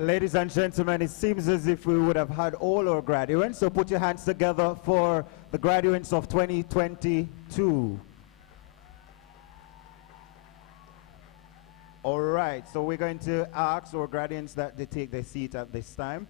Ladies and gentlemen, it seems as if we would have had all our graduates, so put your hands together for the graduates of 2022. All right, so we're going to ask our graduates that they take their seat at this time.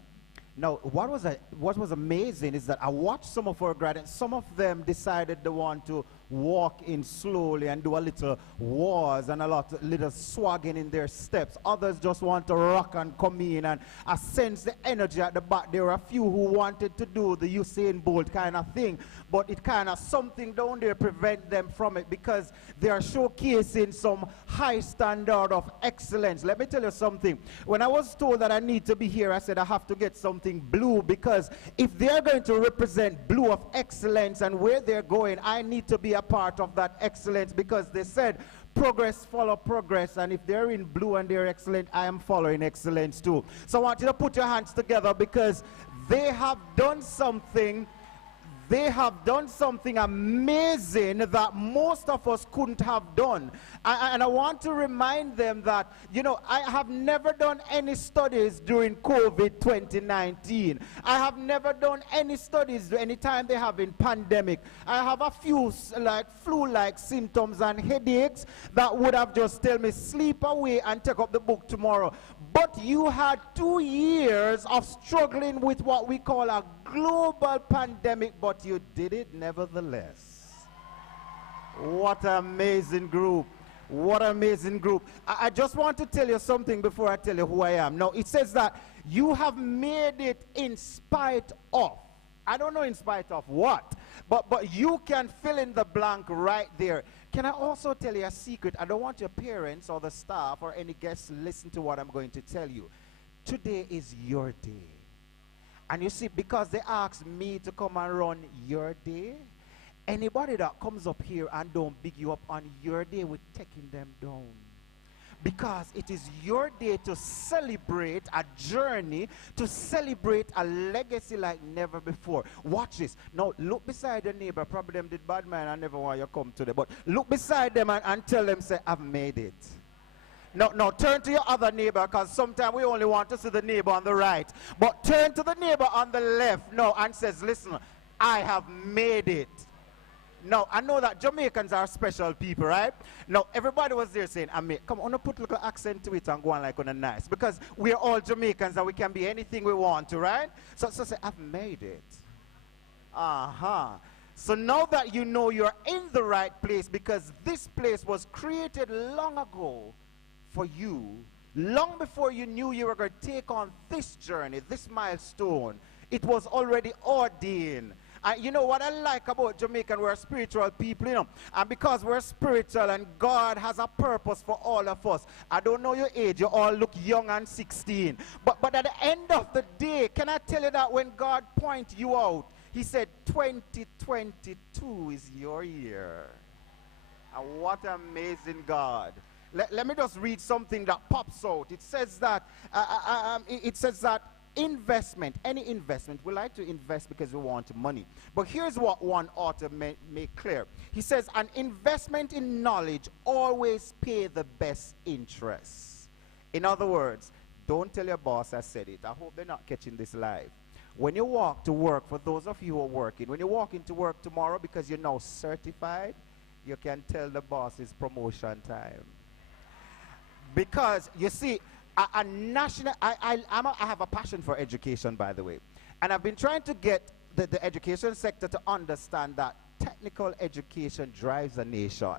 Now, what was amazing is that I watched some of our graduates. Some of them decided they want to walk in slowly and do a little wars and little swagging in their steps. Others just want to rock and come in, and I sense the energy at the back. There were a few who wanted to do the Usain Bolt kind of thing, but it kind of something down there prevent them from it because they are showcasing some high standard of excellence. Let me tell you something. When I was told that I need to be here, I said I have to get something blue, because if they're going to represent blue of excellence and where they're going, I need to be a part of that excellence, because they said progress follow progress, and if they're in blue and they're excellent, I am following excellence too. So I want you to put your hands together, because they have done something amazing that most of us couldn't have done. And I want to remind them that, you know, I have never done any studies during COVID 2019. I have never done any studies anytime they have been pandemic. I have a few like flu-like symptoms and headaches that would have just tell me sleep away and take up the book tomorrow. But you had 2 years of struggling with what we call a global pandemic, but you did it nevertheless. What an amazing group. What an amazing group. I just want to tell you something before I tell you who I am. Now, it says that you have made it in spite of. I don't know in spite of what, but you can fill in the blank right there. Can I also tell you a secret? I don't want your parents or the staff or any guests to listen to what I'm going to tell you. Today is your day. And you see, because they asked me to come and run your day, anybody that comes up here and don't big you up on your day, we're taking them down. Because it is your day to celebrate a journey, to celebrate a legacy like never before. Watch this. Now, look beside your neighbor. Probably them did bad man, I never want you to come today. But look beside them and tell them, say, I've made it. Now, turn to your other neighbor, because sometimes we only want to see the neighbor on the right. But turn to the neighbor on the left now and says, listen, I have made it. Now, I know that Jamaicans are special people, right? Now, everybody was there saying, come on, put a little accent to it and go on like on a nice. Because we're all Jamaicans and we can be anything we want to, right? So say, I've made it. So now that you know you're in the right place, because this place was created long ago for you, long before you knew you were going to take on this journey, this milestone, it was already ordained. And you know what I like about Jamaica, we're spiritual people, you know. And because we're spiritual and God has a purpose for all of us. I don't know your age, you all look young and 16. But at the end of the day, can I tell you that when God points you out, he said 2022 is your year. And what an amazing God. Let me just read something that pops out. It says that, investment, any investment, we like to invest because we want money. But here's what one author make clear. He says, an investment in knowledge always pay the best interest. In other words, don't tell your boss I said it. I hope they're not catching this live. When you walk to work, for those of you who are working, when you walk into work tomorrow because you're now certified, you can tell the boss it's promotion time. Because, you see, I have a passion for education, by the way. And I've been trying to get the education sector to understand that technical education drives a nation.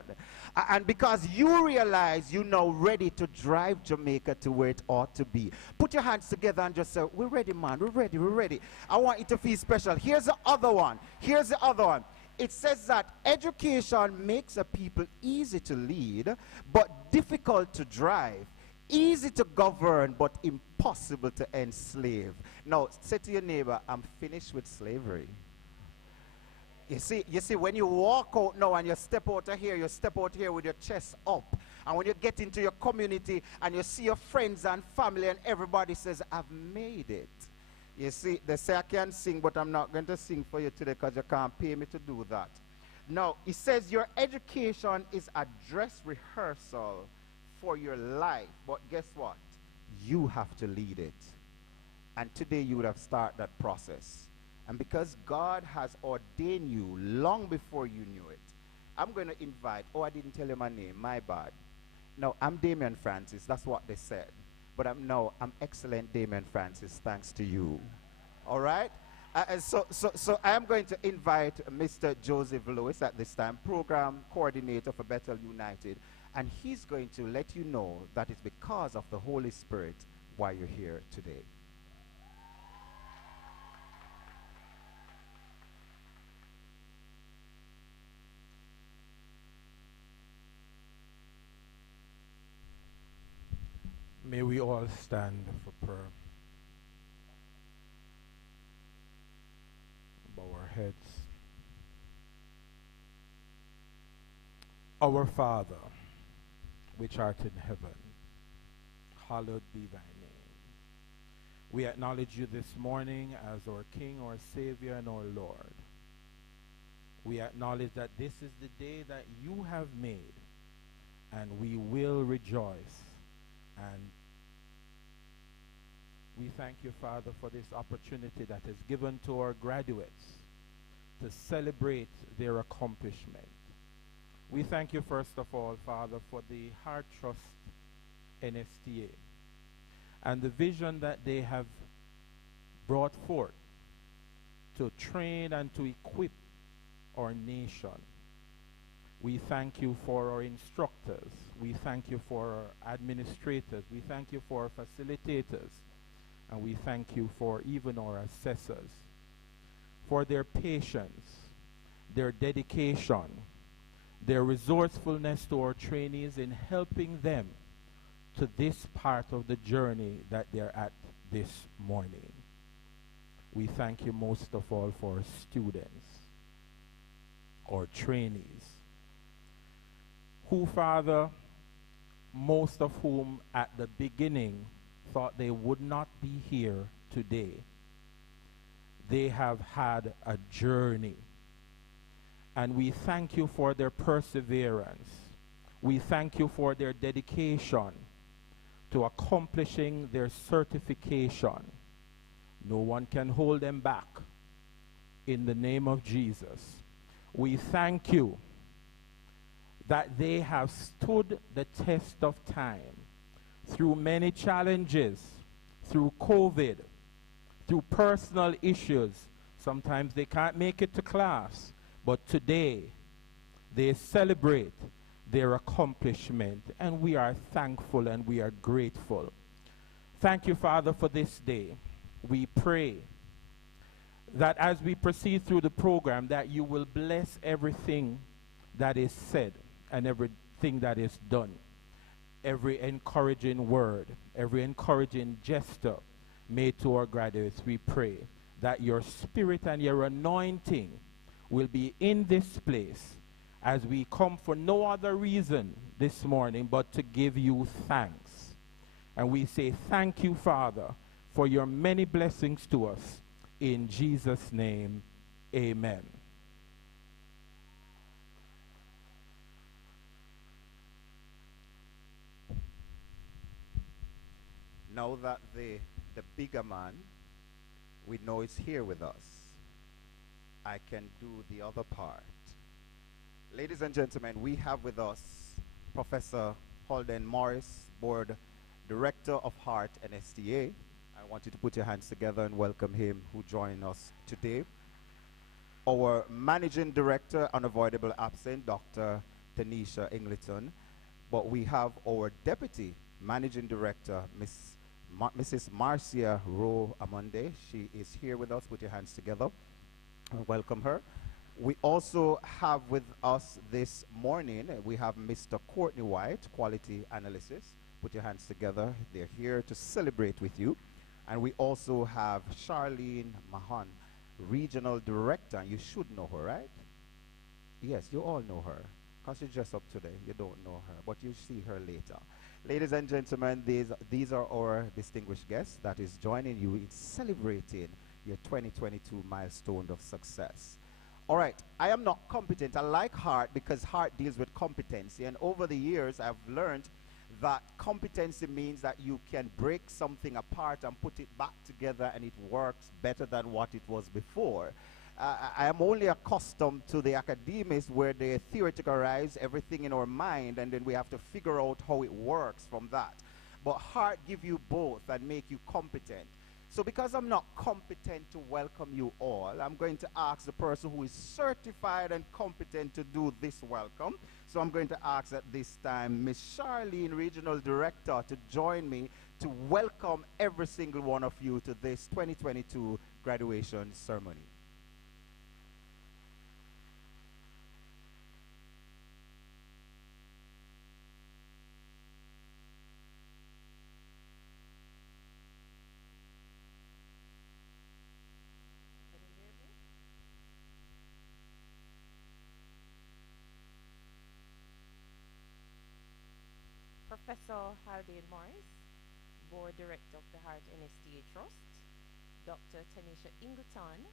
And because you realize you're now ready to drive Jamaica to where it ought to be, put your hands together and just say, we're ready, man, we're ready, we're ready. I want you to feel special. Here's the other one. Here's the other one. It says that education makes a people easy to lead, but difficult to drive. Easy to govern, but impossible to enslave. Now, say to your neighbor, I'm finished with slavery. You see, when you walk out now and you step out of here, you step out here with your chest up. And when you get into your community and you see your friends and family and everybody says, I've made it. You see, they say I can sing, but I'm not going to sing for you today because you can't pay me to do that. Now, it says your education is a dress rehearsal for your life, but guess what? You have to lead it. And today you would have started that process. And because God has ordained you long before you knew it, I'm going to invite, oh, I didn't tell you my name, my bad. No, I'm Damian Francis, that's what they said. But I'm excellent Damian Francis, thanks to you. All right? So I am going to invite Mr. Joseph Lewis at this time, Program Coordinator for Bethel United, and he's going to let you know that it's because of the Holy Spirit why you're here today. May we all stand for prayer. Bow our heads. Our Father, which art in heaven, hallowed be thy name. We acknowledge you this morning as our King, our Savior, and our Lord. We acknowledge that this is the day that you have made, and we will rejoice. And we thank you, Father, for this opportunity that is given to our graduates to celebrate their accomplishment. We thank you, first of all, Father, for the Heart Trust NSTA and the vision that they have brought forth to train and to equip our nation. We thank you for our instructors. We thank you for our administrators. We thank you for our facilitators. And we thank you for even our assessors, for their patience, their dedication, their resourcefulness to our trainees in helping them to this part of the journey that they're at this morning. We thank you most of all for our students, our trainees, who, Father, most of whom at the beginning thought they would not be here today. They have had a journey. And we thank you for their perseverance. We thank you for their dedication to accomplishing their certification. No one can hold them back. In the name of Jesus, we thank you that they have stood the test of time through many challenges, through COVID, through personal issues. Sometimes they can't make it to class, but today they celebrate their accomplishment, and we are thankful and we are grateful. Thank you, Father, for this day. We pray that as we proceed through the program, that you will bless everything that is said and everything that is done. Every encouraging word, every encouraging gesture made to our graduates, we pray that your spirit and your anointing will be in this place as we come for no other reason this morning but to give you thanks. And we say thank you, Father, for your many blessings to us. In Jesus' name, amen. Now that the bigger man, we know is here with us, I can do the other part. Ladies and gentlemen, we have with us Professor Holden Morris, Board Director of Heart and STA. I want you to put your hands together and welcome him who joined us today. Our Managing Director, unavoidable absent, Dr. Tanisha Ingleton. But we have our Deputy Managing Director, Mrs. Marcia Rowe Amonde. She is here with us. Put your hands together and welcome her. We also have with us this morning, we have Mr. Courtney White, Quality Analysis. Put your hands together. They're here to celebrate with you. And we also have Charlene Mahan, Regional Director. You should know her, right? Yes, you all know her. Because she's dressed up today. You don't know her, but you'll see her later. Ladies and gentlemen, these are our distinguished guests that is joining you in celebrating your 2022 milestone of success. All right, I am not competent. I like Heart because Heart deals with competency. And over the years, I've learned that competency means that you can break something apart and put it back together and it works better than what it was before. I am only accustomed to the academics where they theoreticalize everything in our mind and then we have to figure out how it works from that. But heart give you both and make you competent. So because I'm not competent to welcome you all, I'm going to ask the person who is certified and competent to do this welcome. So I'm going to ask at this time Ms. Charlene, Regional Director, to join me to welcome every single one of you to this 2022 graduation ceremony. Professor Haldane Morris, Board Director of the Heart NSTA Trust, Dr. Tanisha Ingleton,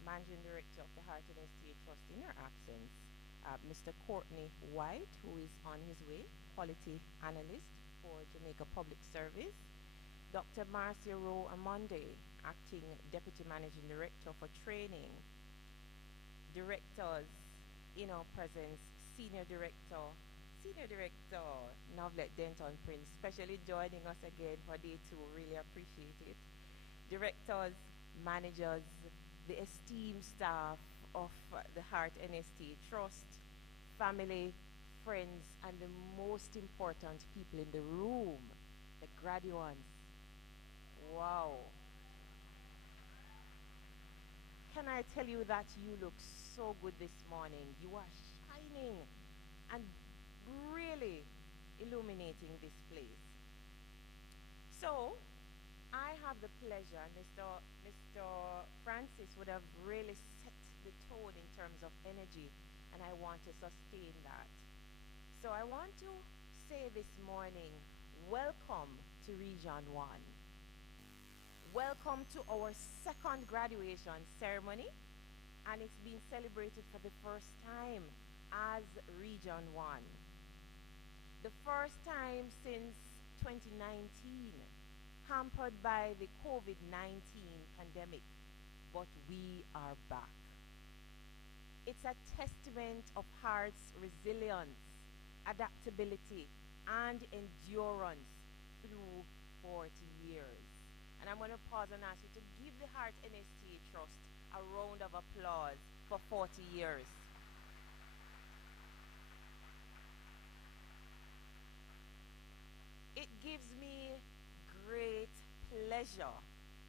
Managing Director of the Heart NSTA Trust in her absence, Mr. Courtney White, who is on his way, Quality Analyst for Jamaica Public Service, Dr. Marcia Rowe Amonde, Acting Deputy Managing Director for Training, Directors in our presence, Senior Director, Novlet Denton Prince, especially joining us again for day 2, really appreciate it. Directors, managers, the esteemed staff of the Heart NST Trust, family, friends, and the most important people in the room, the graduates. Wow. Can I tell you that you look so good this morning? You are shining and really illuminating this place. So, I have the pleasure, Mr. Francis would have really set the tone in terms of energy, and I want to sustain that. So I want to say this morning, welcome to Region 1. Welcome to our second graduation ceremony, and it's been celebrated for the first time as Region 1. The first time since 2019, hampered by the COVID-19 pandemic, but we are back. It's a testament of Heart's resilience, adaptability, and endurance through 40 years. And I'm going to pause and ask you to give the Heart NSTA Trust a round of applause for 40 years. It gives me great pleasure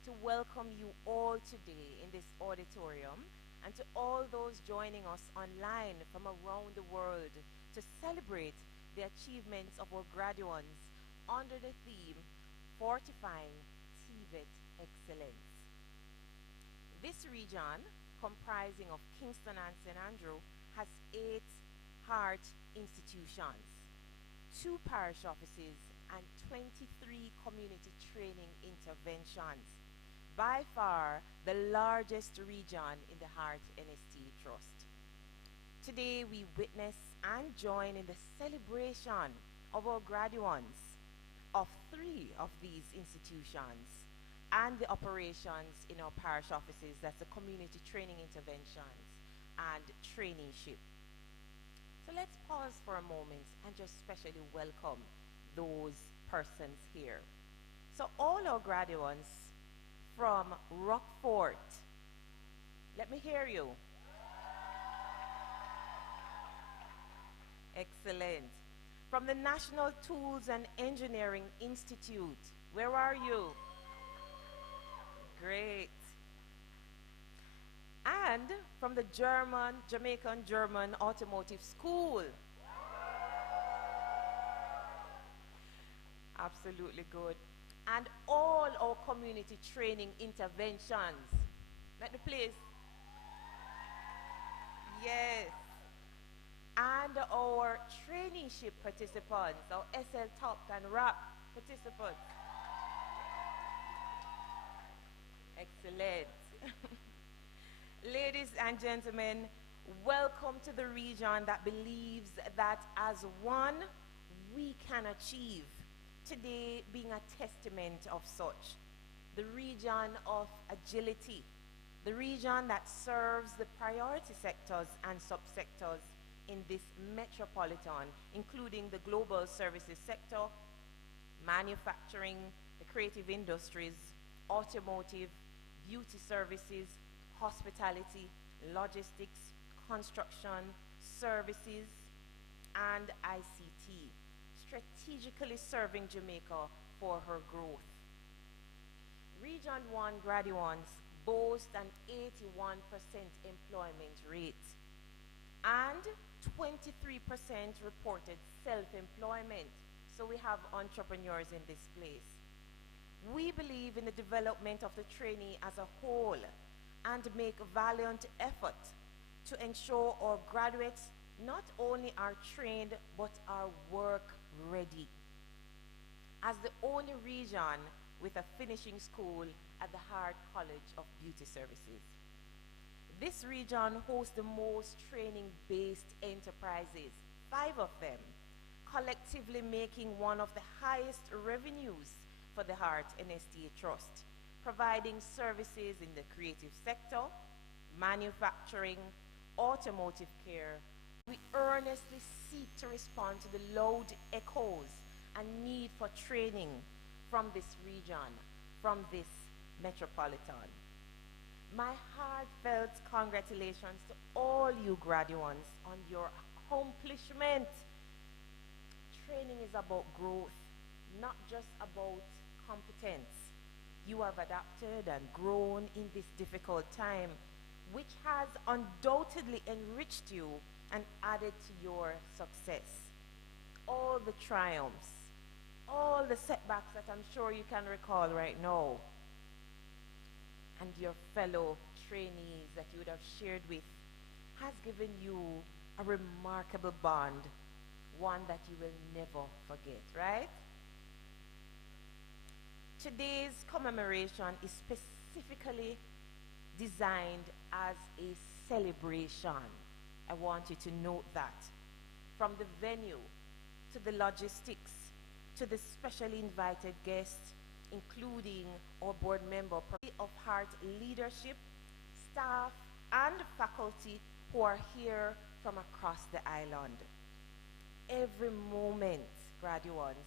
to welcome you all today in this auditorium and to all those joining us online from around the world to celebrate the achievements of our graduates under the theme Fortifying TVET Excellence. This region, comprising of Kingston and St. has 8 Heart institutions, 2 parish offices, and 23 community training interventions. By far, the largest region in the Heart NST Trust. Today, we witness and join in the celebration of our graduates of 3 of these institutions and the operations in our parish offices, that's the community training interventions and traineeship. So let's pause for a moment and just specially welcome those persons here. So all our graduates from Rockfort, let me hear you. Excellent. From the National Tools and Engineering Institute, where are you? Great. And from the Jamaican German Automotive School. Absolutely good. And all our community training interventions. Let the place. Yes. And our traineeship participants, our SL Top and RAP participants. Excellent. Ladies and gentlemen, welcome to the region that believes that as one, we can achieve. Today being a testament of such. The region of agility, the region that serves the priority sectors and subsectors in this metropolitan, including the global services sector, manufacturing, the creative industries, automotive, beauty services, hospitality, logistics, construction, services, and ICT, strategically serving Jamaica for her growth. Region 1 graduates boast an 81% employment rate and 23% reported self-employment. So we have entrepreneurs in this place. We believe in the development of the trainee as a whole and make valiant effort to ensure our graduates not only are trained but are work ready. As the only region with a finishing school at the Hart College of Beauty Services, this region hosts the most training-based enterprises, 5 of them, collectively making one of the highest revenues for the Hart NSTA Trust, providing services in the creative sector, manufacturing, automotive care. We earnestly seek to respond to the loud echoes and need for training from this region, from this metropolitan. My heartfelt congratulations to all you graduates on your accomplishment. Training is about growth, not just about competence. You have adapted and grown in this difficult time, which has undoubtedly enriched you and added to your success. All the triumphs, all the setbacks that I'm sure you can recall right now, and your fellow trainees that you would have shared with, has given you a remarkable bond, one that you will never forget, right? Today's commemoration is specifically designed as a celebration. I want you to note that. From the venue, to the logistics, to the specially invited guests, including our board member of Hart leadership, staff, and faculty who are here from across the island. Every moment, graduates,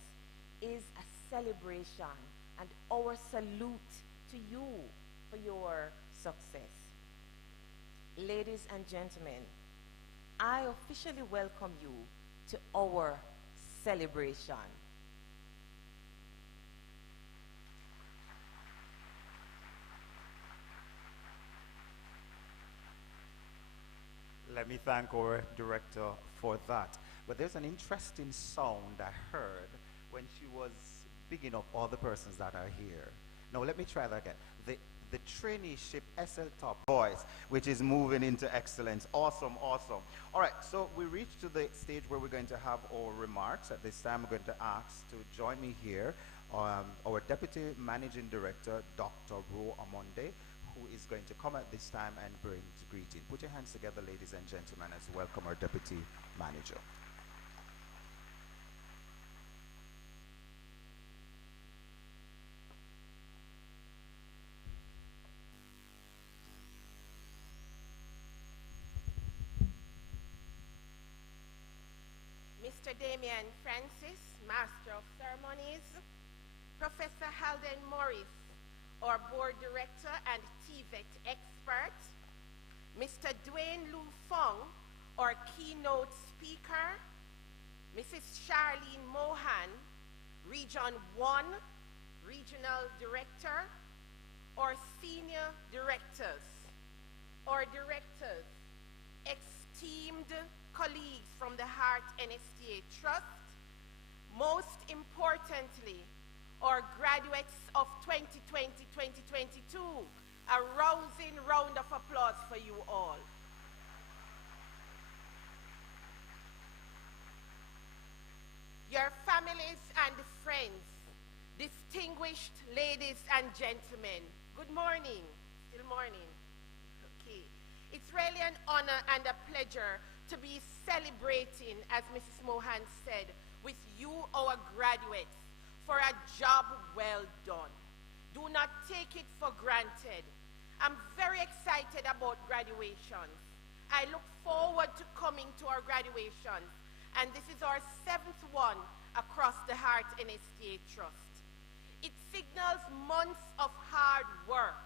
is a celebration and our salute to you for your success. Ladies and gentlemen, I officially welcome you to our celebration. Let me thank our director for that. But there's an interesting sound I heard when she was bigging up all the persons that are here. No, let me try that again. The traineeship SL Top Boys, which is moving into excellence. Awesome, awesome. All right, so we reached to the stage where we're going to have our remarks. At this time, I'm going to ask to join me here our Deputy Managing Director, Dr. Ro Amonde, who is going to come at this time and bring greeting. Put your hands together, ladies and gentlemen, as we welcome our Deputy Manager. Mr. Damian Francis, Master of Ceremonies, Professor Halden Morris, our Board Director and TVET expert, Mr. Dwayne Lu Fong, our keynote speaker, Mrs. Charlene Mohan, Region 1, Regional Director, our senior directors, our directors, esteemed colleagues from the Hart NSTA Trust, most importantly, our graduates of 2020-2022, a rousing round of applause for you all. Your families and friends, distinguished ladies and gentlemen, good morning. Still morning. Okay. It's really an honor and a pleasure to be celebrating, as Mrs. Mohan said, with you, our graduates, for a job well done. Do not take it for granted. I'm very excited about graduations. I look forward to coming to our graduations, and this is our 7th one across the Heart NSTA Trust. It signals months of hard work.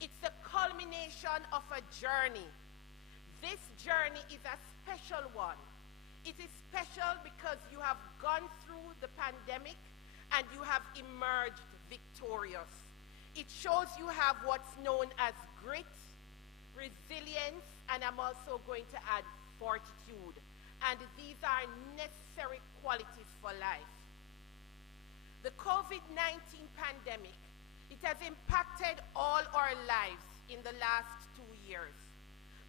It's the culmination of a journey. This journey is a special one. It is special because you have gone through the pandemic and you have emerged victorious. It shows you have what's known as grit, resilience, and I'm also going to add fortitude. And these are necessary qualities for life. The COVID-19 pandemic, it has impacted all our lives in the last 2 years.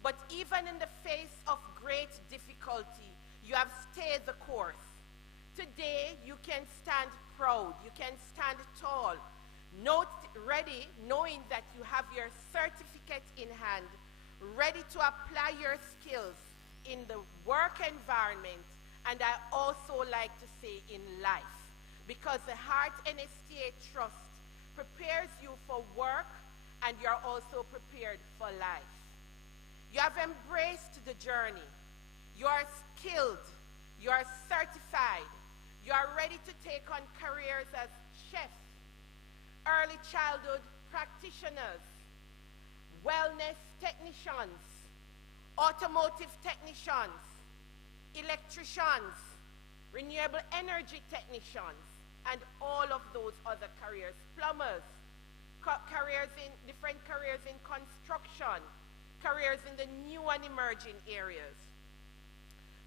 But even in the face of great difficulty, you have stayed the course. Today, you can stand proud, you can stand tall, ready, knowing that you have your certificate in hand, ready to apply your skills in the work environment, and I also like to say in life, because the Heart NSTA Trust prepares you for work and you're also prepared for life. You have embraced the journey. You are skilled. You are certified. You are ready to take on careers as chefs, early childhood practitioners, wellness technicians, automotive technicians, electricians, renewable energy technicians, and all of those other careers, plumbers, different careers in construction, careers in the new and emerging areas.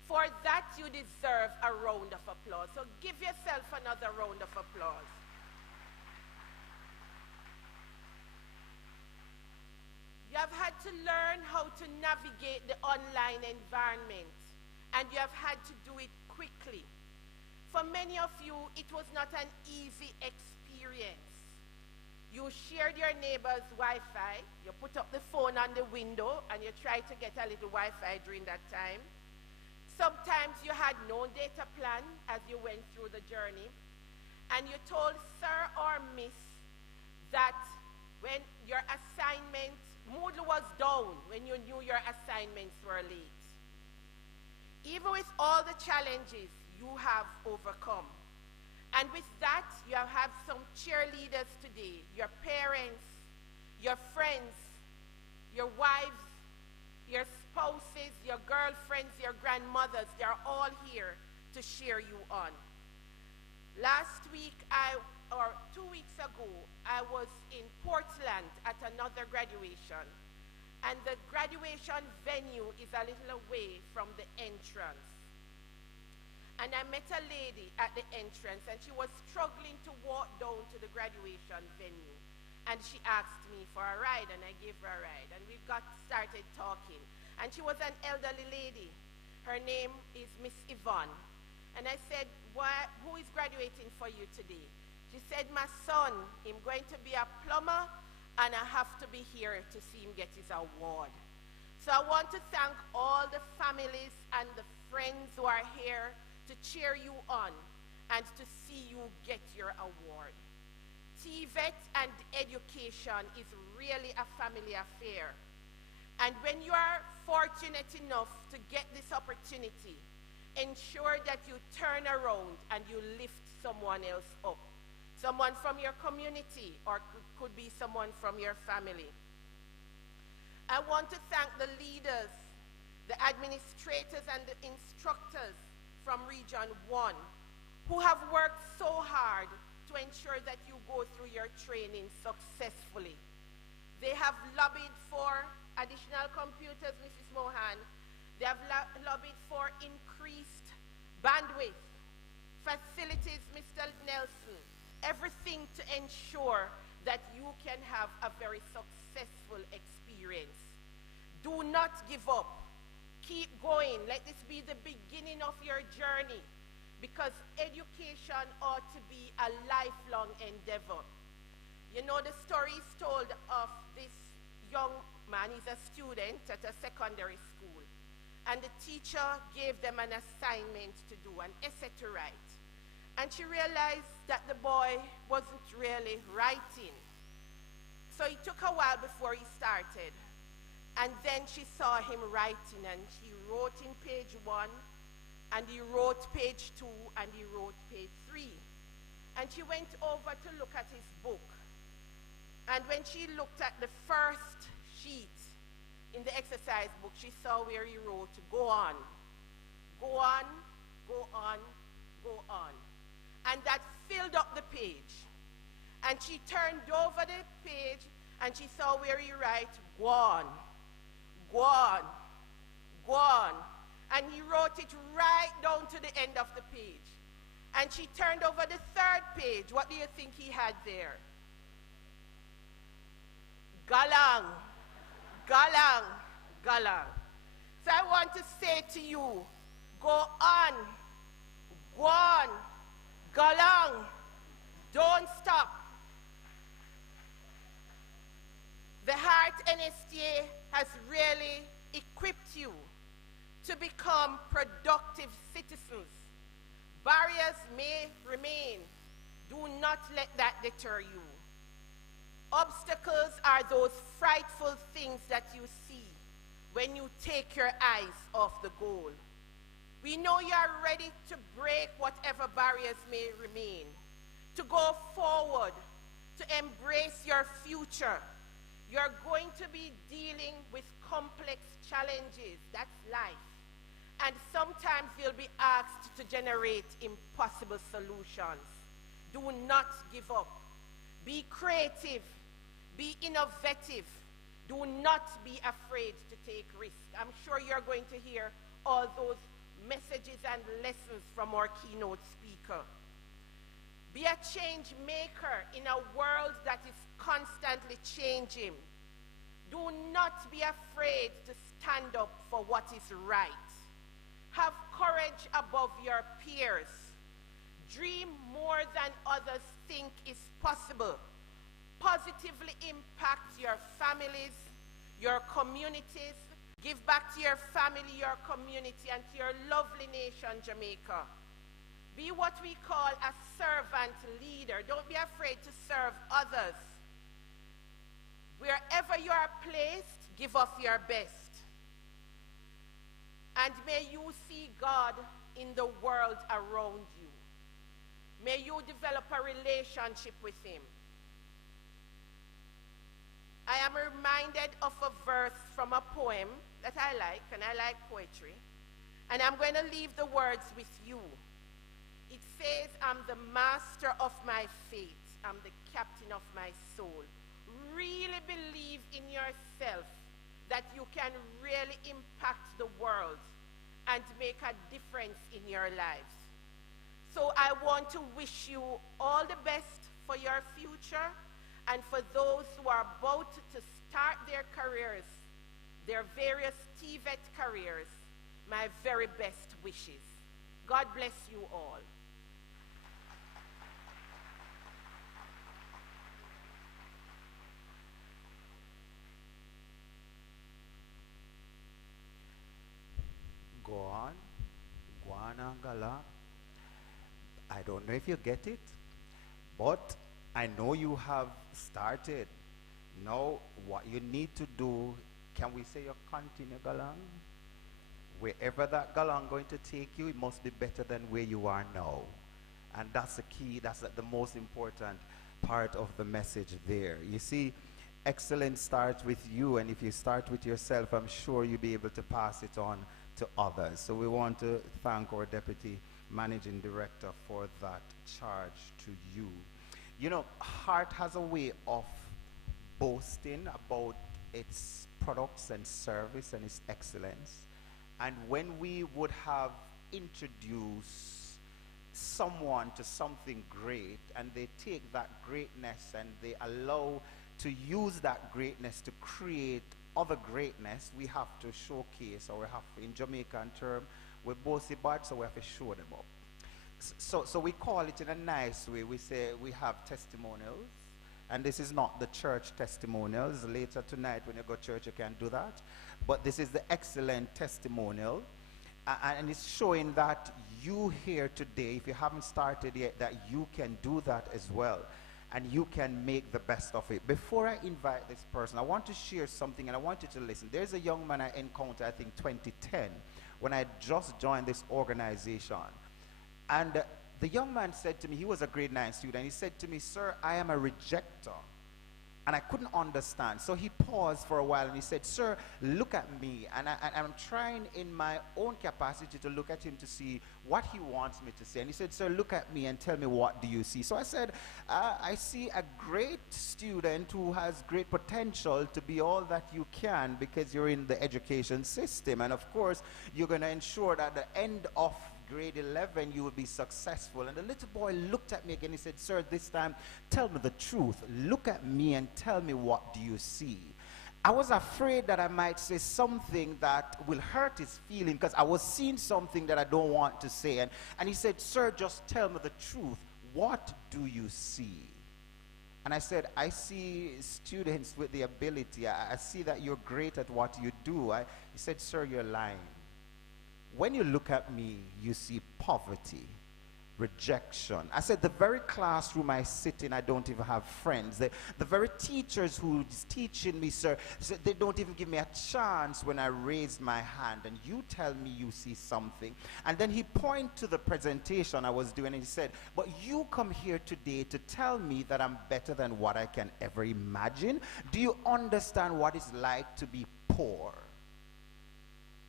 For that, you deserve a round of applause. So give yourself another round of applause. You have had to learn how to navigate the online environment, and you have had to do it quickly. For many of you, it was not an easy experience. You shared your neighbor's Wi-Fi, you put up the phone on the window, and you tried to get a little Wi-Fi during that time. Sometimes you had no data plan as you went through the journey, and you told sir or miss that when your assignment, Moodle was down when you knew your assignments were late. Even with all the challenges you have overcome, and with that, you have had some cheerleaders today, your parents, your friends, your wives, your spouses, your girlfriends, your grandmothers, they're all here to cheer you on. Last week, or 2 weeks ago, I was in Portland at another graduation, and the graduation venue is a little away from the entrance. And I met a lady at the entrance, and she was struggling to walk down to the graduation venue. And she asked me for a ride, and I gave her a ride. And we got started talking. And she was an elderly lady. Her name is Miss Yvonne. And I said, who is graduating for you today? She said, my son, I'm going to be a plumber, and I have to be here to see him get his award. So I want to thank all the families and the friends who are here to cheer you on and to see you get your award. TVET and education is really a family affair. And when you are fortunate enough to get this opportunity, ensure that you turn around and you lift someone else up. Someone from your community, or could be someone from your family. I want to thank the leaders, the administrators, and the instructors from Region 1 who have worked so hard to ensure that you go through your training successfully. They have lobbied for additional computers, Mrs. Mohan. They have lobbied for increased bandwidth, facilities, Mr. Nelson, everything to ensure that you can have a very successful experience. Do not give up. Keep going. Let this be the beginning of your journey, because education ought to be a lifelong endeavor. You know, the story is told of this young man. He's a student at a secondary school, and the teacher gave them an assignment to do, an essay to write. And she realized that the boy wasn't really writing. So it took a while before he started. And then she saw him writing, and she wrote in page 1, and he wrote page 2, and he wrote page 3. And she went over to look at his book. And when she looked at the first sheet in the exercise book, she saw where he wrote, go on, go on, go on, go on. And that filled up the page. And she turned over the page, and she saw where he wrote, go on, go on, go on. And he wrote it right down to the end of the page. And she turned over the third page. What do you think he had there? Galang, galang, galang. So I want to say to you, go on, go on, galang, don't stop. The Heart NSTA has really equipped you to become productive citizens. Barriers may remain. Do not let that deter you. Obstacles are those frightful things that you see when you take your eyes off the goal. We know you are ready to break whatever barriers may remain, to go forward, to embrace your future. You're going to be dealing with complex challenges. That's life. And sometimes you'll be asked to generate impossible solutions. Do not give up. Be creative. Be innovative. Do not be afraid to take risks. I'm sure you're going to hear all those messages and lessons from our keynote speaker. Be a change maker in a world that is constantly changing. Do not be afraid to stand up for what is right. Have courage above your peers. Dream more than others think is possible. Positively impact your families, your communities. Give back to your family, your community, and to your lovely nation, Jamaica. Be what we call a servant leader. Don't be afraid to serve others. Wherever you are placed, give of your best. And may you see God in the world around you. May you develop a relationship with Him. I am reminded of a verse from a poem that I like, and I like poetry. And I'm going to leave the words with you. It says, I'm the master of my fate. I'm the captain of my soul. Really believe in yourself that you can really impact the world and make a difference in your lives. So I want to wish you all the best for your future, and for those who are about to start their careers, their various TVET careers, my very best wishes. God bless you all. Go on, Guanangala. I don't know if you get it, but I know you have started. Now, what you need to do, can we say you continue galang? Wherever that galang going to take you, it must be better than where you are now. And that's the key, that's the most important part of the message there. You see, excellence starts with you, and if you start with yourself, I'm sure you'll be able to pass it on to others. So we want to thank our Deputy Managing Director for that charge to you. You know, Heart has a way of boasting about its products and service and its excellence. And when we would have introduced someone to something great, and they take that greatness and they allow to use that greatness to create other greatness, we have to showcase, or we have to, in Jamaican term, we boast about, so we have to show them up. So we call it in a nice way. We say we have testimonials, and this is not the church testimonials. Later tonight when you go to church you can do that, but this is the excellent testimonial, and it's showing that you here today, if you haven't started yet, that you can do that as well. And you can make the best of it. Before I invite this person, I want to share something, and I want you to listen. There's a young man I encountered, I think 2010, when I just joined this organization. And the young man said to me, he was a grade 9 student, he said to me, "Sir, I am a rejecter." And I couldn't understand. So he paused for a while and he said, "Sir, look at me." And I'm trying in my own capacity to look at him to see what he wants me to say. And he said, "Sir, look at me and tell me, what do you see?" So I said, "I see a great student who has great potential to be all that you can, because you're in the education system. And of course, you're going to ensure that at the end of grade 11 you will be successful." And the little boy looked at me again. He said, "Sir, this time tell me the truth. Look at me and tell me, what do you see?" I was afraid that I might say something that will hurt his feeling, because I was seeing something that I don't want to say. And he said, "Sir, just tell me the truth. What do you see?" And I said, "I see students with the ability. I see that you're great at what you do." He said, "Sir, you're lying. When you look at me, you see poverty, rejection." I said, "The very classroom I sit in, I don't even have friends. The very teachers who's teaching me, sir, they don't even give me a chance when I raise my hand. And you tell me you see something." And then he pointed to the presentation I was doing, and he said, "But you come here today to tell me that I'm better than what I can ever imagine? Do you understand what it's like to be poor?"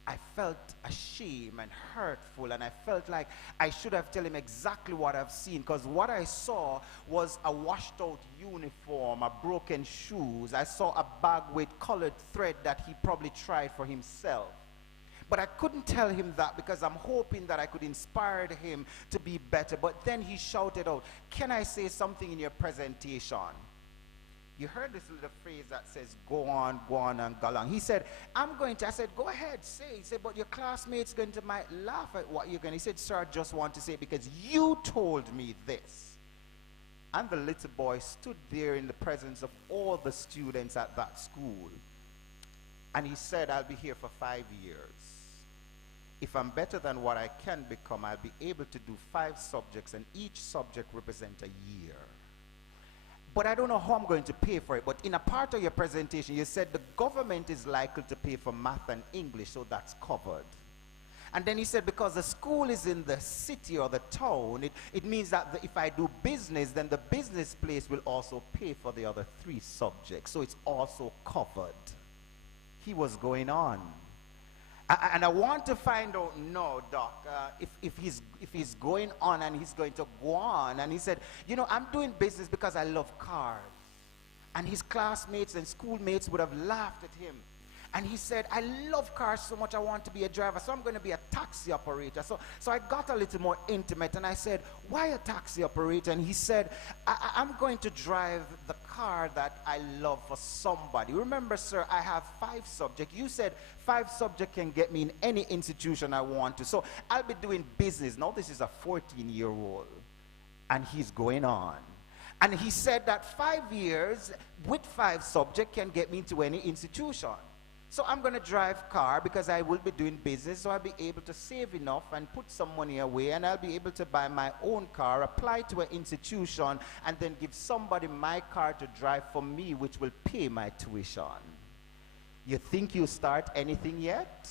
I felt ashamed and hurtful, and I felt like I should have told him exactly what I've seen, because what I saw was a washed out uniform, a broken shoes. I saw a bag with colored thread that he probably tried for himself. But I couldn't tell him that, because I'm hoping that I could inspire him to be better. But then he shouted out, "Can I say something in your presentation?" You heard this little phrase that says, go on, and go along. He said, I said, "Go ahead, say." He said, "But your classmates might laugh at what you're going to." He said, "Sir, I just want to say it because you told me this." And the little boy stood there in the presence of all the students at that school. And he said, "I'll be here for 5 years. If I'm better than what I can become, I'll be able to do 5 subjects, and each subject represents a year. But I don't know how I'm going to pay for it. But in a part of your presentation, you said the government is likely to pay for math and English, so that's covered." And then he said, because the school is in the city or the town, it means that if I do business, then the business place will also pay for the other 3 subjects. So it's also covered. He was going on. And I want to find out, no, Doc, if he's going on and he's going to go on. And he said, "I'm doing business because I love cars." And his classmates and schoolmates would have laughed at him. And he said, "I love cars so much, I want to be a driver, so I'm going to be a taxi operator." So I got a little more intimate, and I said, "Why a taxi operator?" And he said, I'm going to drive the car that I love for somebody. Remember, sir, I have 5 subjects. You said 5 subjects can get me in any institution I want to. So I'll be doing business." Now this is a 14-year-old, and he's going on. And he said that 5 years with 5 subjects can get me into any institution. So I'm going to drive car because I will be doing business, so I'll be able to save enough and put some money away, and I'll be able to buy my own car, apply to an institution, and then give somebody my car to drive for me, which will pay my tuition. You think you start anything yet?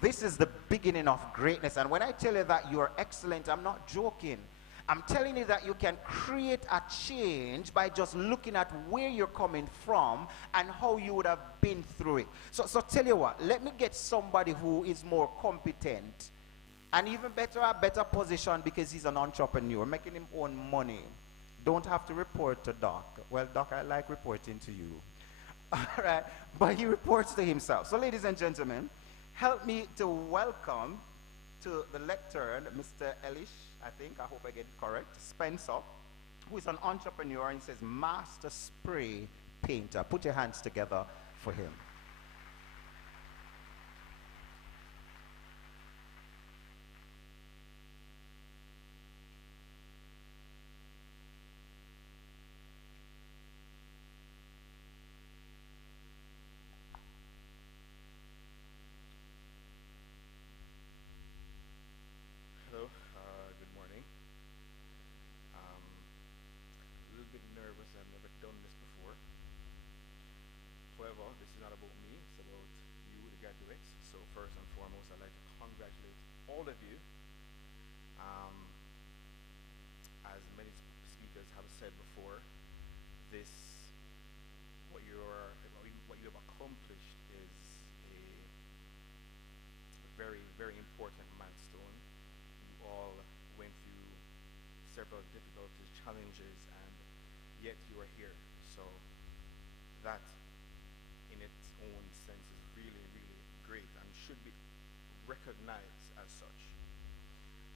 This is the beginning of greatness. And when I tell you that you're excellent, I'm not joking. I'm telling you that you can create a change by just looking at where you're coming from and how you would have been through it. So tell you what, let me get somebody who is more competent and even better, a better position, because he's an entrepreneur, making him own money. Don't have to report to Doc. Well, Doc, I like reporting to you. All right, but he reports to himself. So ladies and gentlemen, help me to welcome to the lectern, Mr. Elish, I hope I get it correct, Spencer, who is an entrepreneur and says master spray painter. Put your hands together for him. However, this is not about me, it's about you, the graduates. So first and foremost, I'd like to congratulate all of you. Um, as many speakers have said before, this, what you have accomplished is a very, very important milestone. You all went through several difficulties, challenges, and yet you are here. So that in its own sense is really, really great and should be recognized as such.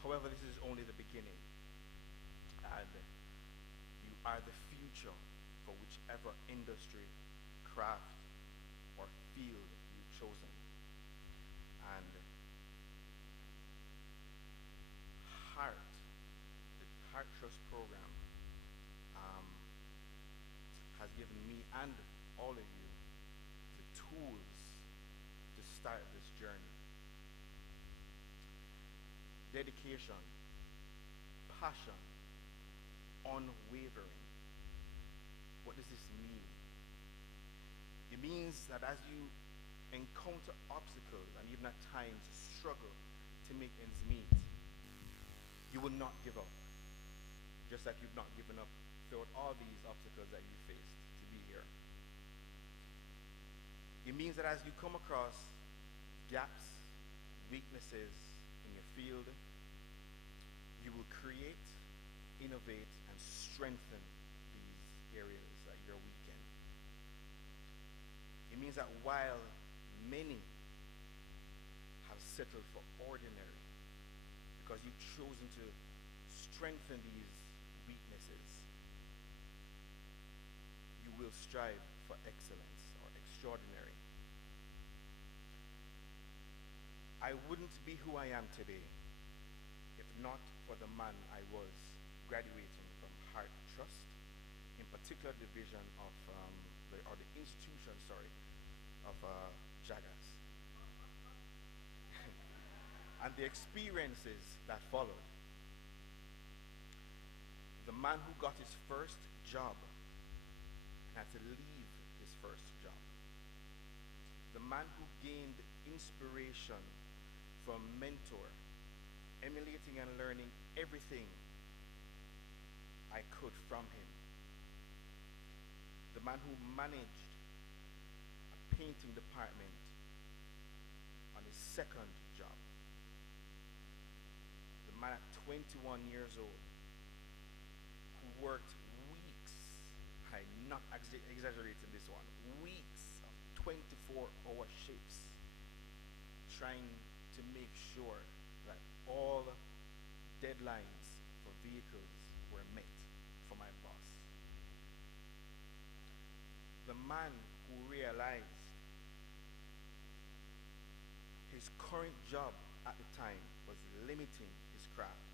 However, this is only the beginning, and you are the future for whichever industry, craft, or field you've chosen. And HEART, the Heart Trust program, has given me and all of you the tools to start this journey. Dedication, passion, unwavering. What does this mean? It means that as you encounter obstacles and even at times struggle to make ends meet, you will not give up. Just like you've not given up throughout all these obstacles that you faced to be here. It means that as you come across gaps, weaknesses in your field, you will create, innovate, and strengthen these areas that you're weak in. It means that while many have settled for ordinary, because you've chosen to strengthen these weaknesses, you will strive for excellence or extraordinary. I wouldn't be who I am today if not for the man I was graduating from Heart Trust, in particular division of the institution, of Jagas, and the experiences that followed. The man who got his first job had to leave his first job. The man who gained inspiration from a mentor, emulating and learning everything I could from him. The man who managed a painting department on his second job. The man at 21 years old who worked weeks, I'm not exaggerating this one, weeks of 24-hour shifts trying to make sure that all deadlines for vehicles were met for my boss. The man who realized his current job at the time was limiting his craft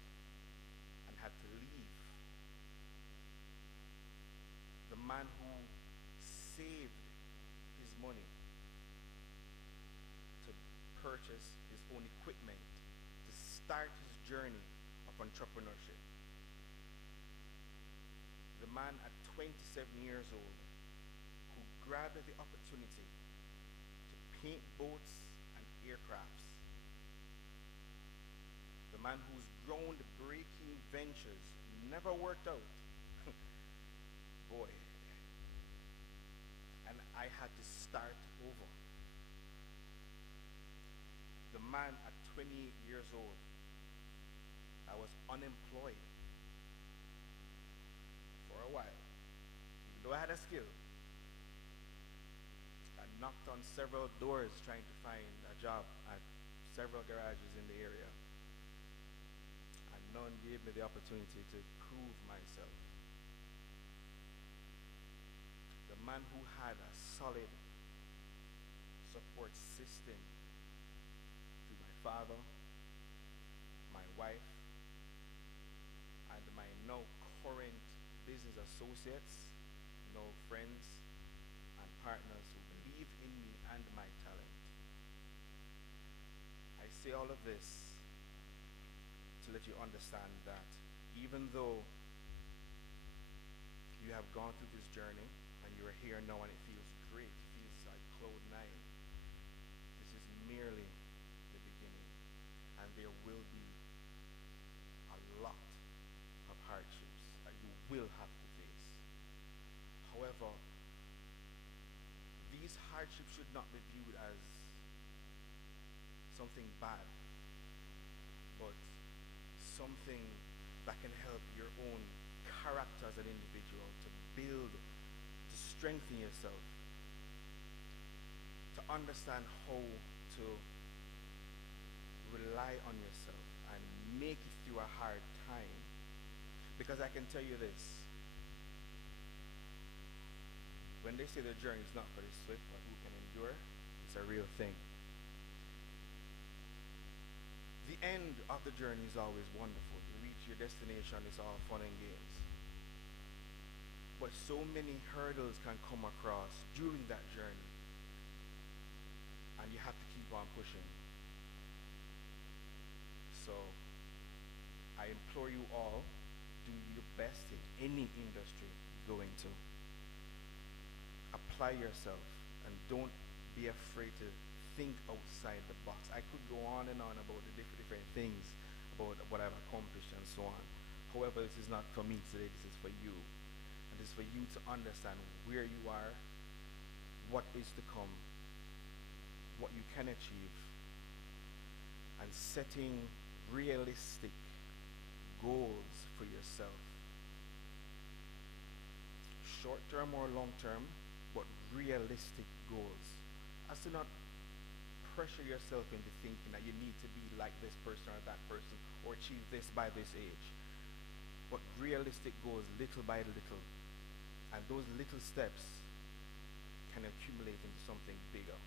and had to leave. The man who saved his money to purchase his own equipment to start his journey of entrepreneurship. The man at 27 years old who grabbed the opportunity to paint boats and aircrafts. The man whose groundbreaking ventures never worked out. Boy. And I had to start over. The man at 28 years old, I was unemployed for a while. Even though I had a skill, I knocked on several doors trying to find a job at several garages in the area. And none gave me the opportunity to prove myself. The man who had a solid support system through my father, my wife, and my now current business associates, friends and partners who believe in me and my talent. I say all of this to let you understand that even though you have gone through this journey and you are here now and it feels great, it feels like cloud nine. This is merely the beginning, and there will be a lot of hardships that you will have to face. However, these hardships should not be viewed as something bad, but something that can help your own character as an individual, to build, to strengthen yourself, to understand how to rely on yourself and make it through a hard time. Because I can tell you this, when they say the journey is not for the swift, but who can endure, it's a real thing. The end of the journey is always wonderful. To reach your destination is all fun and games. But so many hurdles can come across during that journey, and you have to keep on pushing. So I implore you all, do your best in any industry you go into. Apply yourself and don't be afraid to think outside the box. I could go on and on about the different things, about what I've accomplished and so on. However, this is not for me today, this is for you. And this is for you to understand where you are, what is to come, what you can achieve, and setting realistic goals for yourself. Short-term or long-term, but realistic goals. As to not pressure yourself into thinking that you need to be like this person or that person or achieve this by this age. But realistic goals, little by little. And those little steps can accumulate into something bigger.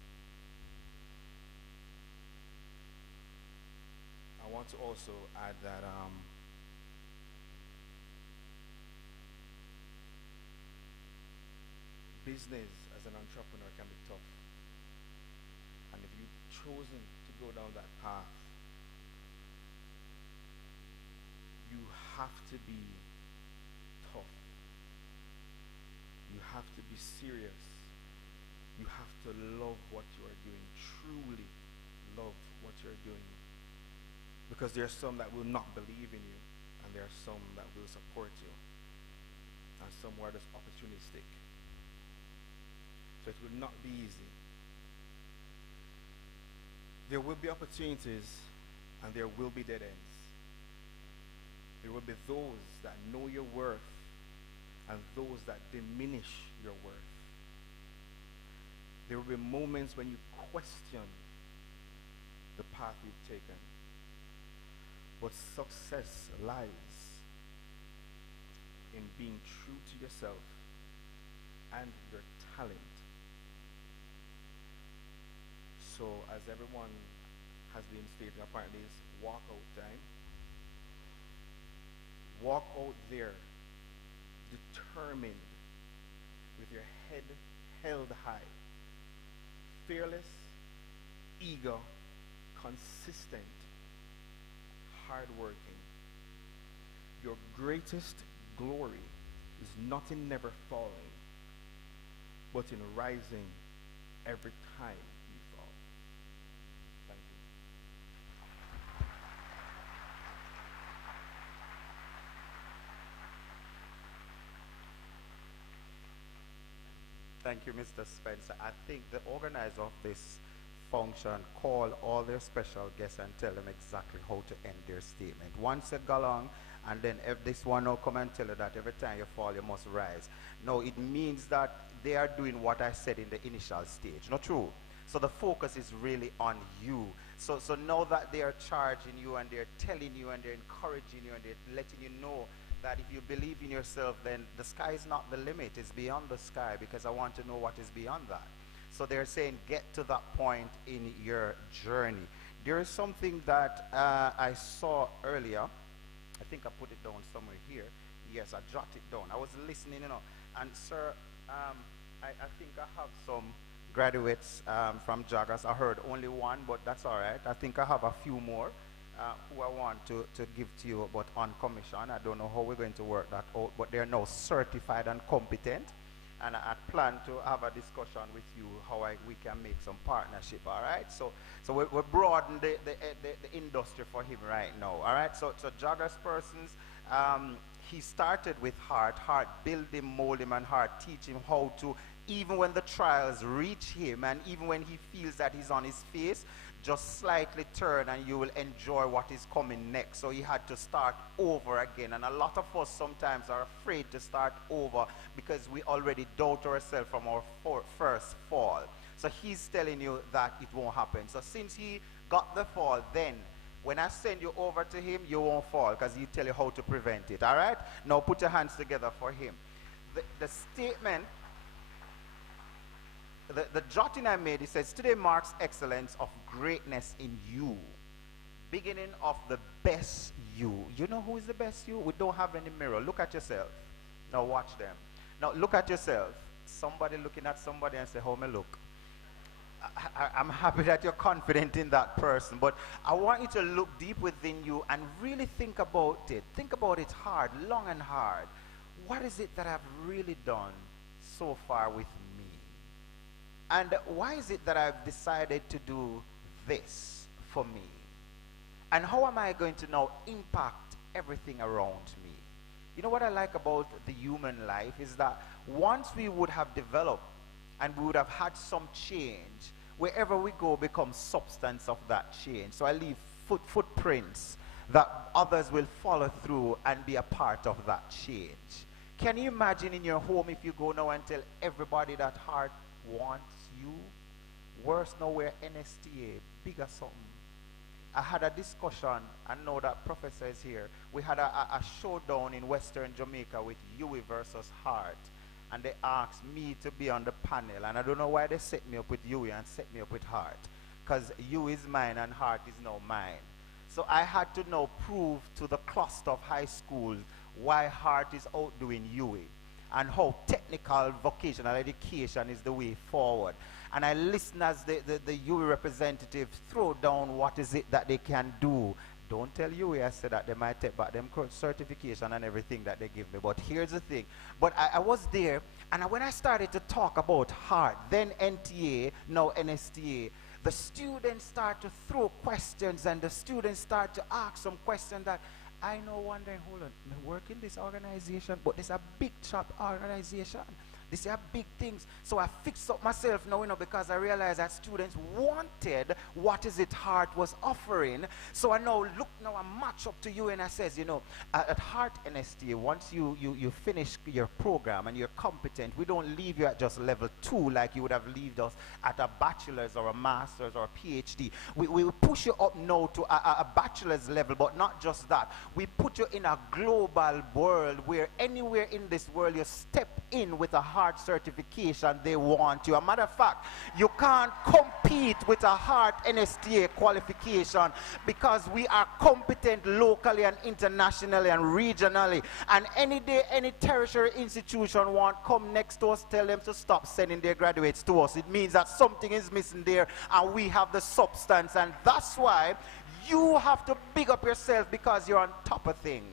I want to also add that business as an entrepreneur can be tough. And if you've chosen to go down that path, you have to be tough. You have to be serious. You have to love what you are doing. Truly love what you're doing. Because there are some that will not believe in you, and there are some that will support you, and some are just opportunistic. So it will not be easy. There will be opportunities, and there will be dead ends. There will be those that know your worth and those that diminish your worth. There will be moments when you question the path you've taken. But success lies in being true to yourself and your talent. So as everyone has been stating, apparently it's walkout time. Walk out there determined, with your head held high, fearless, eager, consistent, hardworking. Your greatest glory is not in never falling, but in rising every time you fall. Thank you. Thank you, Mr. Spencer. I think the organizer of this function call all their special guests and tell them exactly how to end their statement. One said go along, and then if this one will come and tell you that every time you fall you must rise. No, it means that they are doing what I said in the initial stage. Not true. So the focus is really on you. So now that they are charging you and they're telling you and they're encouraging you and they're letting you know that if you believe in yourself, then the sky is not the limit. It's beyond the sky, because I want to know what is beyond that. So they're saying get to that point in your journey. There is something that I saw earlier. I think I put it down somewhere here. Yes, I jotted it down. I was listening, and sir, I think I have some graduates from Jaggers. I heard only one, but that's all right. I think I have a few more who I want to give to you, but on commission. I don't know how we're going to work that out, but they're now certified and competent. and I plan to have a discussion with you how we can make some partnership, all right? So we're broadening the industry for him right now, all right? So Joggers Persons, he started with Heart build him, mold him, and Heart teach him how to, even when the trials reach him and even when he feels that he's on his face, just slightly turn and you will enjoy what is coming next. So he had to start over again. And a lot of us sometimes are afraid to start over because we already doubt ourselves from our first fall. So he's telling you that it won't happen. So since he got the fall, then when I send you over to him, you won't fall because he'll tell you how to prevent it. All right? Now put your hands together for him. The statement, the jotting I made, it says, today marks excellence of greatness in you. Beginning of the best you. You know who is the best you? We don't have any mirror. Look at yourself. Now watch them. Now look at yourself. Somebody looking at somebody and say, how me look? I'm happy that you're confident in that person, but I want you to look deep within you and really think about it. Think about it hard, long and hard. What is it that I've really done so far with me? And why is it that I've decided to do this for me? And how am I going to now impact everything around me? You know what I like about the human life is that once we would have developed and we would have had some change, wherever we go becomes substance of that change. So I leave footprints that others will follow through and be a part of that change. Can you imagine in your home if you go now and tell everybody that Heart wants you? Worse now we're NSTA, bigger something. I had a discussion, I know that Professor is here. We had a showdown in Western Jamaica with Huey versus Heart. And they asked me to be on the panel. And I don't know why they set me up with Huey and set me up with Heart. Because Huey is mine and Heart is now mine. So I had to now prove to the cluster of high schools why Heart is outdoing Huey. And how technical vocational education is the way forward. And I listened as the Huey representative throw down what is it that they can do. Don't tell Huey I said that they might take back them certification and everything that they give me. But here's the thing. But I was there, and when I started to talk about Heart, then NTA, now NSTA, the students start to throw questions, and the students start to ask some questions that I know wondering, hold on, I work in this organization, but this is a big chop organization. These are big things. So I fixed up myself now, because I realized that students wanted what is it Heart was offering. So I now look, now I match up to you and I says, at Heart NST, once you finish your program and you're competent, we don't leave you at just level 2 like you would have left us at a bachelor's or a master's or a PhD. We push you up now to a bachelor's level, but not just that. We put you in a global world where anywhere in this world you step in with a Heart certification, they want you. A matter of fact, you can't compete with a Heart NSTA qualification because we are competent locally and internationally and regionally. And any day, any tertiary institution want come next to us, tell them to stop sending their graduates to us. It means that something is missing there and we have the substance. And that's why you have to big up yourself because you're on top of things.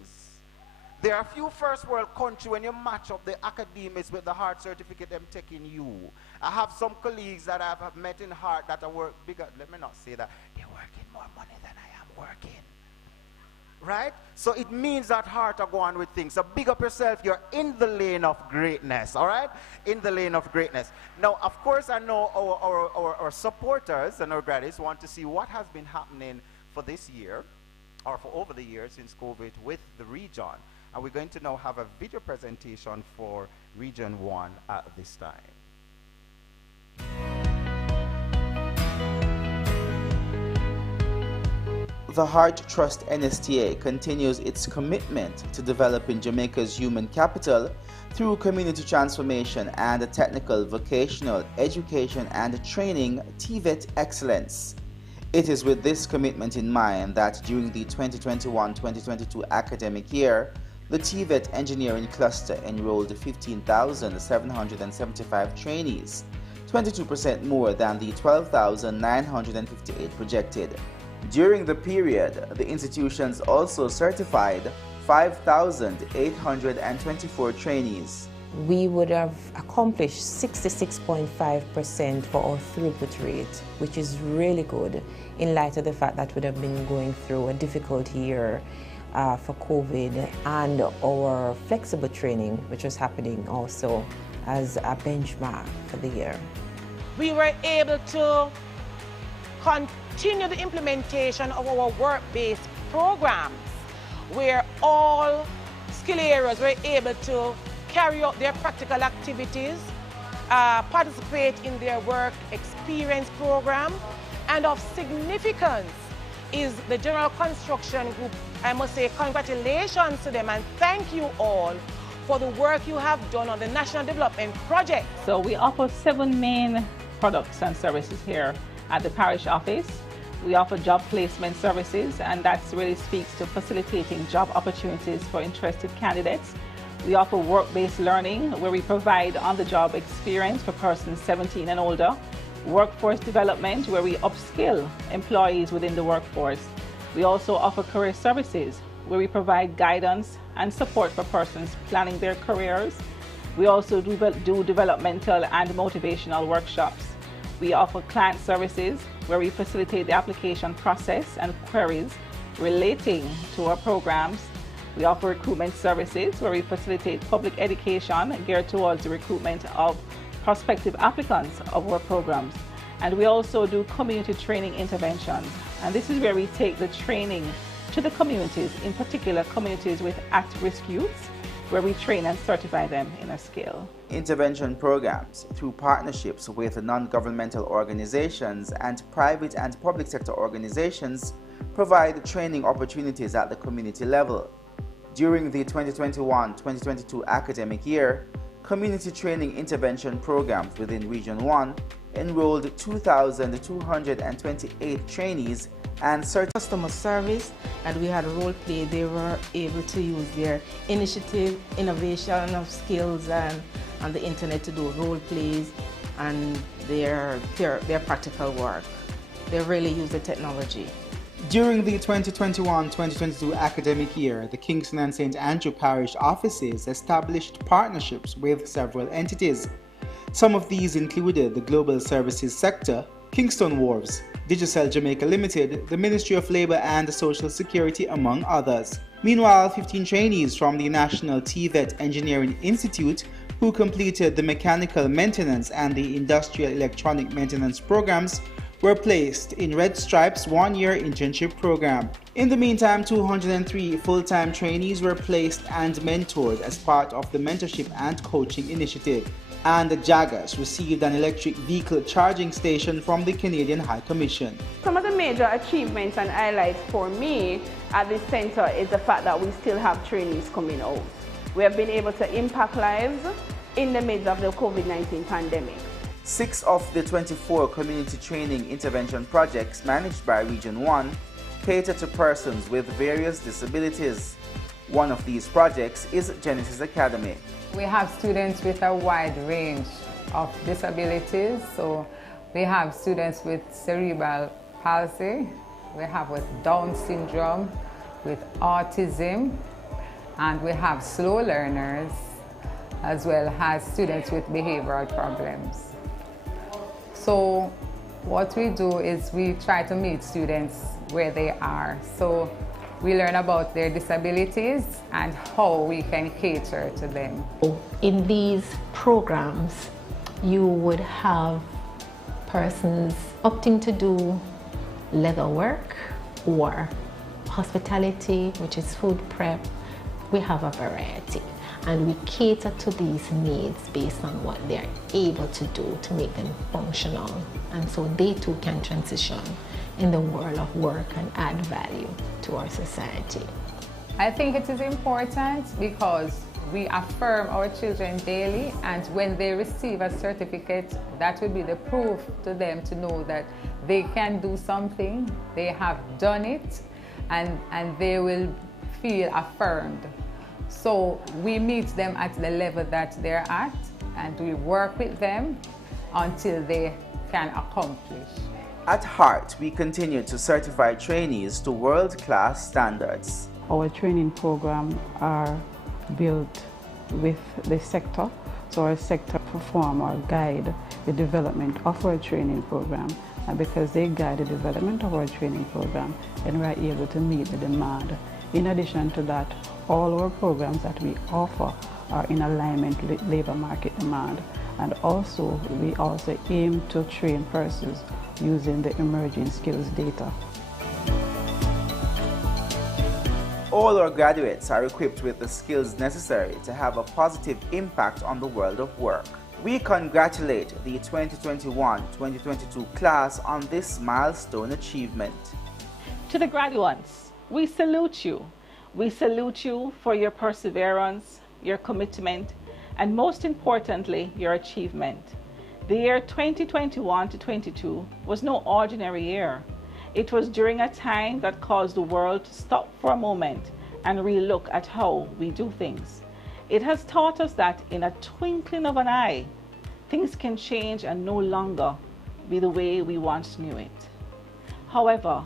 There are a few first world countries when you match up the academics with the Heart certificate them taking you. I have some colleagues that I have met in Heart that are work bigger. Let me not say that. They're working more money than I am working. Right? So it means that Heart are going with things. So big up yourself. You're in the lane of greatness. All right? In the lane of greatness. Now, of course, I know our supporters and our graduates want to see what has been happening for this year or for over the years since COVID with the region. And we're going to now have a video presentation for Region 1 at this time. The Heart Trust NSTA continues its commitment to developing Jamaica's human capital through community transformation and technical vocational education and training TVET excellence. It is with this commitment in mind that during the 2021-2022 academic year, the TVET engineering cluster enrolled 15,775 trainees, 22% more than the 12,958 projected. During the period, the institutions also certified 5,824 trainees, we would have accomplished 66.5% for our throughput rate, which is really good in light of the fact that we'd have been going through a difficult year for COVID, and our flexible training, which was happening also as a benchmark for the year. We were able to continue the implementation of our work-based programs, where all skill areas were able to carry out their practical activities, participate in their work experience program, and of significance is the General Construction Group. I must say congratulations to them and thank you all for the work you have done on the National Development Project. So we offer 7 main products and services here at the parish office. We offer job placement services, and that really speaks to facilitating job opportunities for interested candidates. We offer work-based learning, where we provide on-the-job experience for persons 17 and older. Workforce development, where we upskill employees within the workforce. We also offer career services, where we provide guidance and support for persons planning their careers. We also do developmental and motivational workshops. We offer client services, where we facilitate the application process and queries relating to our programs. We offer recruitment services, where we facilitate public education geared towards the recruitment of prospective applicants of our programs. And we also do community training interventions. And this is where we take the training to the communities, in particular communities with at-risk youths, where we train and certify them in a skill. Intervention programs through partnerships with non-governmental organizations and private and public sector organizations provide training opportunities at the community level. During the 2021-2022 academic year, community training intervention programs within Region 1 enrolled 2,228 trainees and customer service, and we had role play. They were able to use their initiative, innovation of skills and on the internet to do role plays and their practical work. They really use the technology. During the 2021-2022 academic year, the Kingston and St. parish offices established partnerships with several entities. Some of these included the global services sector, Kingston Wharves, Digicel Jamaica Limited, the Ministry of Labour and Social Security, among others. Meanwhile, 15 trainees from the National TVET Engineering Institute, who completed the mechanical maintenance and the industrial electronic maintenance programs, were placed in Red Stripe's one-year internship program. In the meantime, 203 full-time trainees were placed and mentored as part of the mentorship and coaching initiative. And the Jaggers received an electric vehicle charging station from the Canadian High Commission. Some of the major achievements and highlights for me at this center is the fact that we still have trainees coming out. We have been able to impact lives in the midst of the COVID-19 pandemic. 6 of the 24 community training intervention projects managed by Region 1 cater to persons with various disabilities. One of these projects is Genesis Academy. We have students with a wide range of disabilities. So we have students with cerebral palsy, we have with Down syndrome, with autism, and we have slow learners, as well as students with behavioral problems. So what we do is we try to meet students where they are. So we learn about their disabilities and how we can cater to them. In these programs, you would have persons opting to do leather work or hospitality, which is food prep. We have a variety, and we cater to these needs based on what they're able to do to make them functional, and so they too can transition in the world of work and add value to our society. I think it is important because we affirm our children daily, and when they receive a certificate, that will be the proof to them to know that they can do something, they have done it, and they will feel affirmed. So we meet them at the level that they're at, and we work with them until they can accomplish. At heart, we continue to certify trainees to world-class standards. Our training programs are built with the sector. So our sector perform or guide the development of our training program. And because they guide the development of our training program, then we are able to meet the demand. In addition to that, all our programs that we offer are in alignment with labor market demand. And also, we also aim to train persons using the emerging skills data. All our graduates are equipped with the skills necessary to have a positive impact on the world of work. We congratulate the 2021-2022 class on this milestone achievement. To the graduates, we salute you. We salute you for your perseverance, your commitment, and most importantly, your achievement. The year 2021 to 22 was no ordinary year. It was during a time that caused the world to stop for a moment and relook at how we do things. It has taught us that in a twinkling of an eye, things can change and no longer be the way we once knew it. However,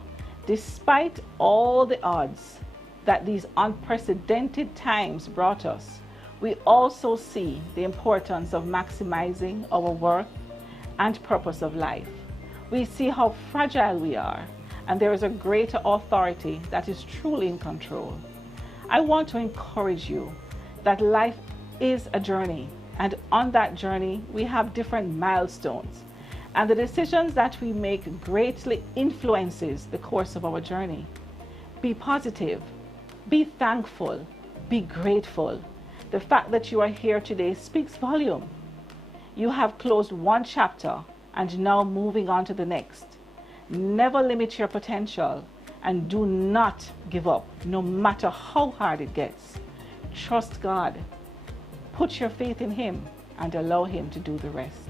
despite all the odds that these unprecedented times brought us, we also see the importance of maximizing our worth and purpose of life. We see how fragile we are, and there is a greater authority that is truly in control. I want to encourage you that life is a journey, and on that journey we have different milestones, and the decisions that we make greatly influences the course of our journey. Be positive, be thankful, be grateful. The fact that you are here today speaks volume. You have closed one chapter and now moving on to the next. Never limit your potential and do not give up, no matter how hard it gets. Trust God. Put your faith in Him and allow Him to do the rest.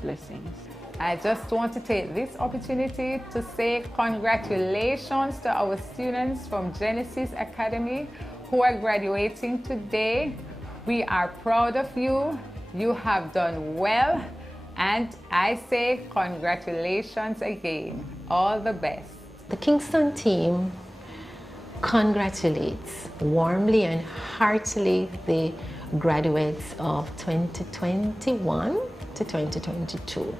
Blessings. I just want to take this opportunity to say congratulations to our students from Genesis Academy who are graduating today. We are proud of you. You have done well. And I say congratulations again. All the best. The Kingston team congratulates warmly and heartily the graduates of 2021 to 2022.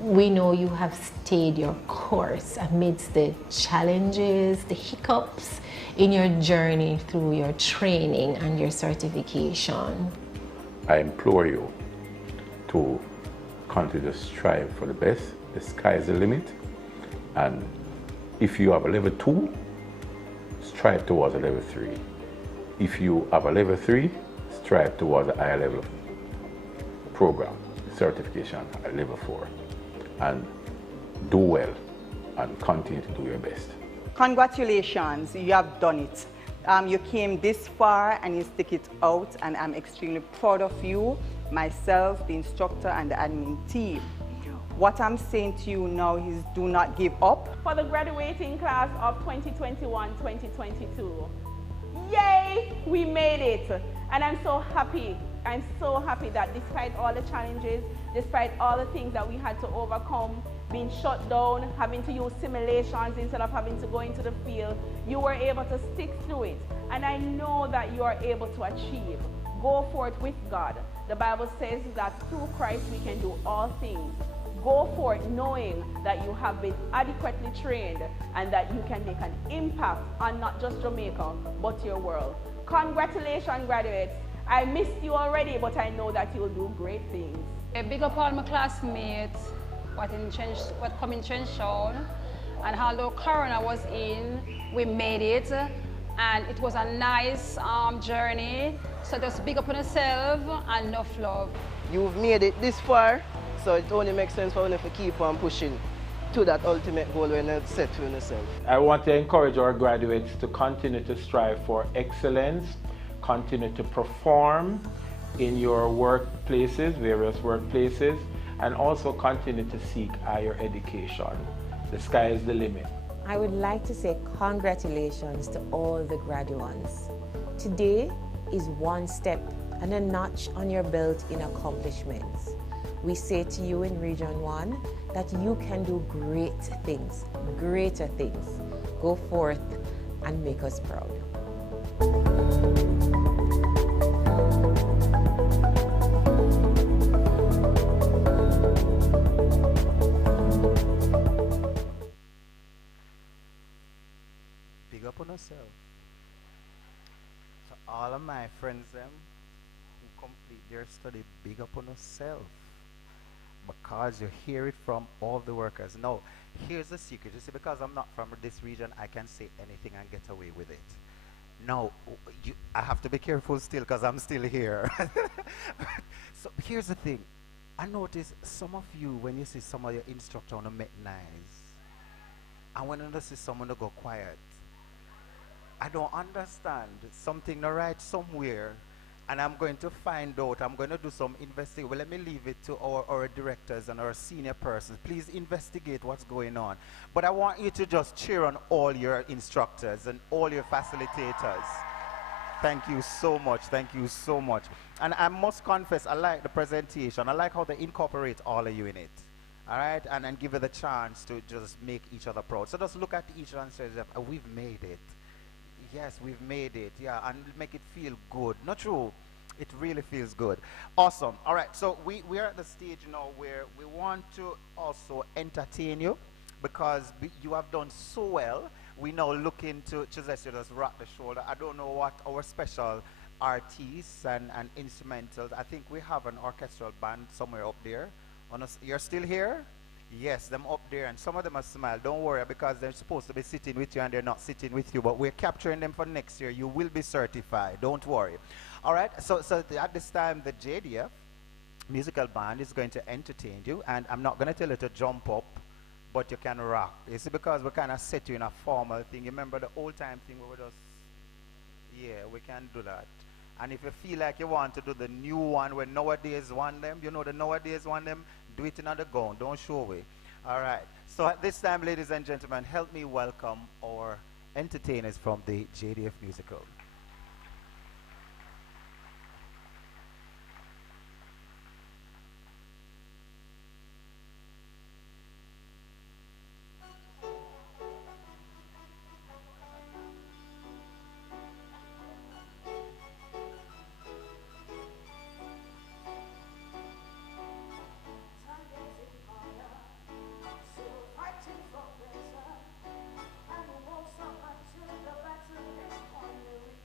We know you have stayed your course amidst the challenges, the hiccups in your journey through your training and your certification. I implore you to continue to strive for the best. The sky is the limit. And if you have a level 2, strive towards a level 3. If you have a level 3, strive towards a higher level program, certification at level 4. And do well and continue to do your best. Congratulations, you have done it. You came this far and you stick it out, and I'm extremely proud of you, myself, the instructor, and the admin team. What I'm saying to you now is do not give up. For the graduating class of 2021-2022, yay, we made it. And I'm so happy. I'm so happy that despite all the challenges, despite all the things that we had to overcome, being shut down, having to use simulations instead of having to go into the field, you were able to stick through it. And I know that you are able to achieve. Go forth with God. The Bible says that through Christ we can do all things. Go for it knowing that you have been adequately trained and that you can make an impact on not just Jamaica, but your world. Congratulations, graduates. I missed you already, but I know that you'll do great things. Big up all my classmates, what come in Trenchtown, and although Corona was in, we made it, and it was a nice journey. So just big up on yourself and enough love. You've made it this far, so it only makes sense for you to keep on pushing to that ultimate goal when you set for yourself. I want to encourage our graduates to continue to strive for excellence, continue to perform in your workplaces, various workplaces, and also continue to seek higher education. The sky is the limit. I would like to say congratulations to all the graduates. Today is one step and a notch on your belt in accomplishments. We say to you in Region 1 that you can do great things, greater things. Go forth and make us proud. my friends them who complete their study, big up on yourself. Because you hear it from all the workers. Now, here's the secret. You see, because I'm not from this region, I can say anything and get away with it. Now, I have to be careful still because I'm still here. So here's the thing. I notice some of you, when you see some of your instructor on the make nice, and when you see someone to go quiet, I don't understand. Something not right somewhere, and I'm going to find out. I'm going to do some investigation. Well, let me leave it to our directors and our senior persons. Please investigate what's going on. But I want you to just cheer on all your instructors and all your facilitators. Thank you so much. Thank you so much. And I must confess, I like the presentation. I like how they incorporate all of you in it. All right? And give you the chance to just make each other proud. So just look at each other and say, we've made it. Yes, we've made it. Yeah, and make it feel good. Not true. It really feels good. Awesome. All right, so we are at the stage now where we want to also entertain you because you have done so well. We now look into just rock the shoulder. I don't know what our special artists and instrumentals. I think we have an orchestral band somewhere up there. You're still here? Yes, them up there, and some of them are smile. Don't worry, because they're supposed to be sitting with you and they're not sitting with you, but we're capturing them for next year. You will be certified. Don't worry. All right, so at this time, the JDF musical band is going to entertain you, and I'm not going to tell you to jump up, but you can rock. You see, because we kind of set you in a formal thing. You remember the old time thing where we just, yeah, we can do that. And if you feel like you want to do the new one where nowadays want them, you know the nowadays want them, do it in other gown, don't show away. All right. So at this time, ladies and gentlemen, help me welcome our entertainers from the JDF musical. Fighting for better, and we won't stop until the battle is won.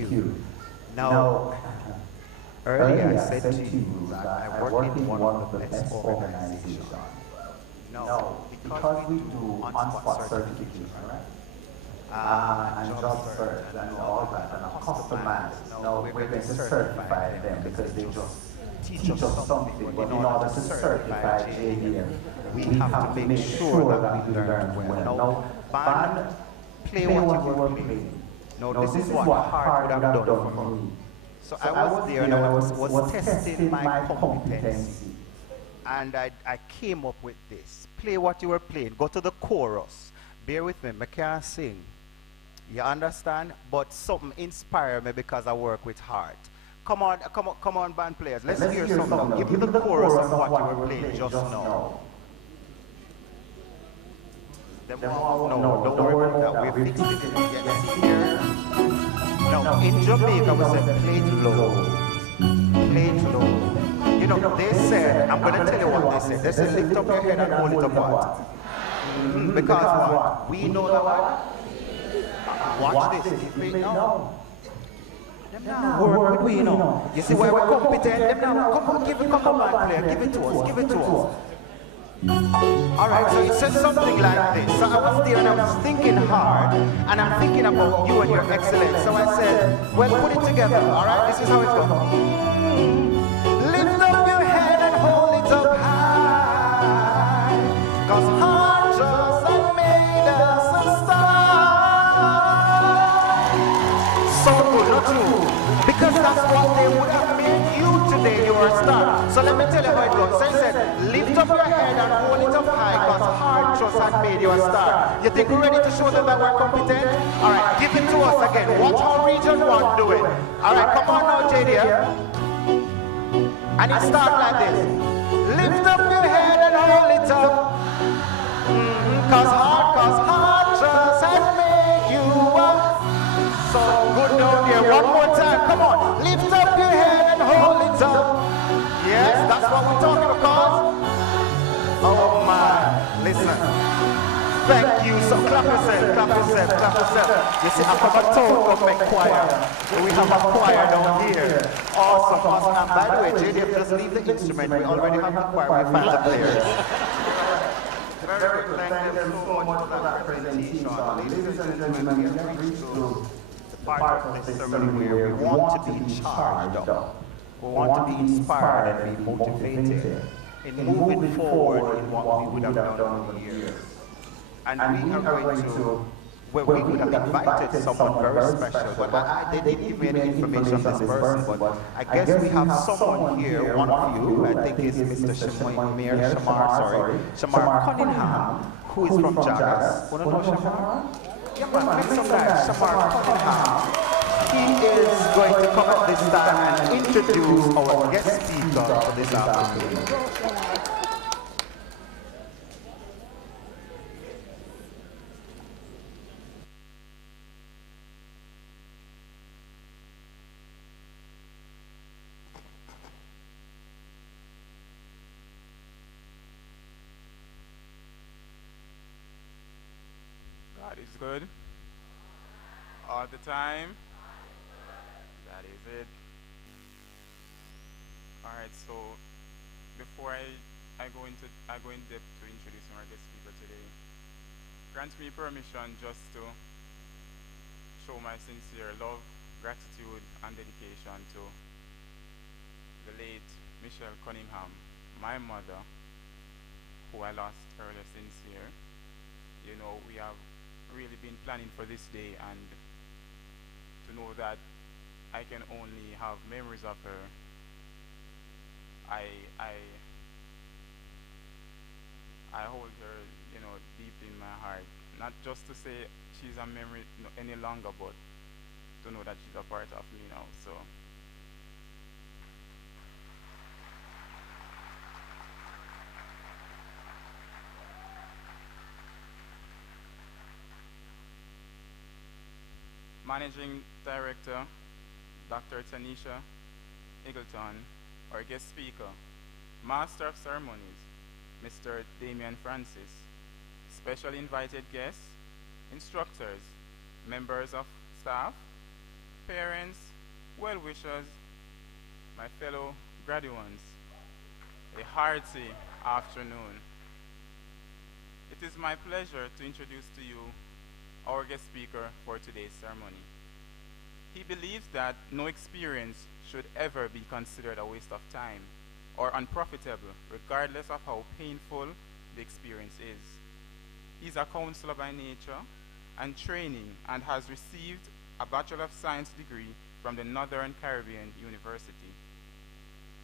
you. Now, earlier I said to you that I work in one of the best organizations. Now, because we do on-spot certification, and job search and all that, and customers, now we're going to certify them because they just teach us something, but in order to certify JDM, we have to make sure that we learn well. Now, band, play what you were playing. Now, this is what Hart would have done for me. So I was there and I was testing my competency. And I came up with this. Play what you were playing. Go to the chorus. Bear with me, I can't sing. You understand? But something inspired me because I work with Hart. Come on, band players. Let's hear something. Give me the chorus of what you were playing just now. No, don't worry about that. We're fixing it. Yes, here. No, in Jamaica we say play it low. Play it low. You know, they said, I'm going to tell you what they said. They said lift up your head and hold it up what? Because what? We know that what? Watch this. Play it now. Work with we know. You see why we're competent? Come on, player. Give it to us. Give it to us. Alright, so it says something like this. So I was there and I was thinking hard, and I'm thinking about you and your excellence. So I said, well, put it together. Alright, this is how it's going. Lift up your head and hold it up high, 'cause heart just had made us a star. So good, not true. Because that's what they would have made you today, you are a star. So let me tell you how it goes. So he said, lift up your head and hold it up high, because hard just had made you a star. You think we're ready to show them that we're competent? Alright, give it to us again. Watch how Region 1 do it. Alright, come on now, JD. And it starts like this. Lift up your head and hold it up. Cause hard just has made you up. So good down here. One more time. Come on. Lift up your head and hold it up. Yes, that's what we're talking about. Oh my. Listen. Thank you. So clap yourself, clap yourself, clap yourself. You see, I have a tone government choir. We have a choir down here. Awesome, awesome. And by the way, JDF, just leave the instrument. We already have the choir. We find the players. Very good. Thank you so much for that presentation. Ladies and gentlemen, we have reached to the part of the ceremony where we want to be charged up. We want to be inspired and be motivated in moving forward in what we would have done over the years. And we are going to, well, we could have invited someone very special, but they didn't give me any information on this person, but I guess we have someone here, one of you, I think is Mr. Shamar Cunningham, who is from Jagas. Want to know Shamar? Yeah, man, make some guys, Shamar Cunningham. He is going to come at this time and introduce our guest speaker for this afternoon. God is good all the time. That is it. All right, so before I go in depth to introduce our guest speaker today, grant me permission just to show my sincere love, gratitude, and dedication to the late Michelle Cunningham, my mother, who I lost earlier this year. You know, we have really been planning for this day, and to know that I can only have memories of her, I hold her, you know, deep in my heart. Not just to say she's a memory any longer, but to know that she's a part of me now. So Managing Director, Dr. Tanisha Eagleton, our guest speaker, Master of Ceremonies, Mr. Damian Francis, special invited guests, instructors, members of staff, parents, well-wishers, my fellow graduates, a hearty afternoon. It is my pleasure to introduce to you our guest speaker for today's ceremony. He believes that no experience should ever be considered a waste of time or unprofitable, regardless of how painful the experience is. He's a counselor by nature and training and has received a Bachelor of Science degree from the Northern Caribbean University.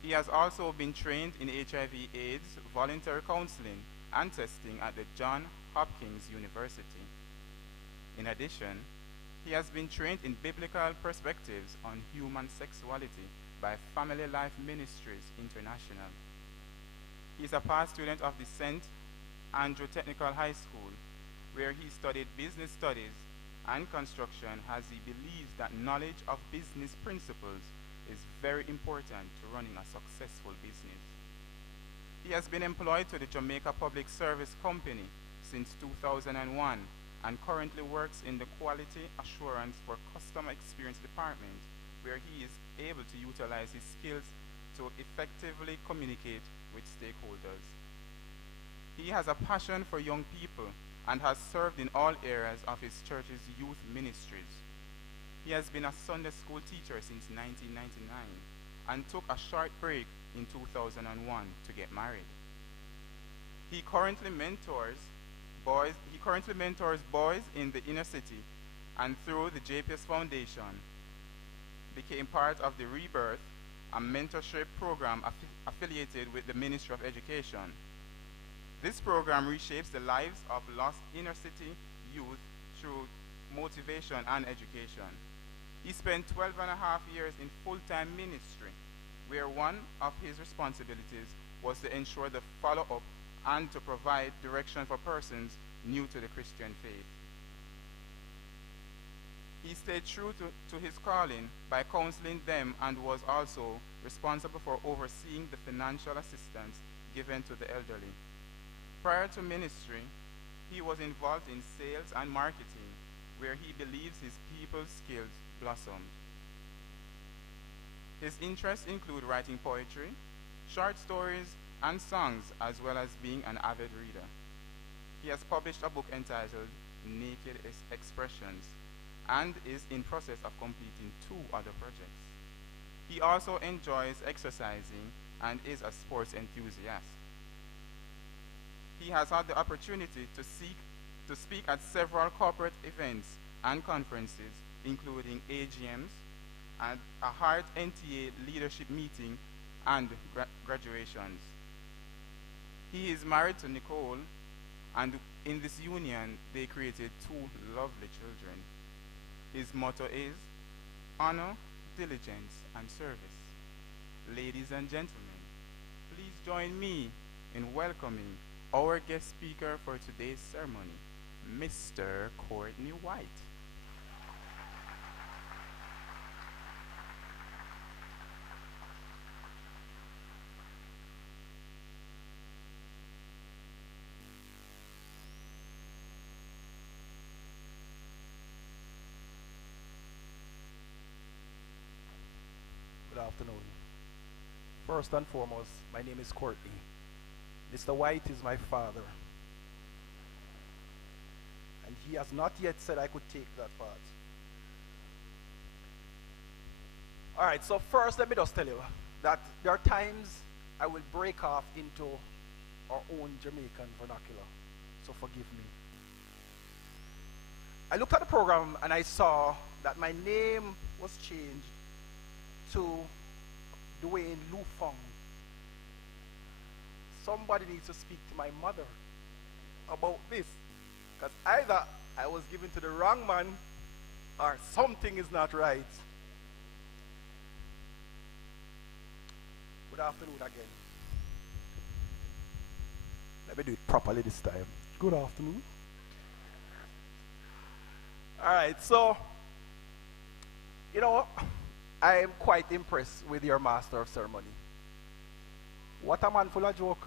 He has also been trained in HIV/AIDS voluntary counseling and testing at the Johns Hopkins University. In addition, he has been trained in biblical perspectives on human sexuality by Family Life Ministries International. He is a past student of the St. Andrew Technical High School, where he studied business studies and construction, as he believes that knowledge of business principles is very important to running a successful business. He has been employed to the Jamaica Public Service Company since 2001 and currently works in the Quality Assurance for Customer Experience Department, where he is able to utilize his skills to effectively communicate with stakeholders. He has a passion for young people and has served in all areas of his church's youth ministries. He has been a Sunday school teacher since 1999 and took a short break in 2001 to get married. He currently mentors boys in the inner city, and through the JPS Foundation became part of the Rebirth, a mentorship program affiliated with the Ministry of Education. This program reshapes the lives of lost inner city youth through motivation and education. He spent 12.5 years in full-time ministry, where one of his responsibilities was to ensure the follow-up and to provide direction for persons new to the Christian faith. He stayed true to his calling by counseling them and was also responsible for overseeing the financial assistance given to the elderly. Prior to ministry, he was involved in sales and marketing, where he believes his people's skills blossomed. His interests include writing poetry, short stories, and songs, as well as being an avid reader. He has published a book entitled Naked Expressions and is in process of completing 2 other projects. He also enjoys exercising and is a sports enthusiast. He has had the opportunity to speak at several corporate events and conferences, including AGMs and a Heart NTA leadership meeting and graduations. He is married to Nicole, and in this union, they created 2 lovely children. His motto is honor, diligence, and service. Ladies and gentlemen, please join me in welcoming our guest speaker for today's ceremony, Mr. Courtney White. Good afternoon. First and foremost, my name is Courtney. Mr. White is my father. And he has not yet said I could take that part. All right, so first let me just tell you that there are times I will break off into our own Jamaican vernacular, so forgive me. I looked at the program and I saw that my name was changed to Dwayne Lufong. Somebody needs to speak to my mother about this, because either I was given to the wrong man or something is not right. Good afternoon again. Let me do it properly this time. Good afternoon. All right, so, you know, I am quite impressed with your master of ceremony. What a man full of joke.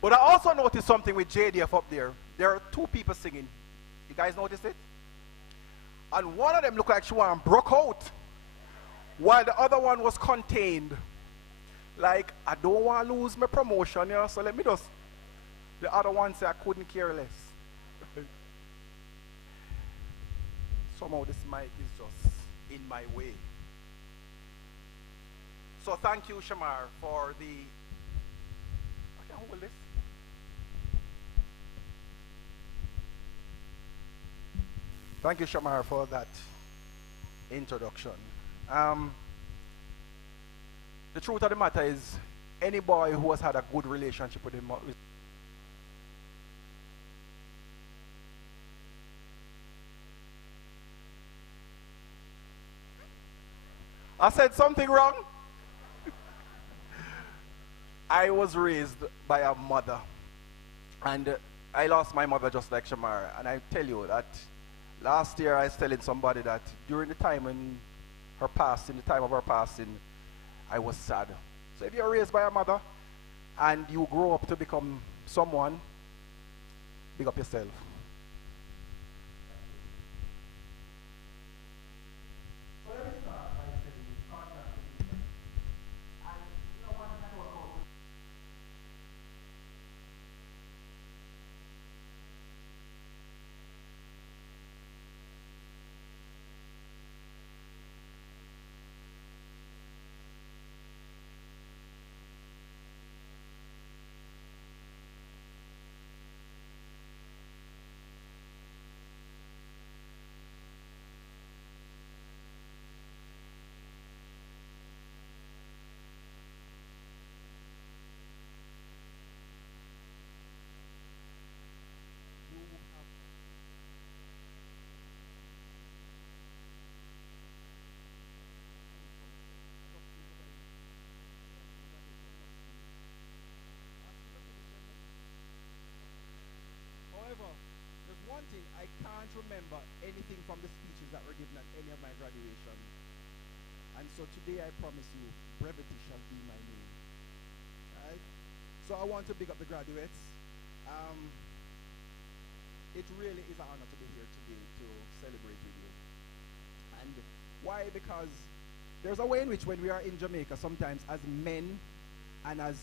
But I also noticed something with JDF up there. There are 2 people singing. You guys notice it? And one of them looked like she was broke out, while the other one was contained. Like, I don't want to lose my promotion, you know, so let me just, the other one said I couldn't care less. Somehow this mic is just in my way. So thank you, Shamar, for the, I can hold this. Thank you, Shamar, for that introduction. The truth of the matter is, any boy who has had a good relationship with him, I said something wrong? I was raised by a mother, and I lost my mother just like Shamar, and I tell you that last year I was telling somebody that during the time when her passing, the time of her passing, I was sad. So if you're raised by a mother and you grow up to become someone, big up yourself. There's one thing, I can't remember anything from the speeches that were given at any of my graduations. And so today I promise you, brevity shall be my name. Right? So I want to big up the graduates. It really is an honor to be here today to celebrate with you. And why? Because there's a way in which when we are in Jamaica, sometimes as men and as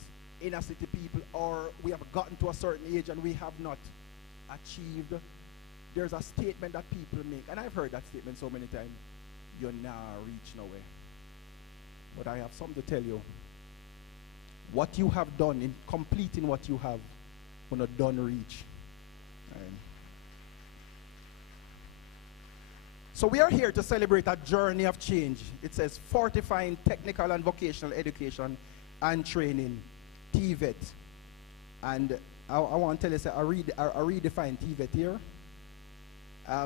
inner city people, or we have gotten to a certain age and we have not achieved, there's a statement that people make, and I've heard that statement so many times: you're not reach nowhere. But I have something to tell you. What you have done in completing what you have, you're not done reach. So we are here to celebrate a journey of change. It says fortifying technical and vocational education and training, TVET. And I want to tell you, I redefine TVET here.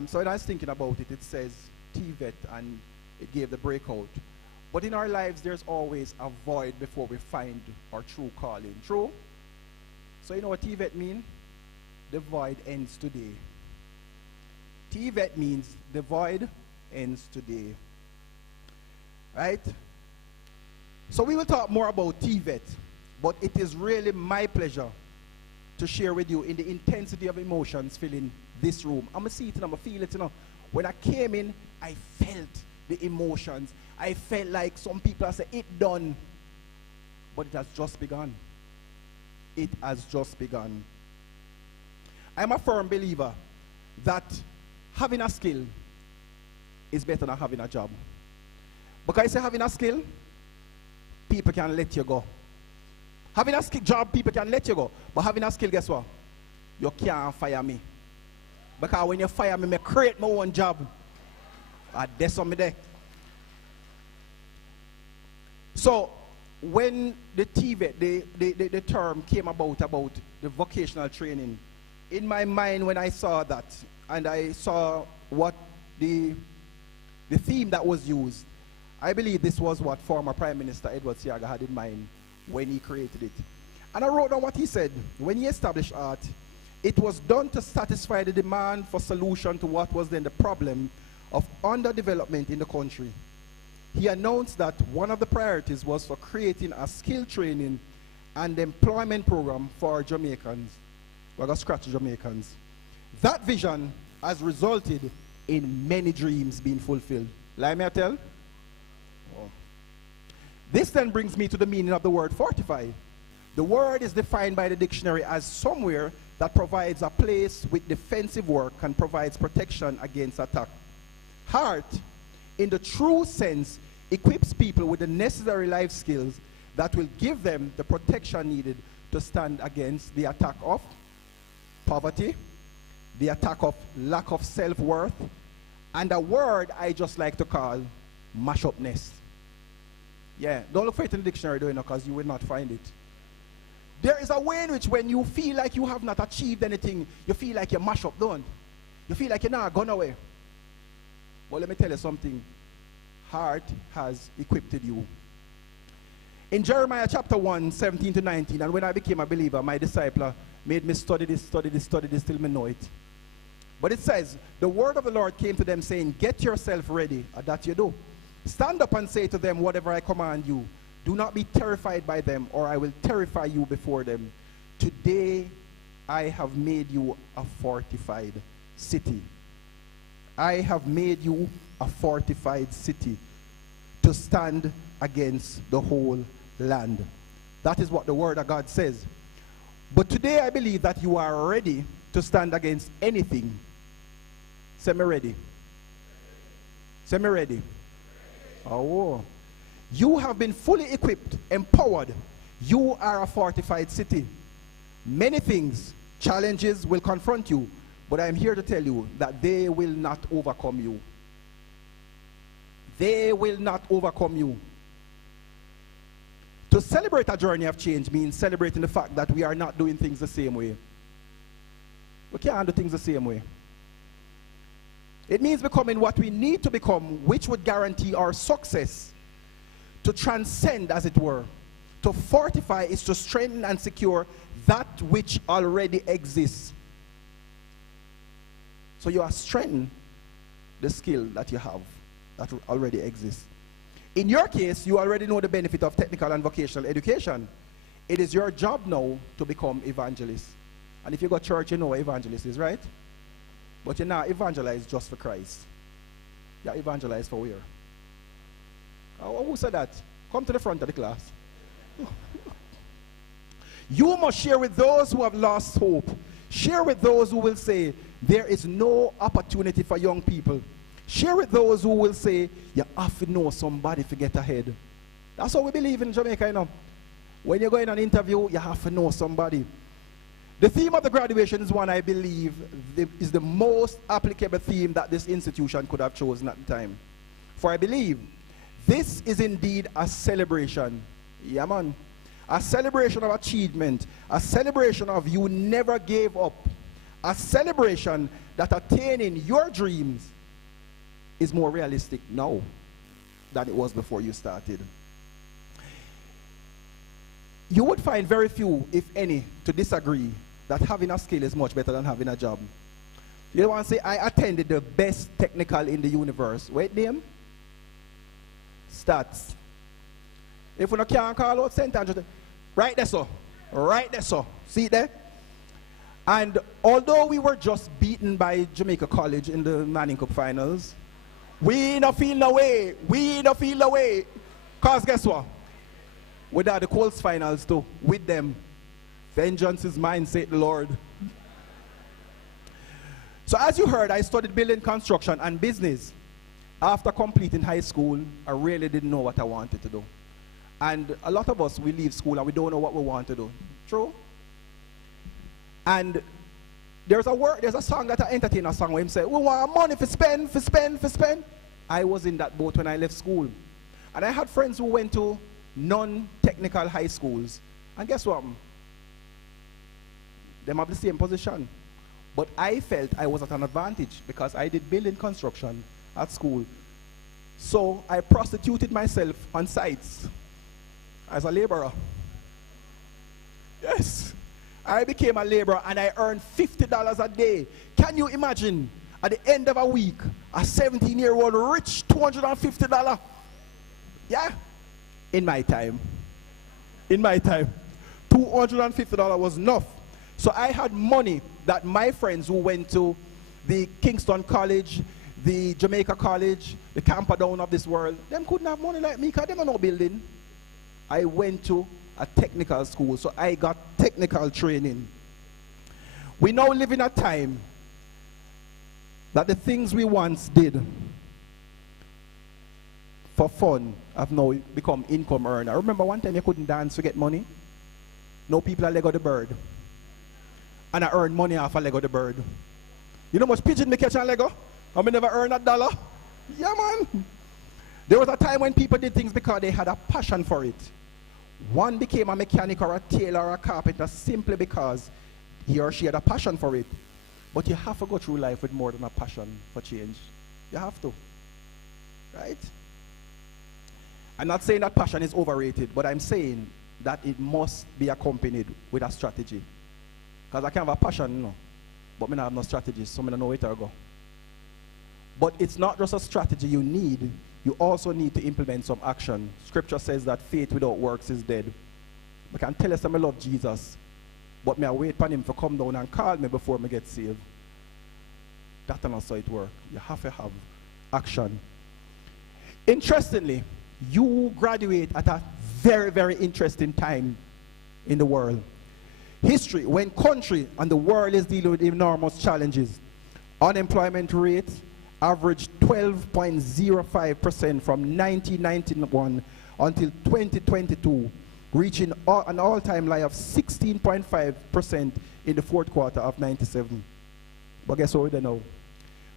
So when I was thinking about it, it says TVET and it gave the breakout. But in our lives, there's always a void before we find our true calling. True? So you know what TVET means? The void ends today. TVET means the void ends today. Right? So we will talk more about TVET, but it is really my pleasure to share with you in the intensity of emotions filling this room. I'm going to see it and I'm going to feel it, you know. When I came in, I felt the emotions. I felt like some people have said, it done. But it has just begun. It has just begun. I'm a firm believer that having a skill is better than having a job. Because I say having a skill, people can let you go. Having a job, people can let you go. But having a skill, guess what? You can't fire me. Because when you fire me, I create my own job. That's on me there. So, when the TVET, the term came about the vocational training, in my mind when I saw that, and I saw what the theme that was used, I believe this was what former Prime Minister Edward Siaga had in mind when he created it. And I wrote down what he said. When he established art, it was done to satisfy the demand for solution to what was then the problem of underdevelopment in the country. He announced that one of the priorities was for creating a skill training and employment program for Jamaicans. We're going to scratch Jamaicans. That vision has resulted in many dreams being fulfilled. Let me tell. Oh. This then brings me to the meaning of the word fortify. The word is defined by the dictionary as somewhere that provides a place with defensive work and provides protection against attack. Heart, in the true sense, equips people with the necessary life skills that will give them the protection needed to stand against the attack of poverty, the attack of lack of self-worth, and a word I just like to call mash-upness. Yeah, don't look for it in the dictionary, because you will not find it. There is a way in which when you feel like you have not achieved anything, you feel like you're mash up, don't you? Feel like you're not gone away. But let me tell you something. Heart has equipped you. In Jeremiah chapter 1, 17 to 19, and when I became a believer, my discipler made me study this till me know it. But it says, the word of the Lord came to them saying, get yourself ready, and that you do. Stand up and say to them whatever I command you. Do not be terrified by them, or I will terrify you before them. Today I have made you a fortified city. I have made you a fortified city to stand against the whole land. That is what the word of God says. But today I believe that you are ready to stand against anything. Say me ready. Say me ready. Oh. You have been fully equipped, empowered. You are a fortified city. Many things, challenges will confront you, but I'm here to tell you that they will not overcome you. They will not overcome you. To celebrate a journey of change means celebrating the fact that we are not doing things the same way. We can't do things the same way. It means becoming what we need to become, which would guarantee our success. To transcend, as it were. To fortify is to strengthen and secure that which already exists. So you are strengthening the skill that you have, that already exists. In your case, you already know the benefit of technical and vocational education. It is your job now to become evangelists. And if you go to church, you know what evangelist is, right? But you're not evangelized just for Christ. You're evangelized for where? Who said that? Come to the front of the class. You must share with those who have lost hope. Share with those who will say, there is no opportunity for young people. Share with those who will say, you have to know somebody to get ahead. That's what we believe in Jamaica, you know. When you're going on an interview, you have to know somebody. The theme of the graduation is one I believe is the most applicable theme that this institution could have chosen at the time. For I believe this is indeed a celebration. Yeah, man. A celebration of achievement. A celebration of you never gave up. A celebration that attaining your dreams is more realistic now than it was before you started. You would find very few, if any, to disagree that having a skill is much better than having a job. You don't want to say, I attended the best technical in the universe. Wait, name? Stats. If we don't can't call out St. Andrew, right there, so. Right there, so. See it there? And although we were just beaten by Jamaica College in the Manning Cup finals, we don't feel no way. We don't feel no way. Because guess what? We had the Colts finals too. With them. Vengeance is mine, said the Lord. So as you heard, I studied building construction and business. After completing high school, I really didn't know what I wanted to do. And a lot of us, we leave school and we don't know what we want to do. True? And there's a song that I entertain a song where him say, we want money for spend. I was in that boat when I left school. And I had friends who went to non-technical high schools. And guess what? They have the same position. But I felt I was at an advantage because I did building construction at school. So I prostituted myself on sites as a laborer. Yes. I became a laborer and I earned $50 a day. Can you imagine at the end of a week, a 17-year-old rich $250? Yeah. In my time. $250 was enough. So I had money that my friends who went to the Kingston College, the Jamaica College, the Camperdown of this world, them couldn't have money like me because they don't know building. I went to a technical school, so I got technical training. We now live in a time that the things we once did for fun have now become income earner. I remember one time you couldn't dance to get money. Now people are Lego the bird. And I earn money off a Lego the bird. You know how much pigeon me catch on Lego? I may never earn $1. Yeah, man. There was a time when people did things because they had a passion for it. One became a mechanic or a tailor or a carpenter simply because he or she had a passion for it. But you have to go through life with more than a passion for change. You have to. Right? I'm not saying that passion is overrated, but I'm saying that it must be accompanied with a strategy. Because I can have a passion, you know, but I don't have no strategy, so I don't know where to go. But it's not just a strategy you need, you also need to implement some action. Scripture says that faith without works is dead. I can tell you that I love Jesus, but I wait for him to come down and call me before I get saved. That's not how it works. You have to have action. Interestingly, you graduate at a very, very interesting time in the world. History, when country and the world is dealing with enormous challenges, unemployment rate averaged 12.05% from 1991 until 2022, reaching an all-time high of 16.5% in the fourth quarter of 97. But guess what we know?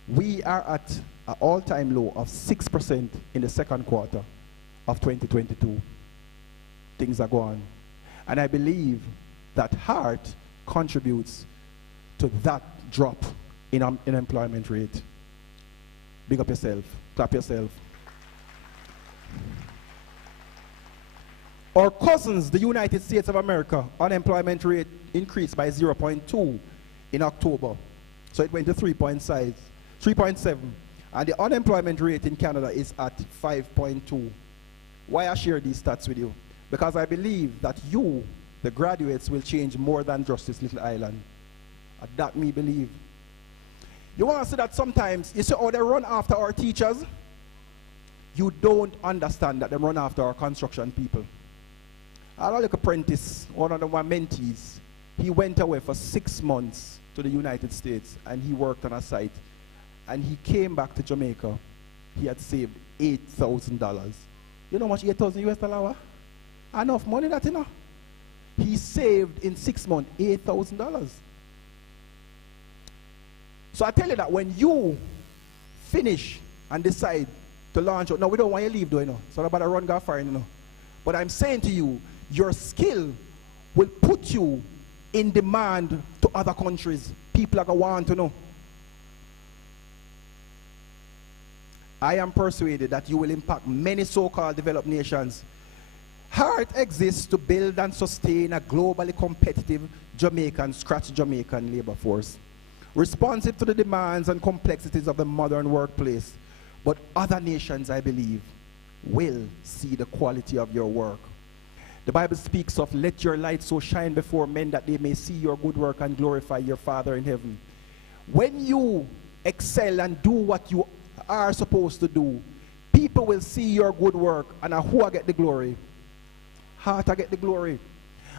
We are at an all-time low of 6% in the second quarter of 2022. Things are going. And I believe that heart contributes to that drop in employment rate. Big up yourself. Clap yourself. Our cousins, the United States of America, unemployment rate increased by 0.2 in October. So it went to 3.7. And the unemployment rate in Canada is at 5.2. Why I share these stats with you? Because I believe that you, the graduates, will change more than just this little island. And that me believe. You want to say that sometimes, you see how they run after our teachers? You don't understand that they run after our construction people. I had a little apprentice, one of my mentees. He went away for 6 months to the United States and he worked on a site. And he came back to Jamaica. He had saved $8,000. You know how much $8,000 US? Enough money that, you know. He saved in 6 months $8,000. So I tell you that when you finish and decide to launch out, no, we don't want you to leave though, you know. It's not about a run go far, you know. But I'm saying to you, your skill will put you in demand to other countries. People are going to want to know. I am persuaded that you will impact many so-called developed nations. Heart exists to build and sustain a globally competitive scratch Jamaican labor force, responsive to the demands and complexities of the modern workplace. But other nations, I believe, will see the quality of your work. The Bible speaks of, let your light so shine before men that they may see your good work and glorify your Father in heaven. When you excel and do what you are supposed to do, people will see your good work, and who get the glory? Heart get the glory.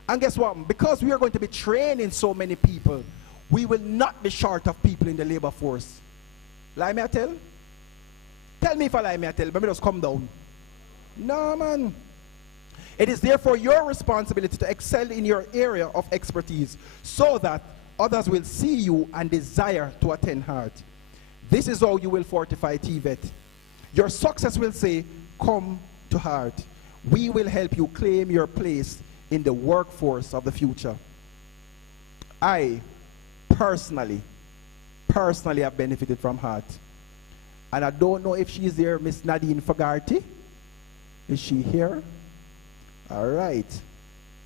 And guess what? Because we are going to be training so many people, we will not be short of people in the labor force. Lie me I tell? Tell me if I lie me I tell. Let me just come down. No, man. It is therefore your responsibility to excel in your area of expertise so that others will see you and desire to attend Heart. This is how you will fortify TVET. Your success will say, come to Heart. We will help you claim your place in the workforce of the future. I personally have benefited from Heart. And I don't know if she's there, Miss Nadine Fagarty. Is she here? All right.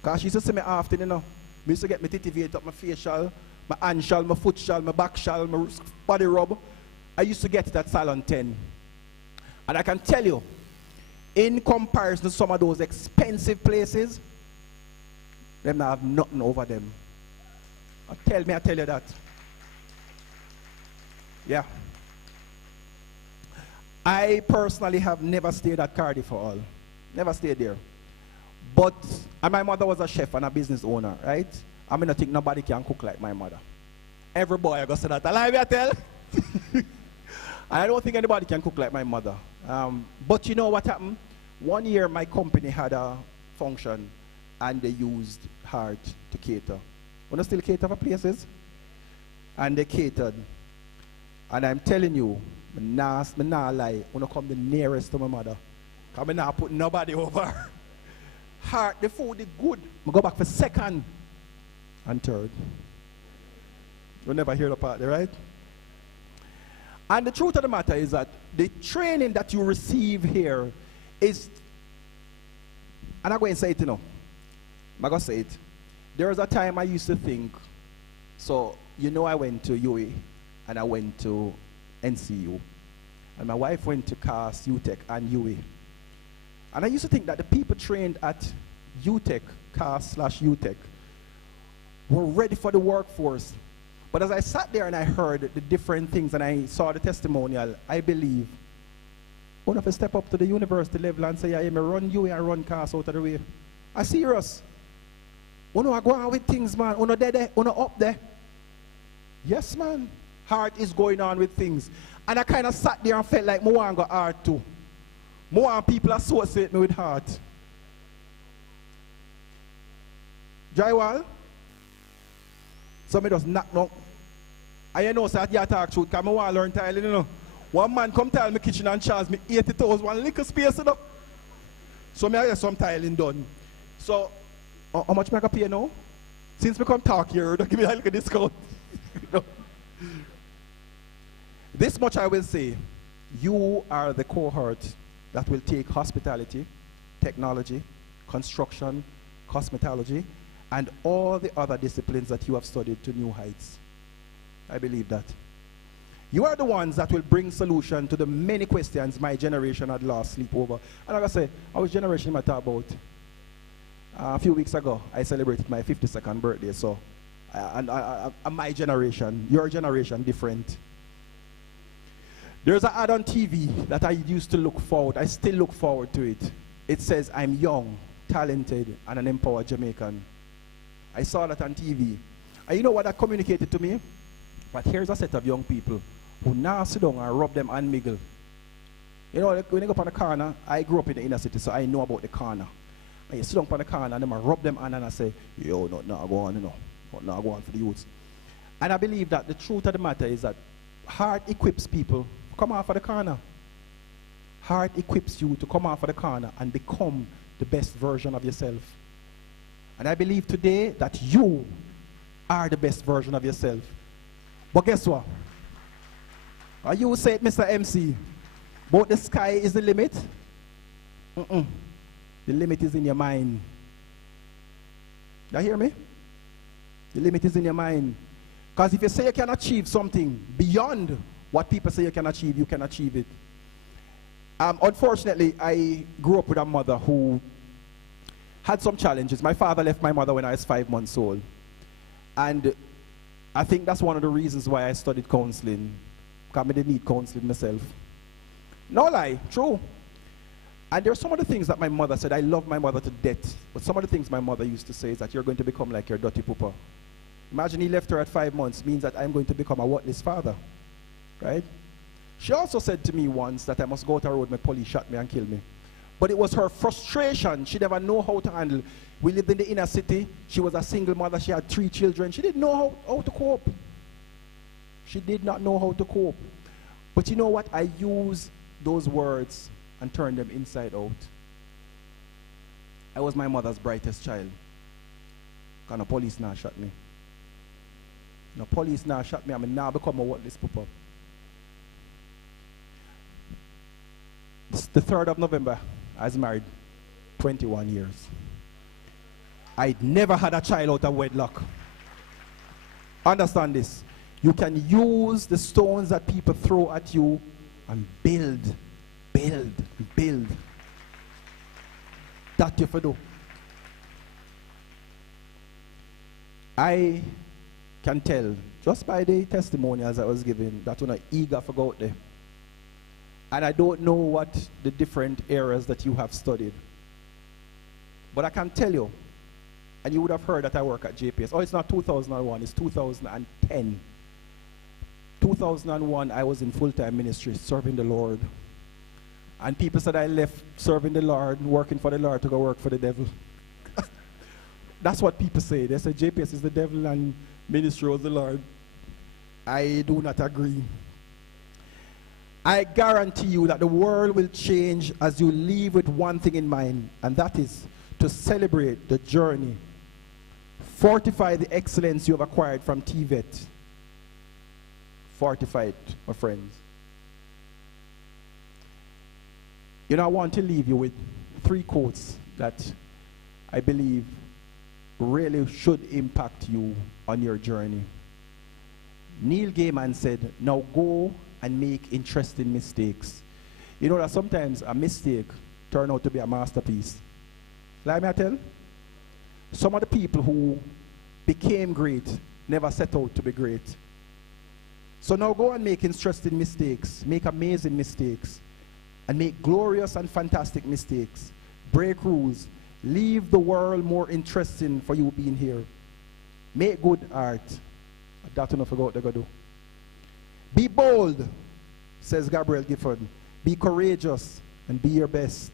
Because she used to see me often, you know. I used to get my titivate up, my facial, my hand shal, my foot shal, my back shal, my body rub. I used to get it at Salon 10. And I can tell you, in comparison to some of those expensive places, them not have nothing over them. I tell you that. Yeah. I personally have never stayed at Cardiff for all. Never stayed there. But, and my mother was a chef and a business owner, right? I mean, I think nobody can cook like my mother. Every boy I go say that. Alive, I tell. I don't think anybody can cook like my mother. But you know what happened? One year my company had a function and they used Heart to cater. Want to still cater for places? And they catered. And I'm telling you, I nah lie, when I come the nearest to my mother. Because I not put nobody over. Heart, the food is good. I go back for second and third. You'll never hear the part there, right? And the truth of the matter is that the training that you receive here is, and I'm going to say it, you know. I'm going to say it. There was a time I used to think, so, you know, I went to UA and I went to NCU. And my wife went to CAS, UTEC, and UA. And I used to think that the people trained at UTEC, CAS/UTEC, were ready for the workforce. But as I sat there and I heard the different things and I saw the testimonial, I believe, one of us step up to the university level and say, yeah, me run UA and run CAS out of the way. I'm serious. Uno are going on with things, man. Uno there, uno up there. Yes, man. Heart is going on with things. And I kind of sat there and felt like I want to go heart too. I want people associate me with heart. Drywall? So me just knock down. I know that you talk truth because I want to learn tiling, you know. One man come tile my kitchen and charge me 80,000, one little space, you know. So me I get some tiling done. So, how much am I going to pay now? Since we come talk here, don't give me a little discount. You know? This much I will say, you are the cohort that will take hospitality, technology, construction, cosmetology, and all the other disciplines that you have studied to new heights. I believe that. You are the ones that will bring solution to the many questions my generation had lost sleep over. And like I say, our generation I talk about. A few weeks ago, I celebrated my 52nd birthday, so my generation, your generation, different. There's an ad on TV that I used to look forward, I still look forward to it. It says, I'm young, talented, and an empowered Jamaican. I saw that on TV. And you know what that communicated to me? But here's a set of young people who now sit down and rub them and miggle. You know, when you go up on the corner, I grew up in the inner city, so I know about the corner. And you sit down on the corner and I rub them and I say, yo, no, go on, you know. No, go on for the youths. And I believe that the truth of the matter is that heart equips people to come off of the corner. Heart equips you to come off of the corner and become the best version of yourself. And I believe today that you are the best version of yourself. But guess what? You say it, Mr. MC, but the sky is the limit. The limit is in your mind. You hear me? The limit is in your mind. Because if you say you can achieve something beyond what people say you can achieve it. Unfortunately, I grew up with a mother who had some challenges. My father left my mother when I was 5 months old. And I think that's one of the reasons why I studied counseling. Because I didn't need counseling myself. No lie, true. And there are some of the things that my mother said. I love my mother to death. But some of the things my mother used to say is that you're going to become like your dirty pooper. Imagine he left her at 5 months, means that I'm going to become a worthless father. Right? She also said to me once that I must go out the road, my police shot me and kill me. But it was her frustration. She never knew how to handle. We lived in the inner city. She was a single mother. She had 3 children. She didn't know how to cope. She did not know how to cope. But you know what? I use those words and turn them inside out. I was my mother's brightest child. Because the police now shot me. The police now shot me. I mean, now become a worthless pooper. The 3rd of November, I was married 21 years. I'd never had a child out of wedlock. Understand this. You can use the stones that people throw at you and build. That you do. I can tell, just by the testimonials I was giving, that when I'm eager for go out there. And I don't know what the different areas that you have studied. But I can tell you, and you would have heard that I work at JPS. Oh, it's not 2001, it's 2010. 2001, I was in full-time ministry, serving the Lord. And people said I left serving the Lord, working for the Lord, to go work for the devil. That's what people say. They say JPS is the devil and ministry was the Lord. I do not agree. I guarantee you that the world will change as you leave with one thing in mind, and that is to celebrate the journey. Fortify the excellence you have acquired from TVET. Fortify it, my friends. You know, I want to leave you with 3 quotes that I believe really should impact you on your journey. Neil Gaiman said, now go and make interesting mistakes. You know that sometimes a mistake turns out to be a masterpiece. Like me I tell, some of the people who became great never set out to be great. So now go and make interesting mistakes, make amazing mistakes, and make glorious and fantastic mistakes. Break rules. Leave the world more interesting for you being here. Make good art. That's enough about what they're going to do. Be bold, says Gabriel Gifford. Be courageous and be your best.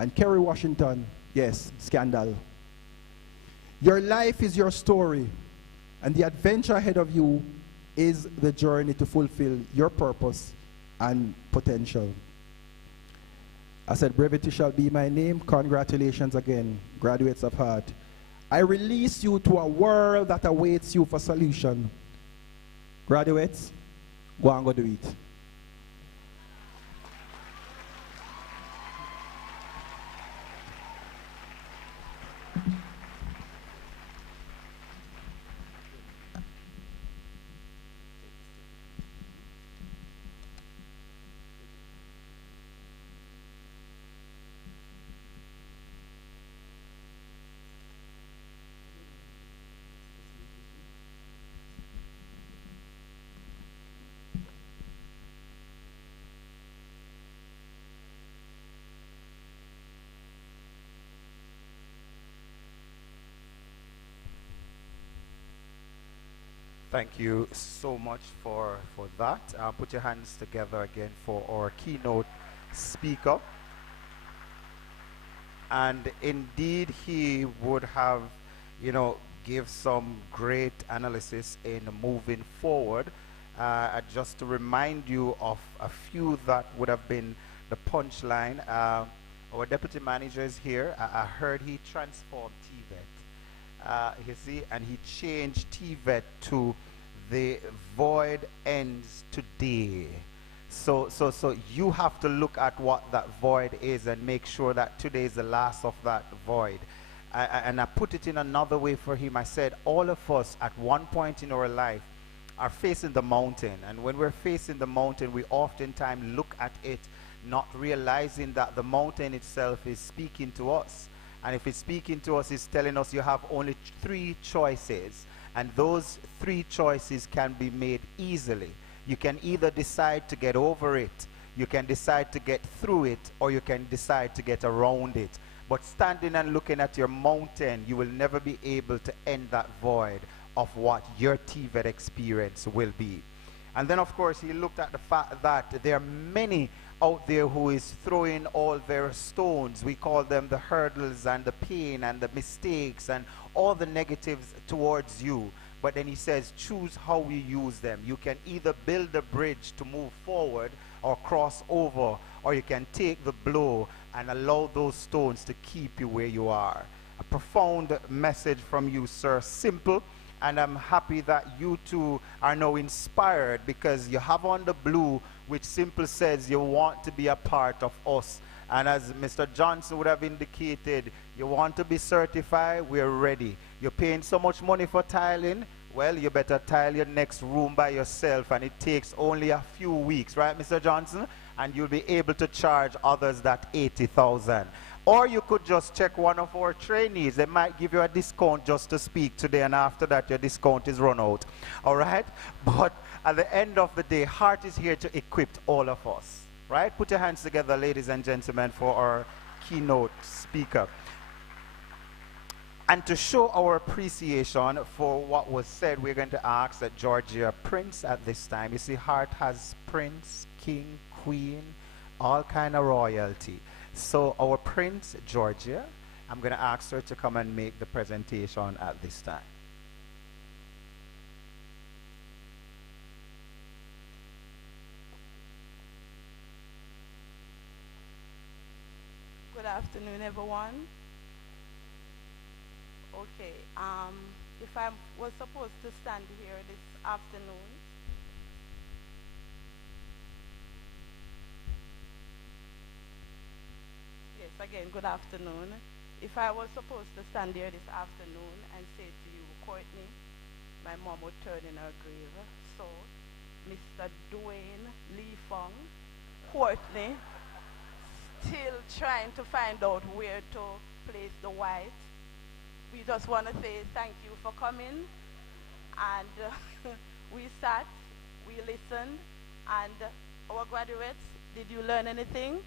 And Kerry Washington, yes, scandal. Your life is your story, and the adventure ahead of you is the journey to fulfill your purpose and potential. I said, brevity shall be my name. Congratulations again, graduates of heart. I release you to a world that awaits you for solution. Graduates, go and go do it. Thank you so much for that. Put your hands together again for our keynote speaker. And indeed, he would have, give some great analysis in moving forward. Just to remind you of a few that would have been the punchline. Our deputy manager is here. I heard he transformed TVET. You see, and he changed TVET to the void ends today. So you have to look at what that void is and make sure that today is the last of that void. And I put it in another way for him. I said, all of us at one point in our life are facing the mountain. And when we're facing the mountain, we oftentimes look at it not realizing that the mountain itself is speaking to us. And if it's speaking to us, it's telling us you have only 3 choices. And those 3 choices can be made easily. You can either decide to get over it, you can decide to get through it, or you can decide to get around it. But standing and looking at your mountain, you will never be able to end that void of what your TVET experience will be. And then, of course, he looked at the fact that there are many out there who is throwing all their stones. We call them the hurdles and the pain and the mistakes and all the negatives towards you. But then he says, choose how you use them. You can either build a bridge to move forward or cross over, or you can take the blow and allow those stones to keep you where you are. A profound message from you, sir. Simple. And I'm happy that you two are now inspired, because you have on the blue, which simply says you want to be a part of us. And as Mr. Johnson would have indicated, you want to be certified, we're ready. You're paying so much money for tiling, well, you better tile your next room by yourself, and it takes only a few weeks, right, Mr. Johnson? And you'll be able to charge others that 80,000. Or you could just check one of our trainees. They might give you a discount just to speak today, and after that your discount is run out. All right? But at the end of the day, Heart is here to equip all of us, right? Put your hands together, ladies and gentlemen, for our keynote speaker. And to show our appreciation for what was said, we're going to ask that Georgia Prince at this time. You see, Heart has Prince, King, Queen, all kind of royalty. So our Prince, Georgia, I'm going to ask her to come and make the presentation at this time. Good afternoon, everyone. Okay, if I was supposed to stand here this afternoon, yes, again, good afternoon. If I was supposed to stand here this afternoon and say to you, Courtney, my mom would turn in her grave. So, Mr. Dwayne Lee Fong, Courtney, still trying to find out where to place the white. We just want to say thank you for coming, and we sat, we listened, and our graduates, did you learn anything?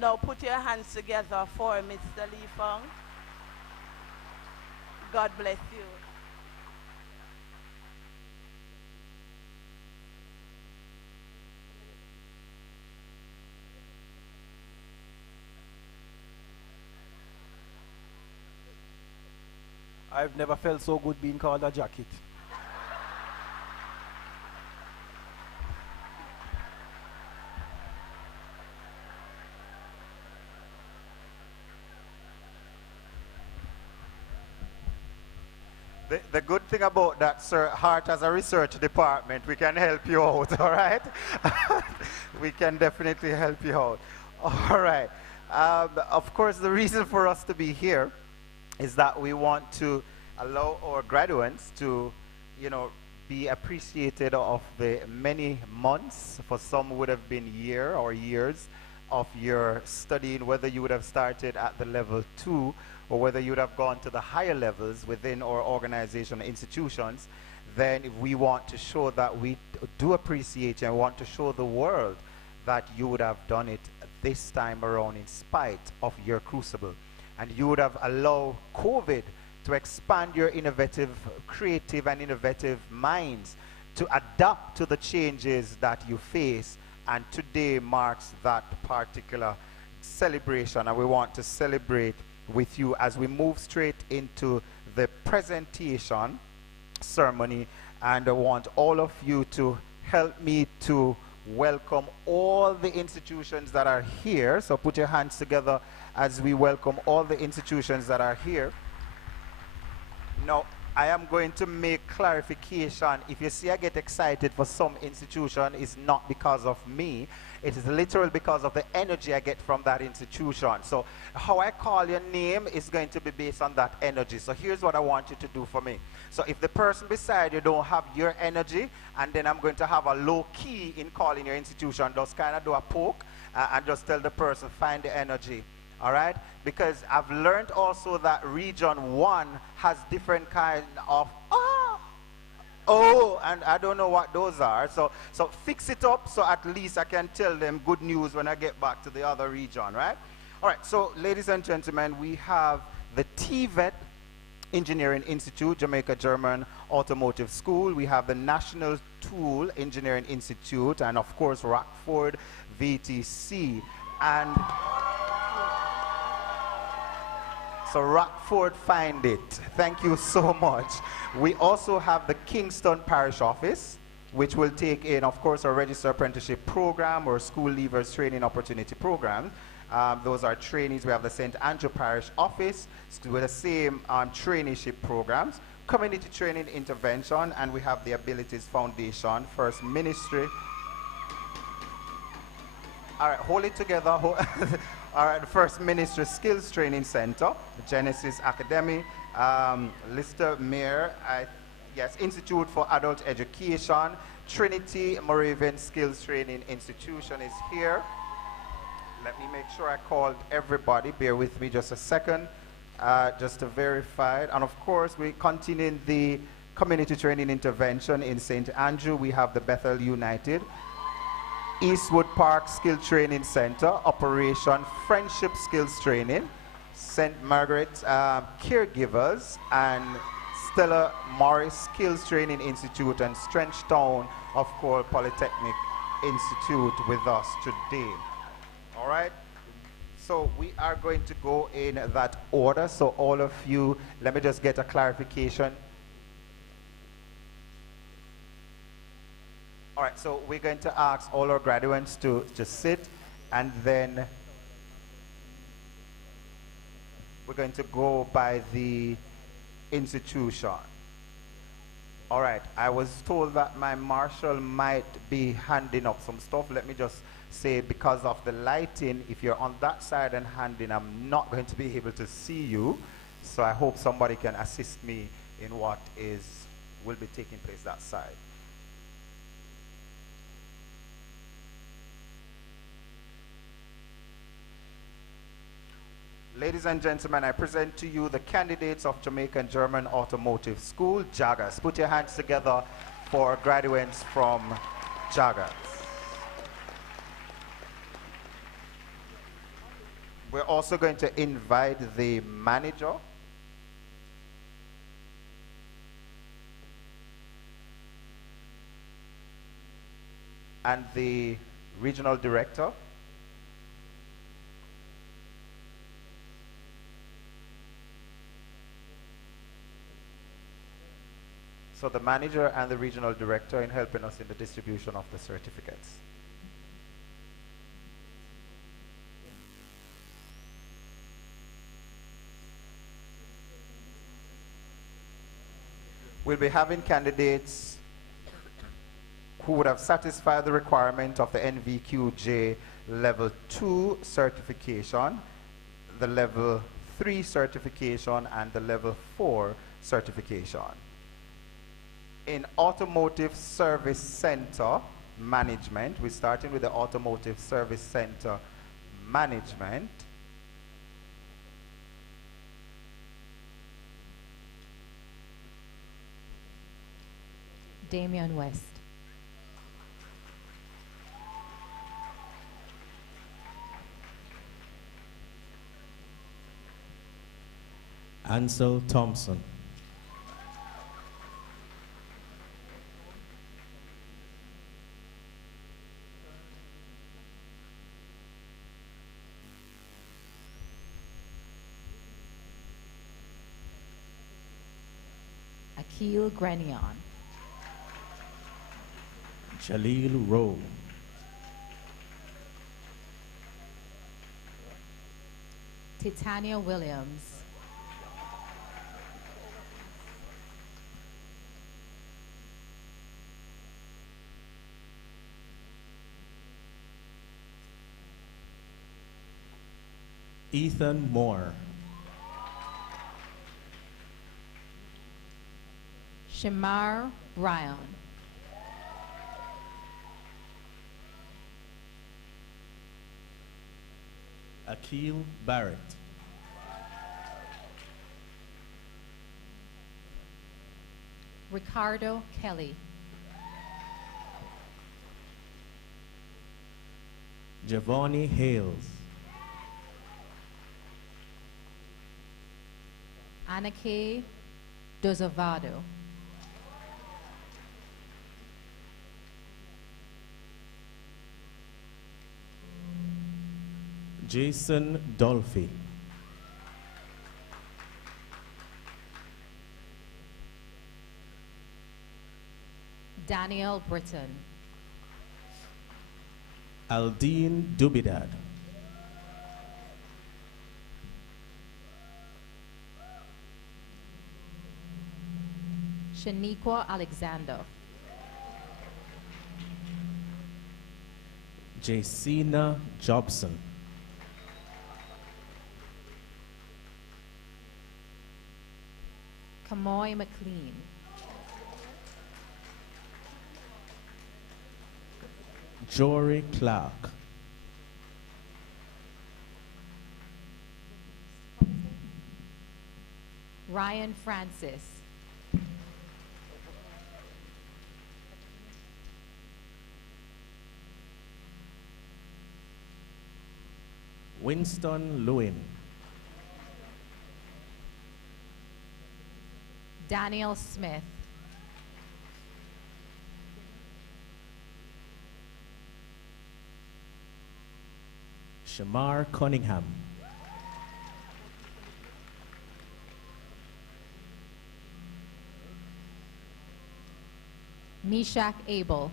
Now put your hands together for Mr. Lee Fong. God bless you. I've never felt so good being called a jacket. The good thing about that, sir, Heart has a research department. We can help you out, all right? We can definitely help you out. All right. Of course, the reason for us to be here is that we want to allow our graduates to, be appreciated of the many months, for some would have been year or years, of your studying, whether you would have started at the level 2 or whether you would have gone to the higher levels within our organization institutions. Then we want to show that we do appreciate you and want to show the world that you would have done it this time around in spite of your crucible. And you would have allowed COVID to expand your innovative, creative and innovative minds to adapt to the changes that you face. And today marks that particular celebration, and we want to celebrate with you as we move straight into the presentation ceremony. And I want all of you to help me to welcome all the institutions that are here. So put your hands together as we welcome all the institutions that are here. Now, I am going to make clarification. If you see I get excited for some institution, it's not because of me. It is literally because of the energy I get from that institution. So how I call your name is going to be based on that energy. So here's what I want you to do for me. So if the person beside you don't have your energy, and then I'm going to have a low key in calling your institution, just kind of do a poke and just tell the person, find the energy. All right? Because I've learned also that region 1 has different kind of and I don't know what those are. So fix it up so at least I can tell them good news when I get back to the other region, right? All right, so ladies and gentlemen, we have the TVET Engineering Institute, Jamaica German Automotive School. We have the National Tool Engineering Institute, and of course Rockford VTC. And so Rockford, find it. Thank you so much. We also have the Kingston Parish Office, which will take in, of course, our Register Apprenticeship Program or School Leavers Training Opportunity Program. Those are trainees. We have the St. Andrew Parish Office with the same traineeship programs, Community Training Intervention, and we have the Abilities Foundation, First Ministry. All right, hold it together. All right, the First Ministry Skills Training Center, Genesis Academy, Lister Mayor, yes, Institute for Adult Education, Trinity Moravian Skills Training Institution is here. Let me make sure I called everybody. Bear with me just a second, just to verify it. And of course, we continue the Community Training Intervention in St. Andrew, we have the Bethel United. Eastwood Park Skill Training Center, Operation Friendship Skills Training, St. Margaret Caregivers, and Stella Morris Skills Training Institute, and Trenchtown of Cole Polytechnic Institute with us today. All right? So we are going to go in that order. So all of you, let me just get a clarification. All right, so we're going to ask all our graduates to sit, and then we're going to go by the institution. All right, I was told that my marshal might be handing up some stuff. Let me just say, because of the lighting, if you're on that side and handing, I'm not going to be able to see you. So I hope somebody can assist me in what will be taking place that side. Ladies and gentlemen, I present to you the candidates of Jamaican German Automotive School, JAGAS. Put your hands together for graduates from JAGAS. We're also going to invite the manager and the regional director. So the manager and the regional director in helping us in the distribution of the certificates. We'll be having candidates who would have satisfied the requirement of the NVQJ Level 2 certification, the Level 3 certification, and the Level 4 certification. In Automotive Service Center Management, we're starting with the Automotive Service Center Management. Damian West. Ansel Thompson. Akil Grenion. Jaleel Rowe. Titania Williams. Ethan Moore. Shamar Brown. Akil Barrett. Ricardo Kelly. Giovanni Hales. Anake Dozovado. Jason Dolphy. Daniel Britton. Aldine Dubidad. Shaniqua Alexander. Jacina Jobson. Kamoy McLean. Jory Clark. Ryan Francis. Winston Lewin. Daniel Smith. Shamar Cunningham. Meshach Abel.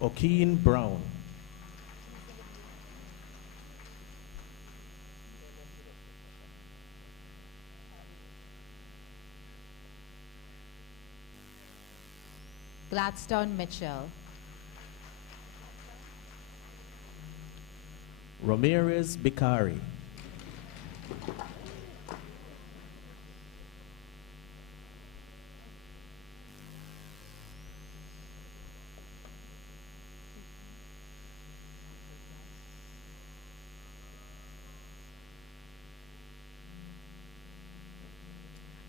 Okeen Brown. Gladstone Mitchell. Ramirez Bikari.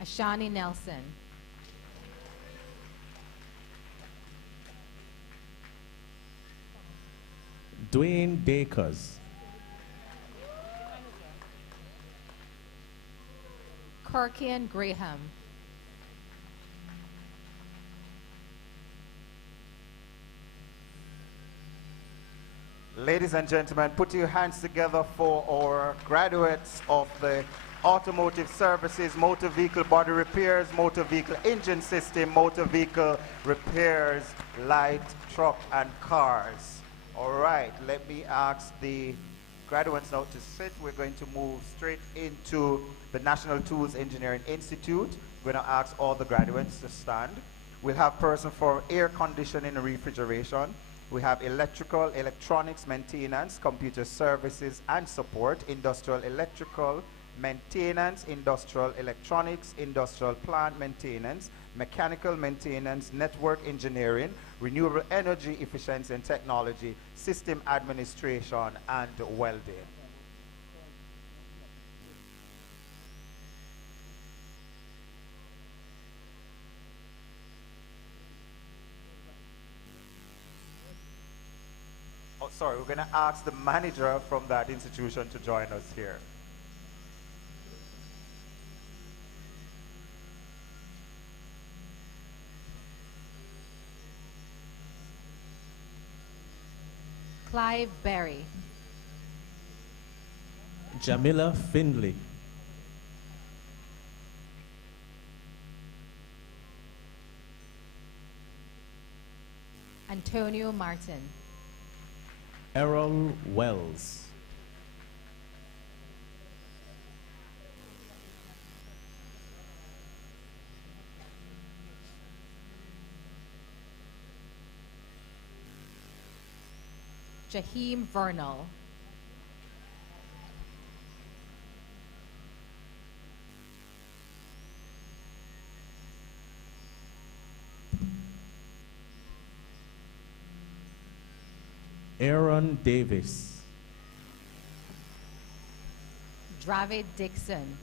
Ashani Nelson. Dwayne Dakers. Kirkian Graham. Ladies and gentlemen, put your hands together for our graduates of the Automotive Services, Motor Vehicle Body Repairs, Motor Vehicle Engine System, Motor Vehicle Repairs, Light Truck and Cars. All right, let me ask the graduates now to sit. We're going to move straight into the National Tools Engineering Institute. We're going to ask all the graduates to stand. We'll have person for air conditioning and refrigeration. We have electrical, electronics, maintenance, computer services and support, industrial electrical, maintenance, industrial electronics, industrial plant maintenance, mechanical maintenance, network engineering, renewable energy efficiency and technology, system administration, and welding. Oh, sorry, we're going to ask the manager from that institution to join us here. Clive Berry. Jamila Findley. Antonio Martin. Errol Wells. Jaheim Vernal. Aaron Davis. Dravid Dixon.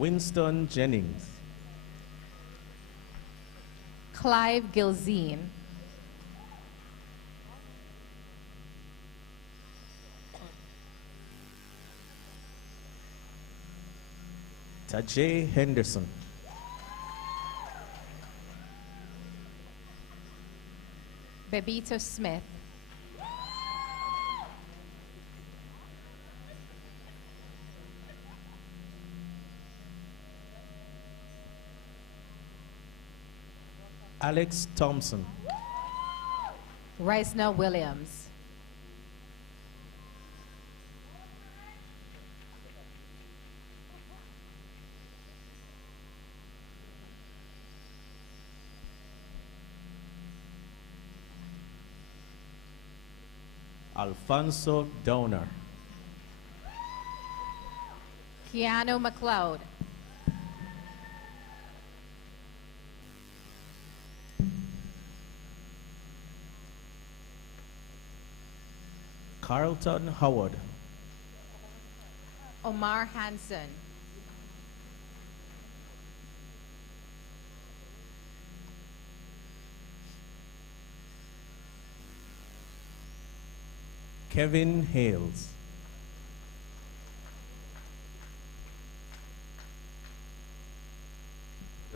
Winston Jennings. Clive Gilzine. Tajay Henderson. Bebito Smith. Alex Thompson. Reisner Williams. Alfonso Donor. Keanu McLeod. Carlton Howard. Omar Hansen. Kevin Hales.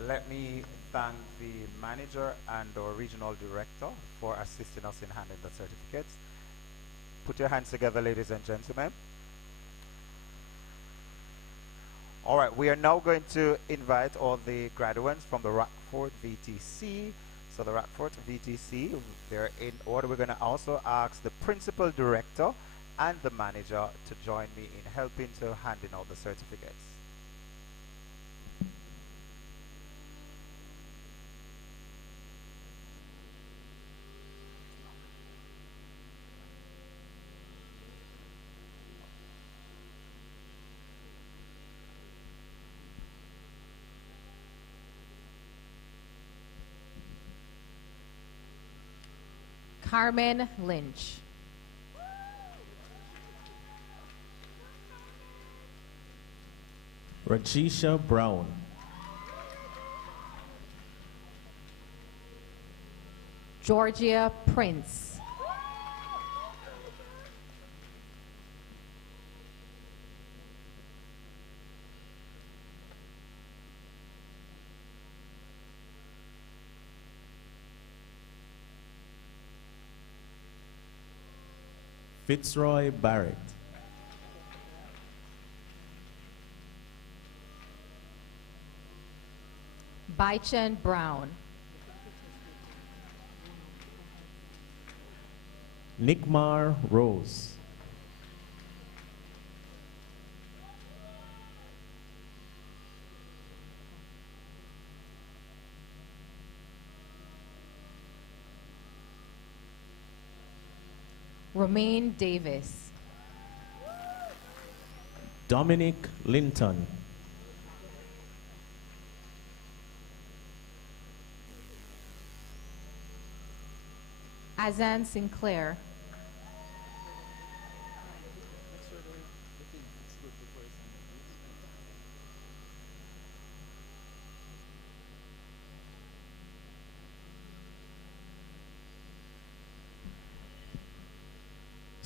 Let me thank the manager and our regional director for assisting us in handing the certificates. Put your hands together, ladies and gentlemen. All right, we are now going to invite all the graduates from the Rockford VTC. So the Rockford VTC, they're in order. We're going to also ask the principal director and the manager to join me in helping to handing out the certificates. Carmen Lynch. Rajisha Brown. Georgia Prince. Fitzroy Barrett. Baichen Brown. Nickmar Rose. Romaine Davis. Dominic Linton. Azan Sinclair.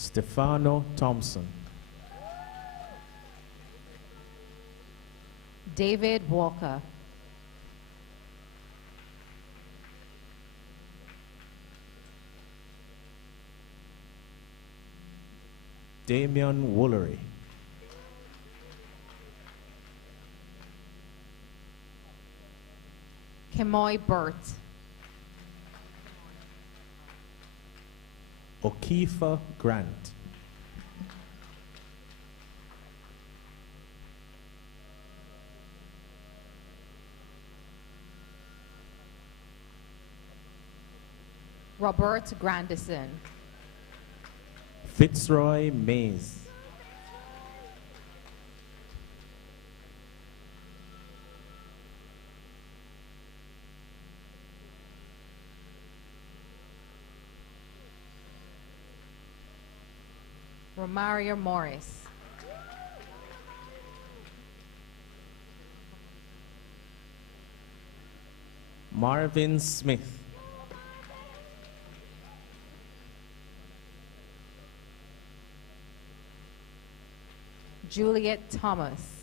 Stefano Thompson. David Walker. Damian Woolery. Kemoy Burt. Okifa Grant. Robert Grandison. Fitzroy Mays. Romario Morris. Marvin Smith. Juliet Thomas.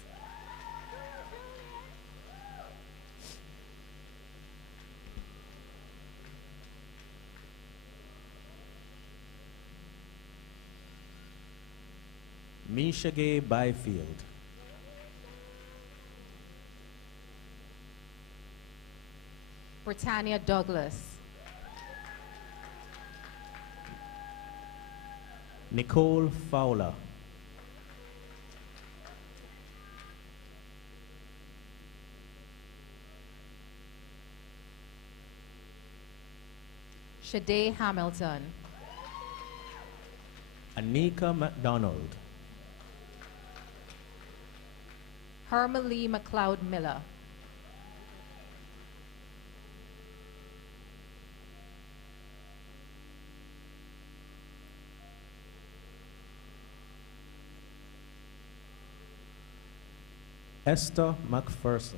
Misha Gay Byfield. Britannia Douglas. Nicole Fowler. Shade Hamilton. Anika McDonald. Hermalee McLeod Miller. Esther McPherson.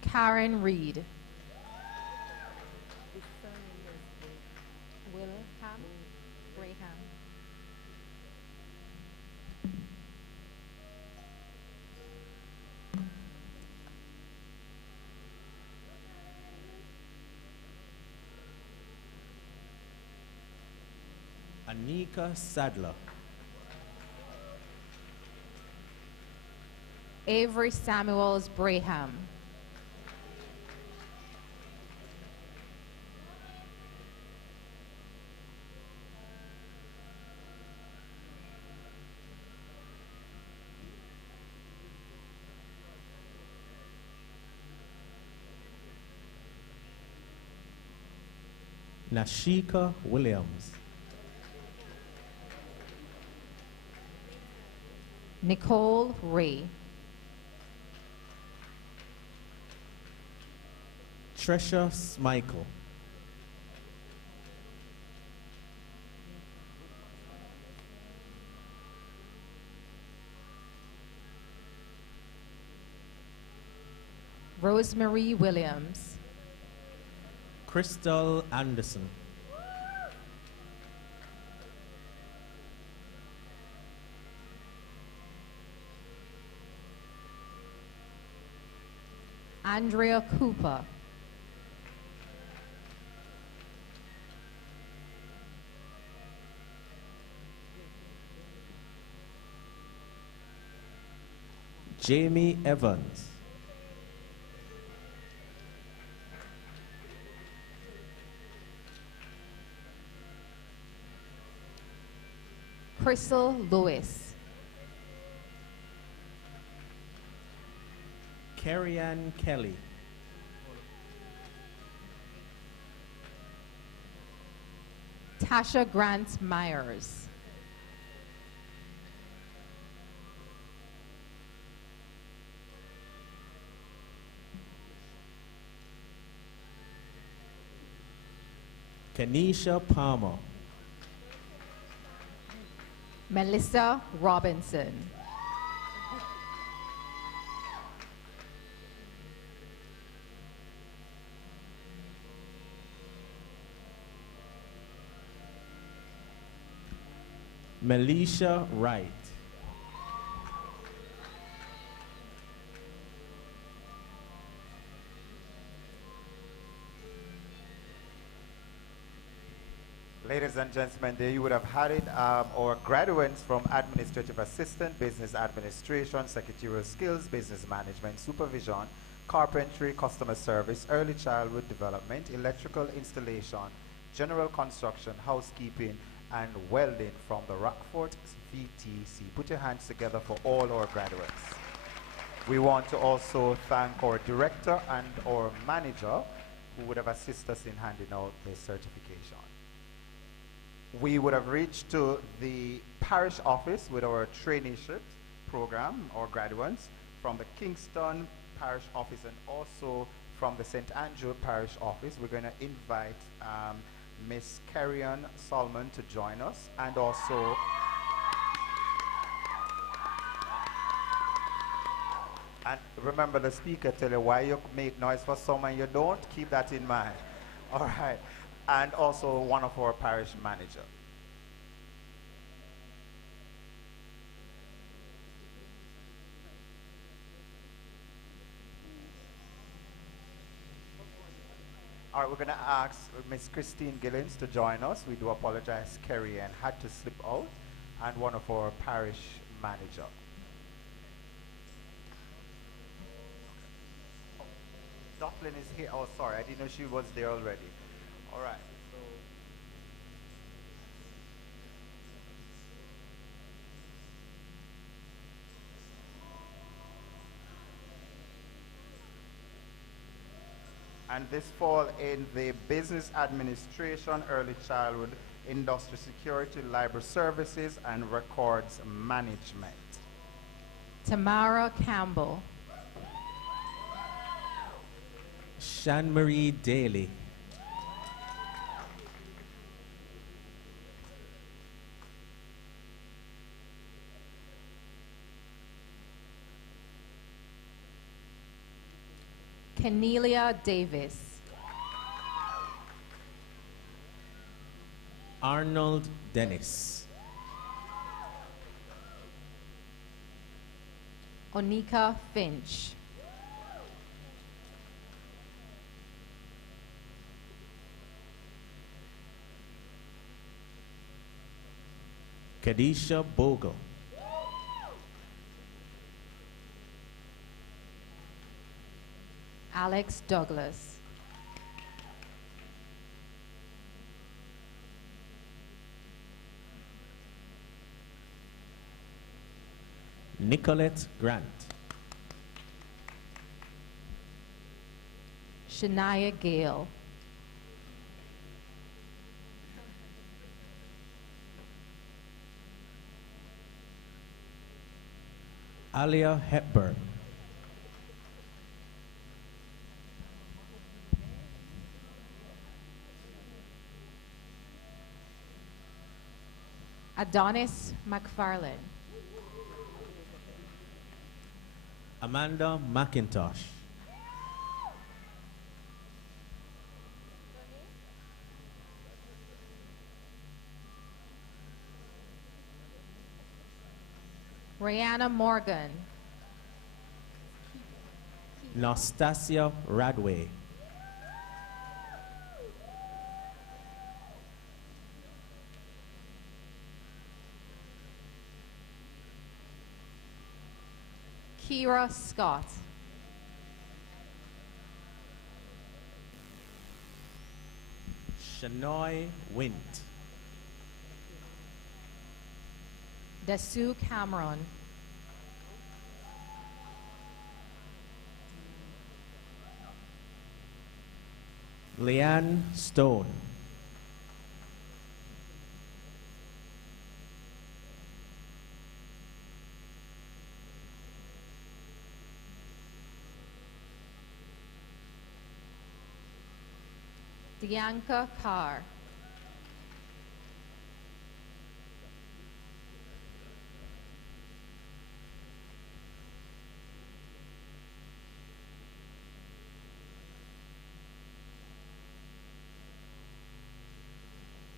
Karen Reed. Graham. Anika Sadler. Avery Samuels Braham. Nashika Williams. Nicole Ray. Tresha Smichael. Rosemary Williams. Crystal Anderson. Andrea Cooper. Jamie Evans. Crystal Lewis. Carrie-Ann Kelly. Tasha Grant Myers. Kenisha Palmer. Melissa Robinson. Melisha Wright. Ladies and gentlemen, there you would have had it, our graduates from Administrative Assistant, Business Administration, Secretarial Skills, Business Management, Supervision, Carpentry, Customer Service, Early Childhood Development, Electrical Installation, General Construction, Housekeeping, and Welding from the Rockfort VTC. Put your hands together for all our graduates. We want to also thank our director and our manager who would have assisted us in handing out the certification. We would have reached to the parish office with our traineeship program, our graduates from the Kingston parish office and also from the St. Andrew parish office. We're going to invite Miss Carrie-Ann Solomon to join us, and also and remember the speaker tell you why you make noise for someone you don't. Keep that in mind. All right. And also one of our parish manager. All right, we're going to ask Miss Christine Gillens to join us. We do apologize, Carrie-Ann had to slip out, and one of our parish manager. Dublin is here. Oh, sorry, I didn't know she was there already. All right. And this fall in the Business Administration, Early Childhood, Industry Security, Library Services, and Records Management. Tamara Campbell. Shan-Marie Daly. Kenelia Davis. Arnold Dennis. Onika Finch. Kadisha Bogle. Alex Douglas. Nicolette Grant. Shania Gale. Alia Hepburn. Adonis McFarlane. Amanda McIntosh. Rihanna Morgan. Nastasia Radway. Kira Scott. Shanoy Wint. Desu Cameron. Leanne Stone. Dianca Carr.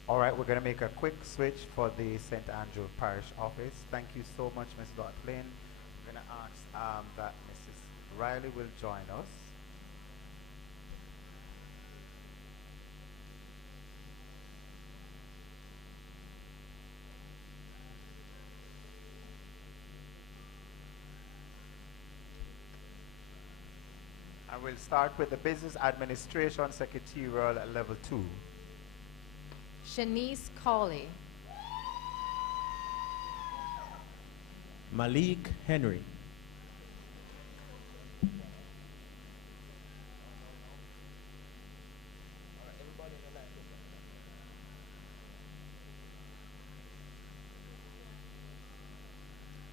All right, we're going to make a quick switch for the St. Andrew Parish Office. Thank you so much, Ms. Lotlin. We're going to ask that Mrs. Riley will join us. And we'll start with the Business Administration Secretarial Level 2. Shanice Cawley. Malik Henry.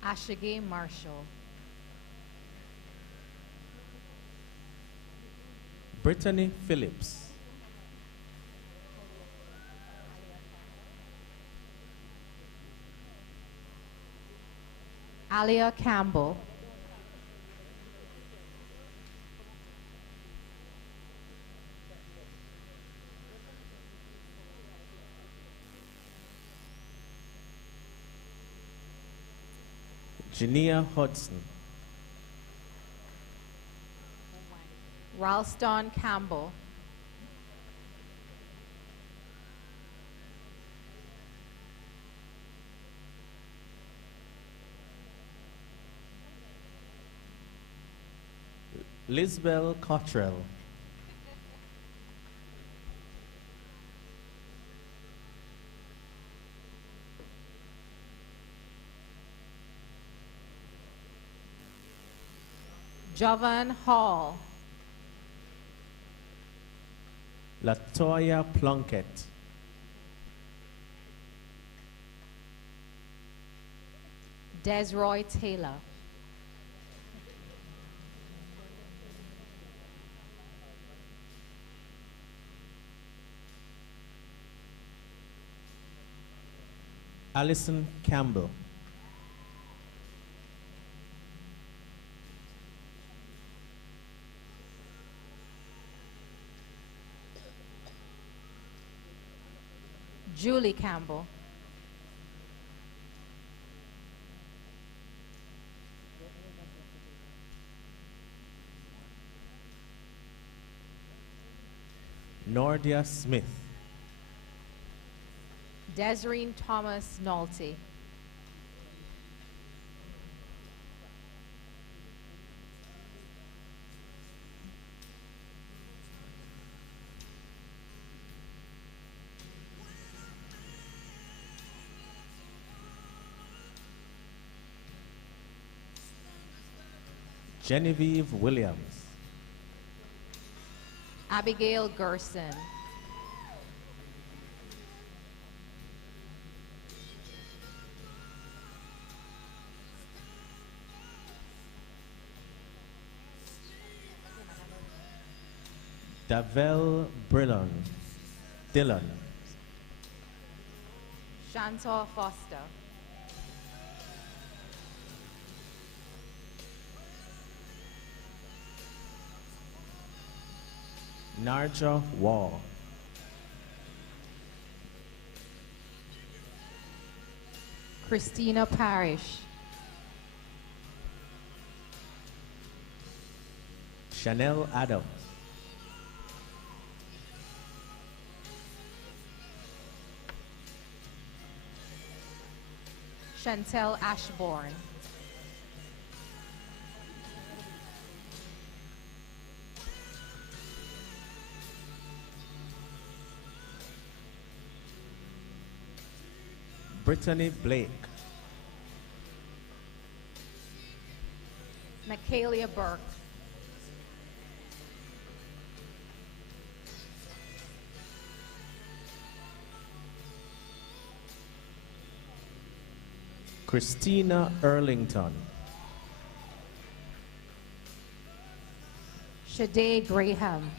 Ashige Marshall. Brittany Phillips. Alia Campbell. Jania Hudson. Ralston Campbell. Lisbel Cottrell. Jovan Hall. Latoya Plunkett. Desroy Taylor. Alison Campbell. Julie Campbell. Nordia Smith. Desireen Thomas Nolte. Genevieve Williams. Abigail Gerson. Davel Dillon. Chantal Foster. Narja Wall. Christina Parrish. Chanel Adams. Chantel Ashbourne. Brittany Blake. Michaelia Burke. Christina Erlington. Shade Graham.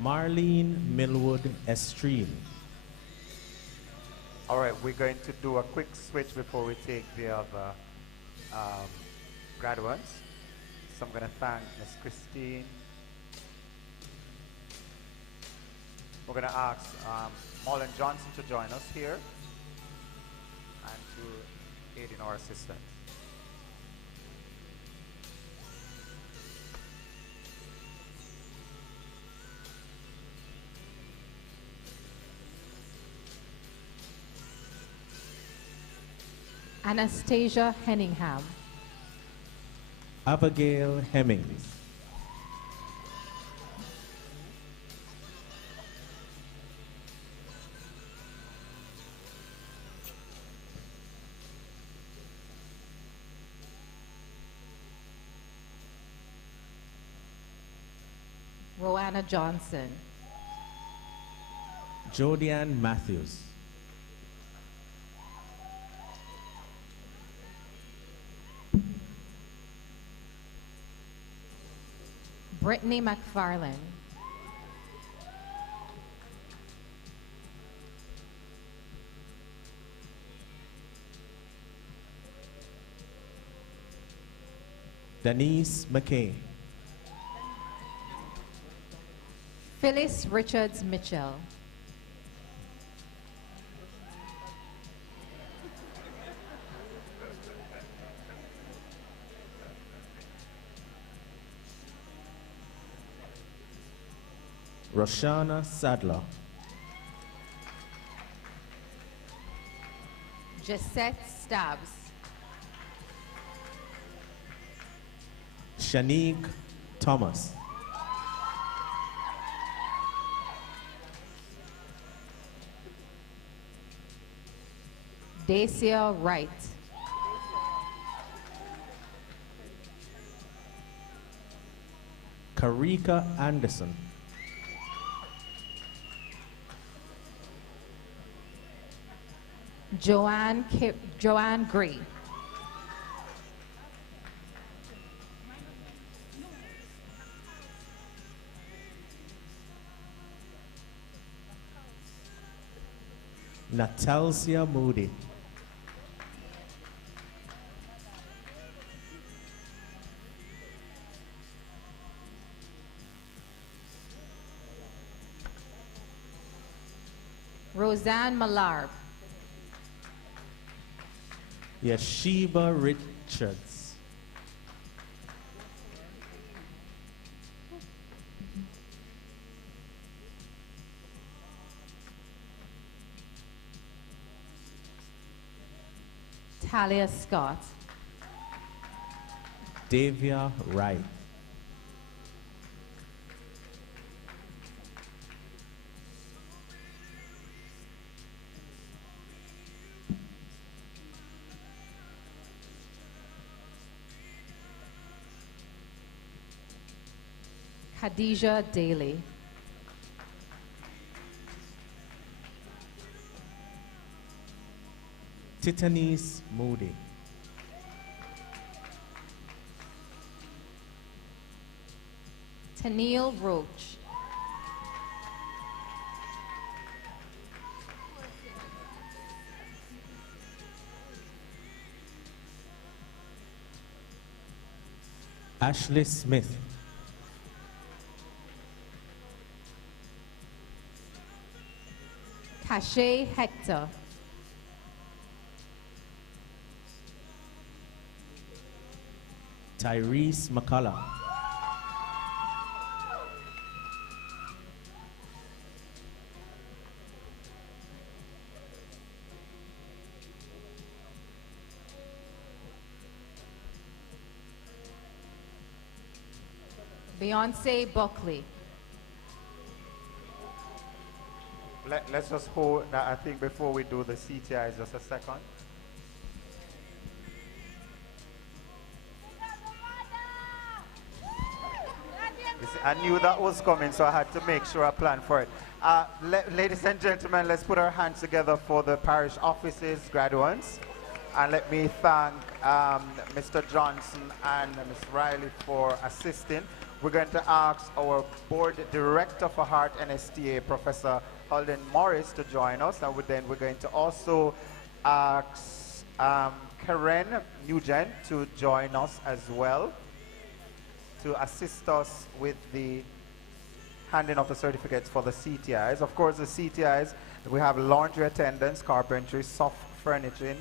Marlene Millwood Estreen. All right, we're going to do a quick switch before we take the other graduates. So I'm going to thank Ms. Christine. We're going to ask Marlon Johnson to join us here and to aid in our assistance. Anastasia Henningham. Abigail Hemmings. Roanna Johnson. Jodianne Matthews. Brittany McFarlane. Denise McKay. Phyllis Richards Mitchell. Roshana Sadler. Jessette Stubbs. Shanique Thomas. Dacia Wright. Karika Anderson. Joanne Gray. Natalsia Moody. Roseanne Malarb. Yeshiva Richards. Talia Scott. Davia Wright. Khadijah Daly. Titanis Moody. Tennille Roach. Ashley Smith. Cache Hector. Tyrese McCullough. Beyonce Buckley. Let's just hold that, I think, before we do the CTIs, just a second. You see, I knew that was coming, so I had to make sure I planned for it. Ladies and gentlemen, let's put our hands together for the parish offices, graduates. And let me thank Mr. Johnson and Ms. Riley for assisting. We're going to ask our board director for Heart NSTA, Professor Holden Morris, to join us. And then we're going to also ask Karen Nugent to join us as well to assist us with the handing of the certificates for the CTIs. Of course, the CTIs, we have laundry attendants, carpentry, soft furnishing,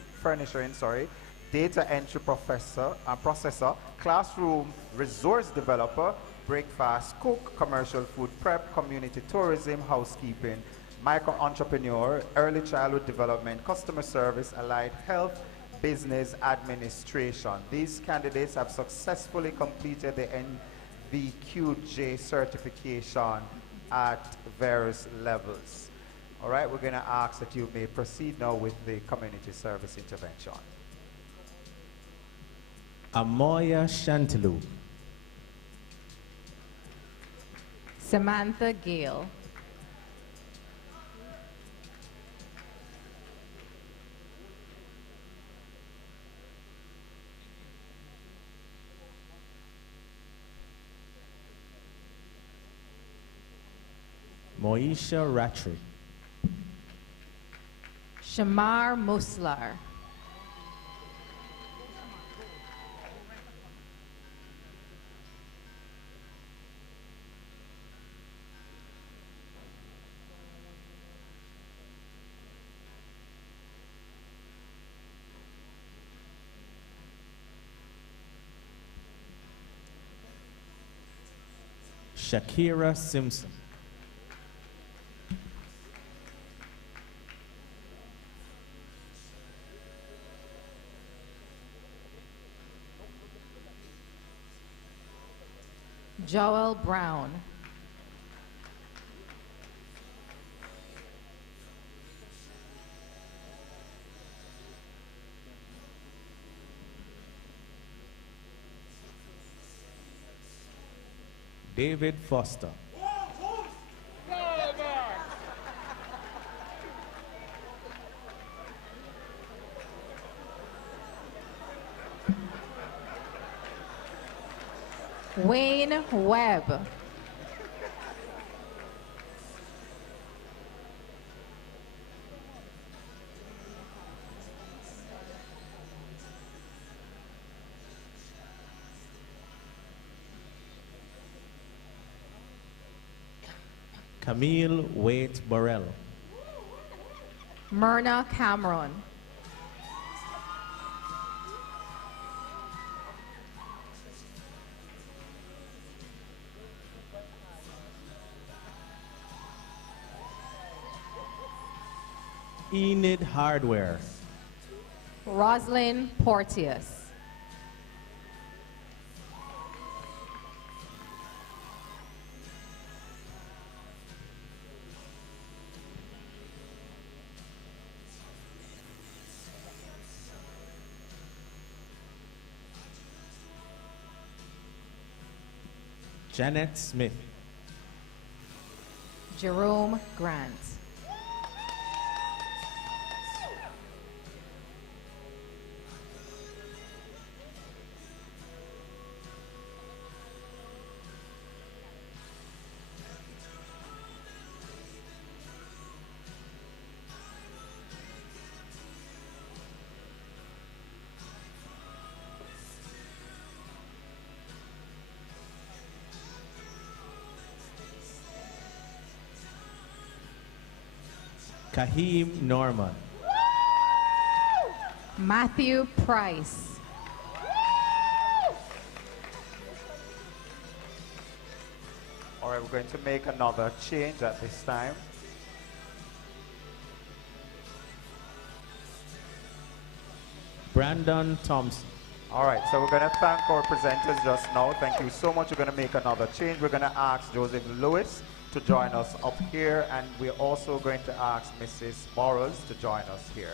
data entry processor, classroom resource developer, breakfast cook, commercial food prep, community tourism, housekeeping, micro-entrepreneur, early childhood development, customer service, allied health, business administration. These candidates have successfully completed the NVQJ certification at various levels. All right, we're going to ask that you may proceed now with the community service intervention. Amoya Shantilu. Samantha Gale. Moisha Ratri. Shamar Muslar. Shakira Simpson. Joel Brown. David Foster. Wayne Webb. Camille Waite Borrell. Myrna Cameron. Enid Hardware. Roslyn Porteous. Janet Smith. Jerome Grant. Kahim Norman. Matthew Price. All right, we're going to make another change at this time. Brandon Thompson. All right, so we're going to thank our presenters just now. Thank you so much. We're going to make another change. We're going to ask Joseph Lewis to join us up here, and we're also going to ask Mrs. Morals to join us here.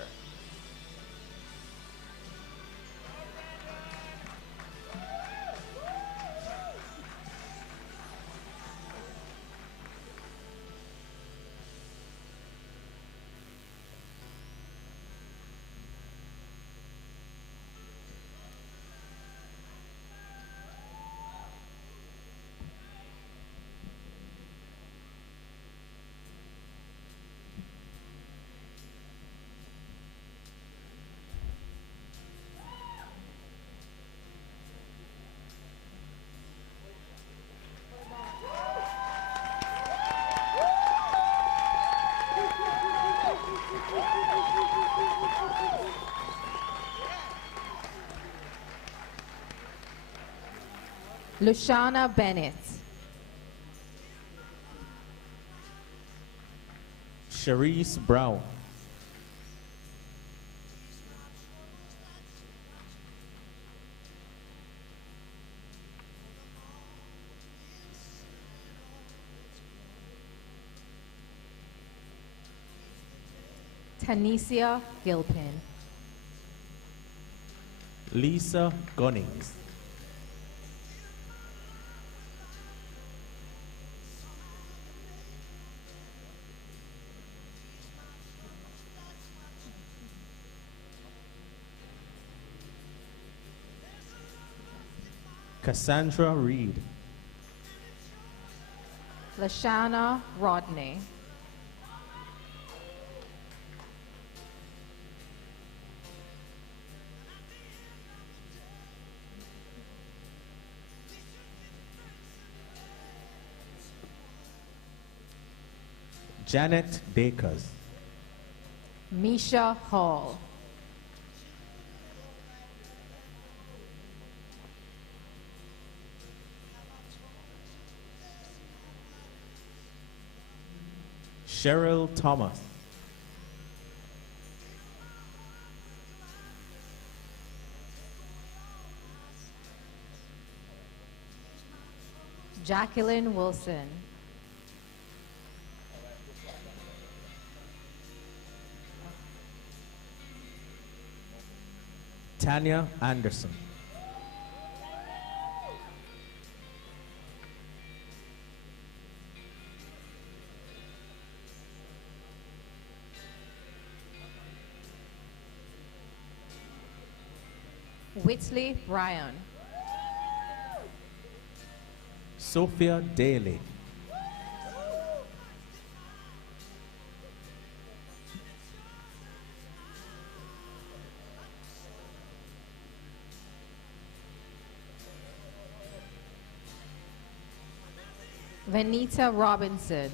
Lushana Bennett. Sharice Brown. Tanisha Gilpin. Lisa Gunnings. Cassandra Reed. Lashana Rodney. Janet Dakers. Misha Hall. Cheryl Thomas. Jacqueline Wilson. Tanya Anderson. Whitley Bryan. Sophia Daly. Vanita Robinson.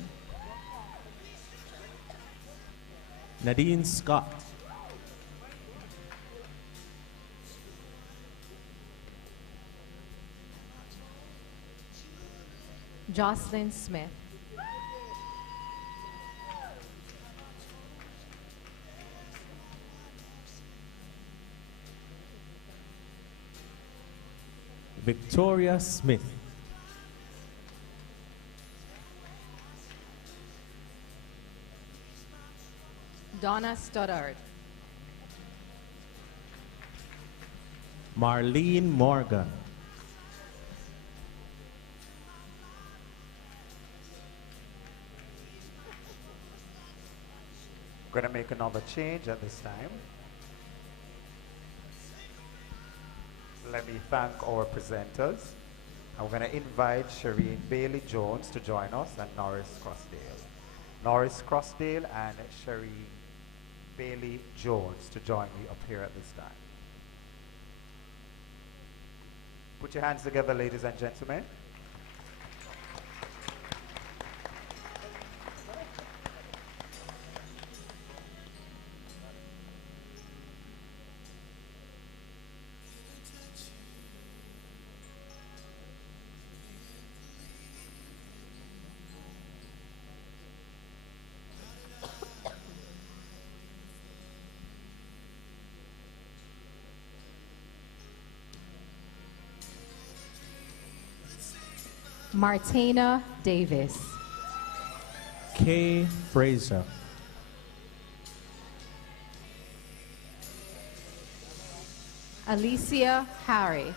Nadine Scott. Jocelyn Smith. Victoria Smith. Donna Stoddard. Marlene Morgan. We're going to make another change at this time. Let me thank our presenters. I'm going to invite Shireen Bailey Jones to join us and Norris Crossdale. Norris Crossdale and Shireen Bailey Jones to join me up here at this time. Put your hands together, ladies and gentlemen. Martina Davis. Kay Fraser. Alicia Harry.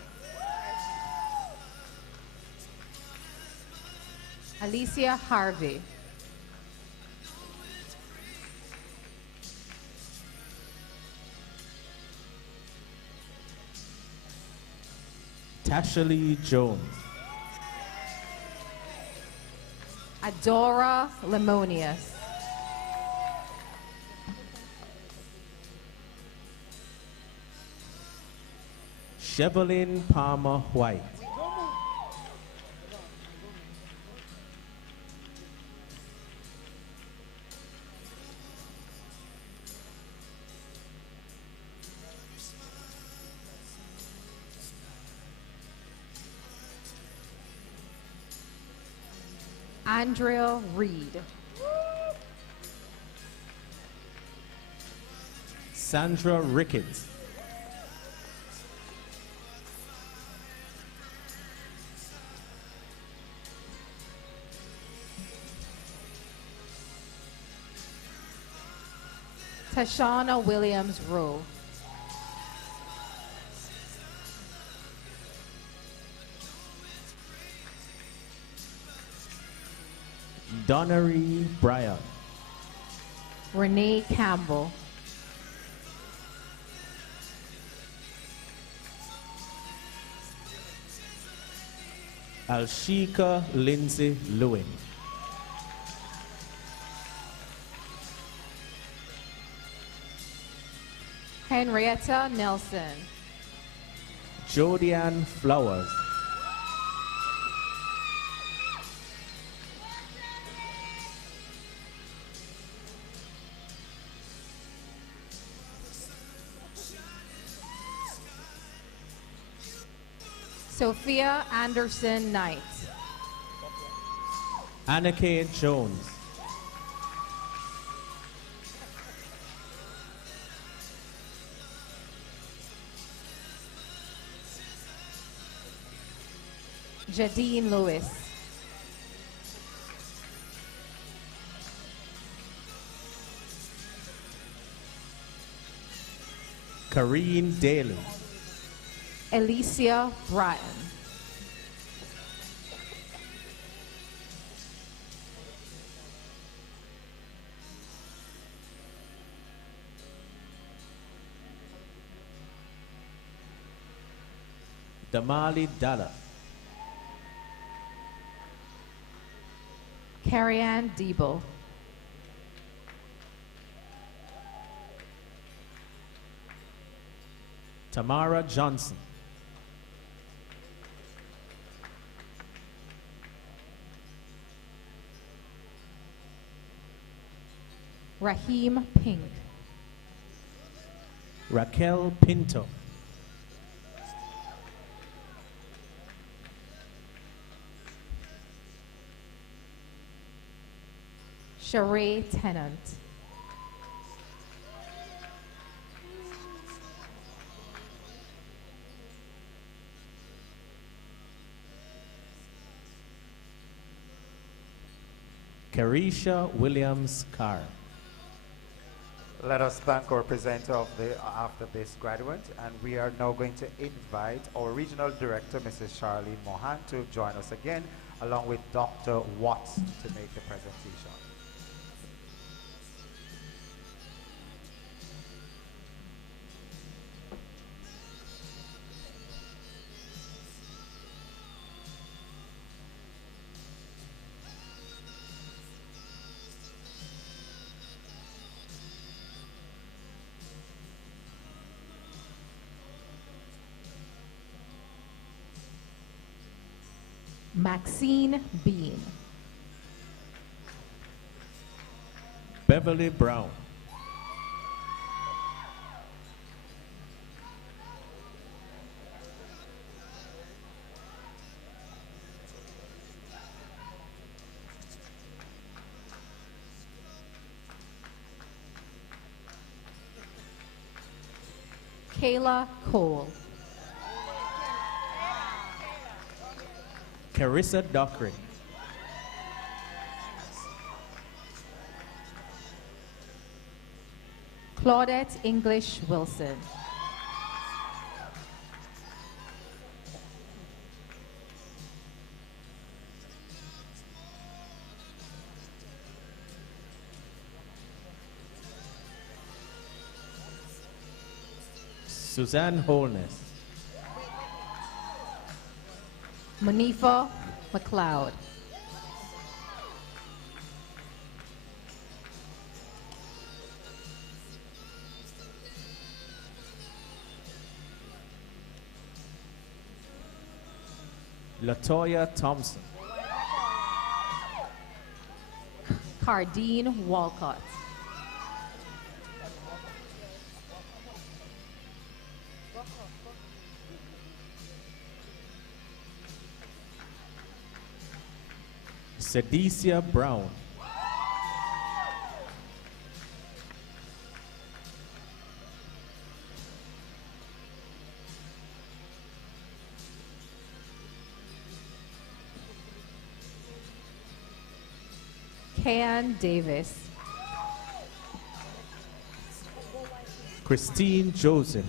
Alicia Harvey. Tasha Lee Jones. Adora Lemonius. Shevelyn Palmer White. Andrea Reed. Sandra Ricketts. Tashana Williams Rowe. Donnery Bryant. Renee Campbell. Alshika Lindsay Lewin. Henrietta Nelson. Jodianne Flowers. Sophia Anderson Knight. Anna Kay Jones. Jadine Lewis. Kareen Daly. Alicia Bratton. Damali Dalla. Carrie-Ann Debo. Tamara Johnson. Raheem Pink. Raquel Pinto. Sheree Tennant. Carisha Williams Carr. Let us thank our presenter of the after this graduate, and we are now going to invite our regional director, Mrs. Charlene Mohan, to join us again, along with Dr. Watts to make the presentation. Maxine Bean. Beverly Brown. Kayla Cole. Carissa Dockery. Claudette English Wilson. Suzanne Holness. Monifa McLeod. Latoya Thompson. Cardine Walcott. Sedicia Brown. Kayan Davis. Christine Joseph.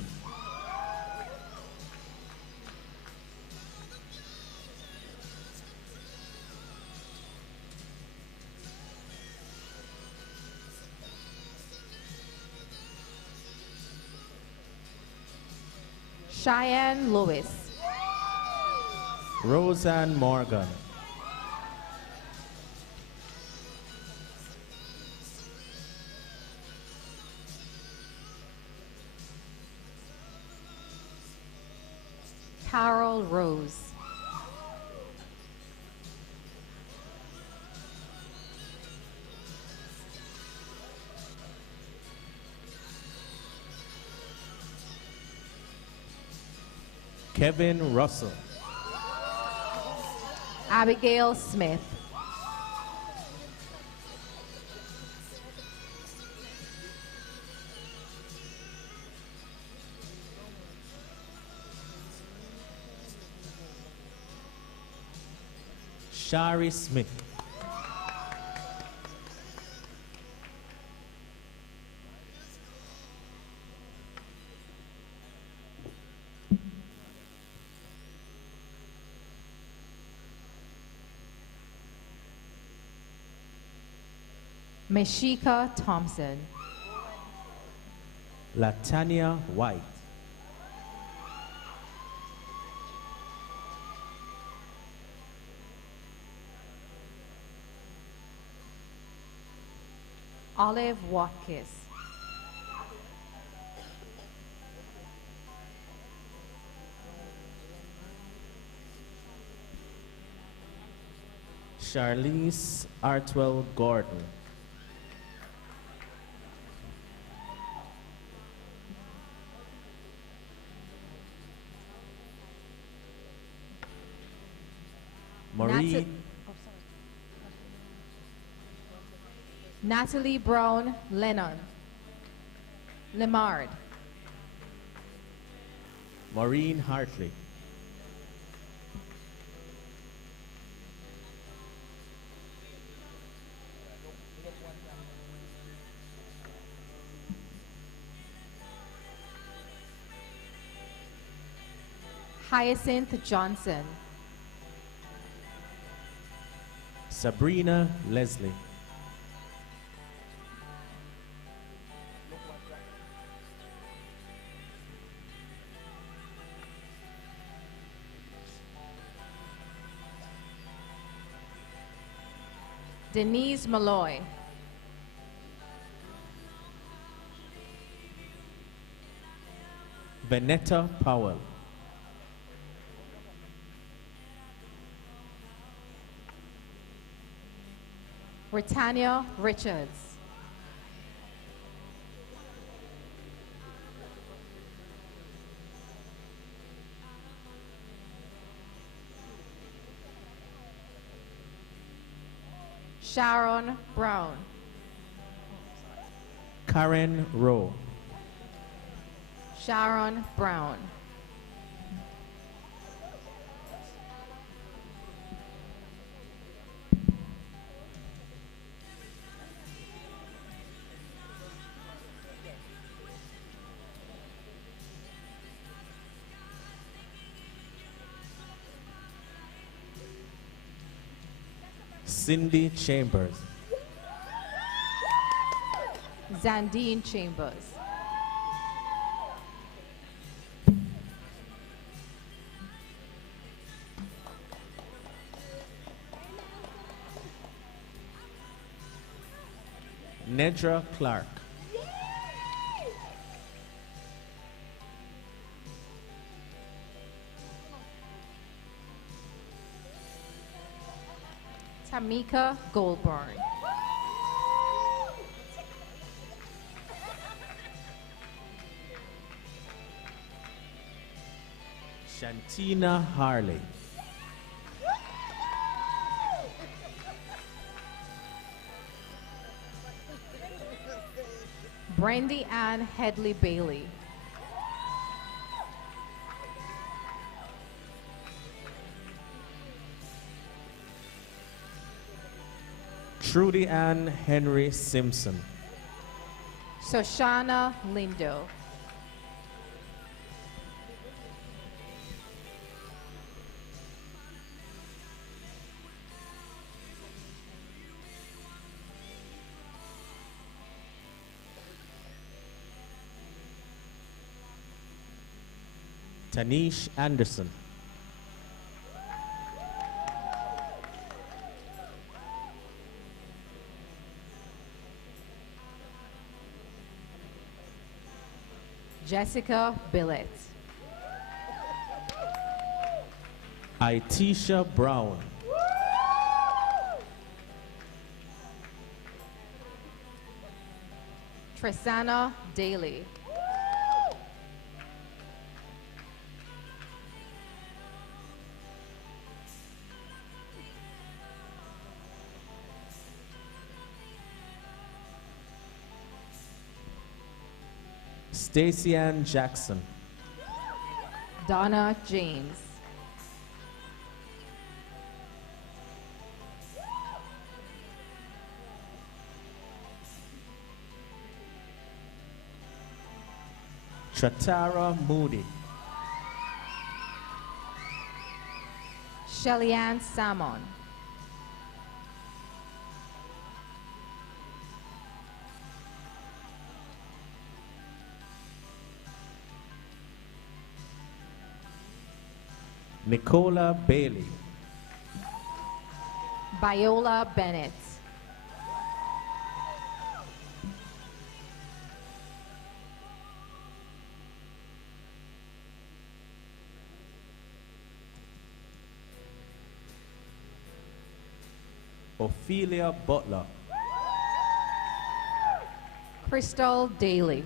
Cheyenne Lewis. Roseanne Morgan. Carol Rose. Kevin Russell. Abigail Smith. Shari Smith. Meshika Thompson. Latanya White. Olive Watkins. Charlize Artwell Gordon. Natalie Brown Lennon. Lemard. Maureen Hartley. Hyacinth Johnson. Sabrina Leslie. Denise Malloy. Venetta Powell. Britannia Richards. Sharon Brown. Karen Rowe. Sharon Brown. Cindy Chambers. Zandine Chambers. Nedra Clark. Tamika Goldburn. Shantina Harley. Brandy Ann Headley Bailey. Trudy Ann Henry Simpson. Shoshana Lindo. Tanish Anderson. Jessica Billett. Itisha Brown. Trisana Daly. Stacey Ann Jackson. Donna James. Chatara Moody. Shelly Ann Salmon. Nicola Bailey. Viola Bennett. Ophelia Butler. Crystal Daly.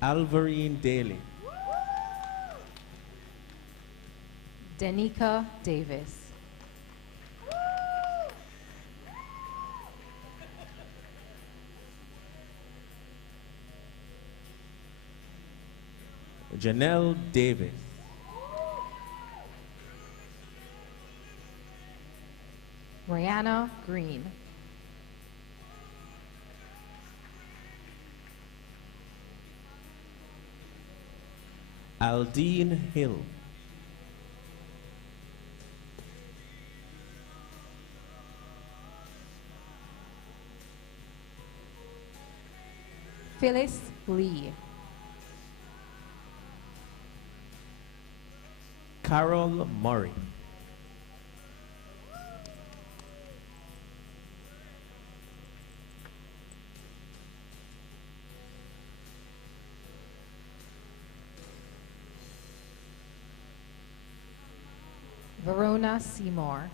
Alvarine Daly. Danica Davis. Janelle Davis. Rihanna Green. Aldine Hill. Phyllis Lee. Carol Murray. Verona Seymour.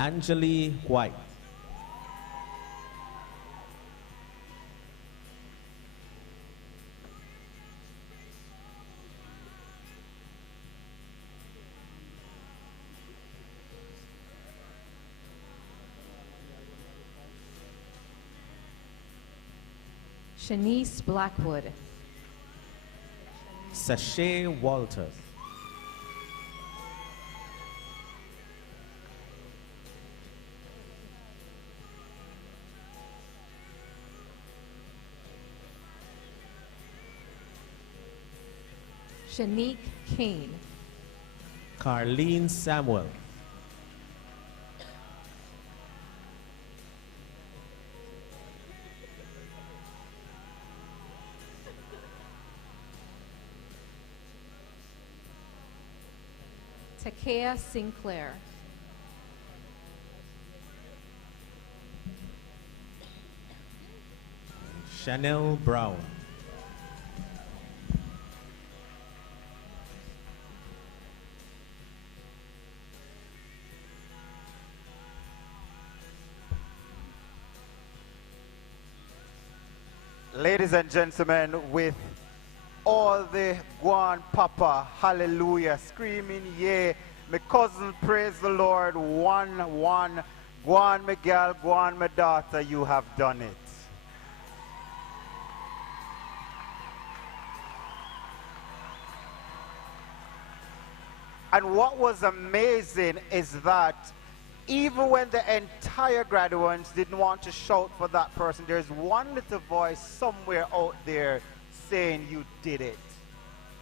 Angeli White. Shanice Blackwood. Sashay Walters. Shanique Kane. Carlene Samuel. Takea Sinclair. Chanel Brown. Ladies and gentlemen, with all the Guan Papa, hallelujah, screaming, yeah, my cousin, praise the Lord, one, Guan Miguel, Guan my daughter, you have done it. And what was amazing is that even when the entire graduates didn't want to shout for that person, there's one little voice somewhere out there saying you did it.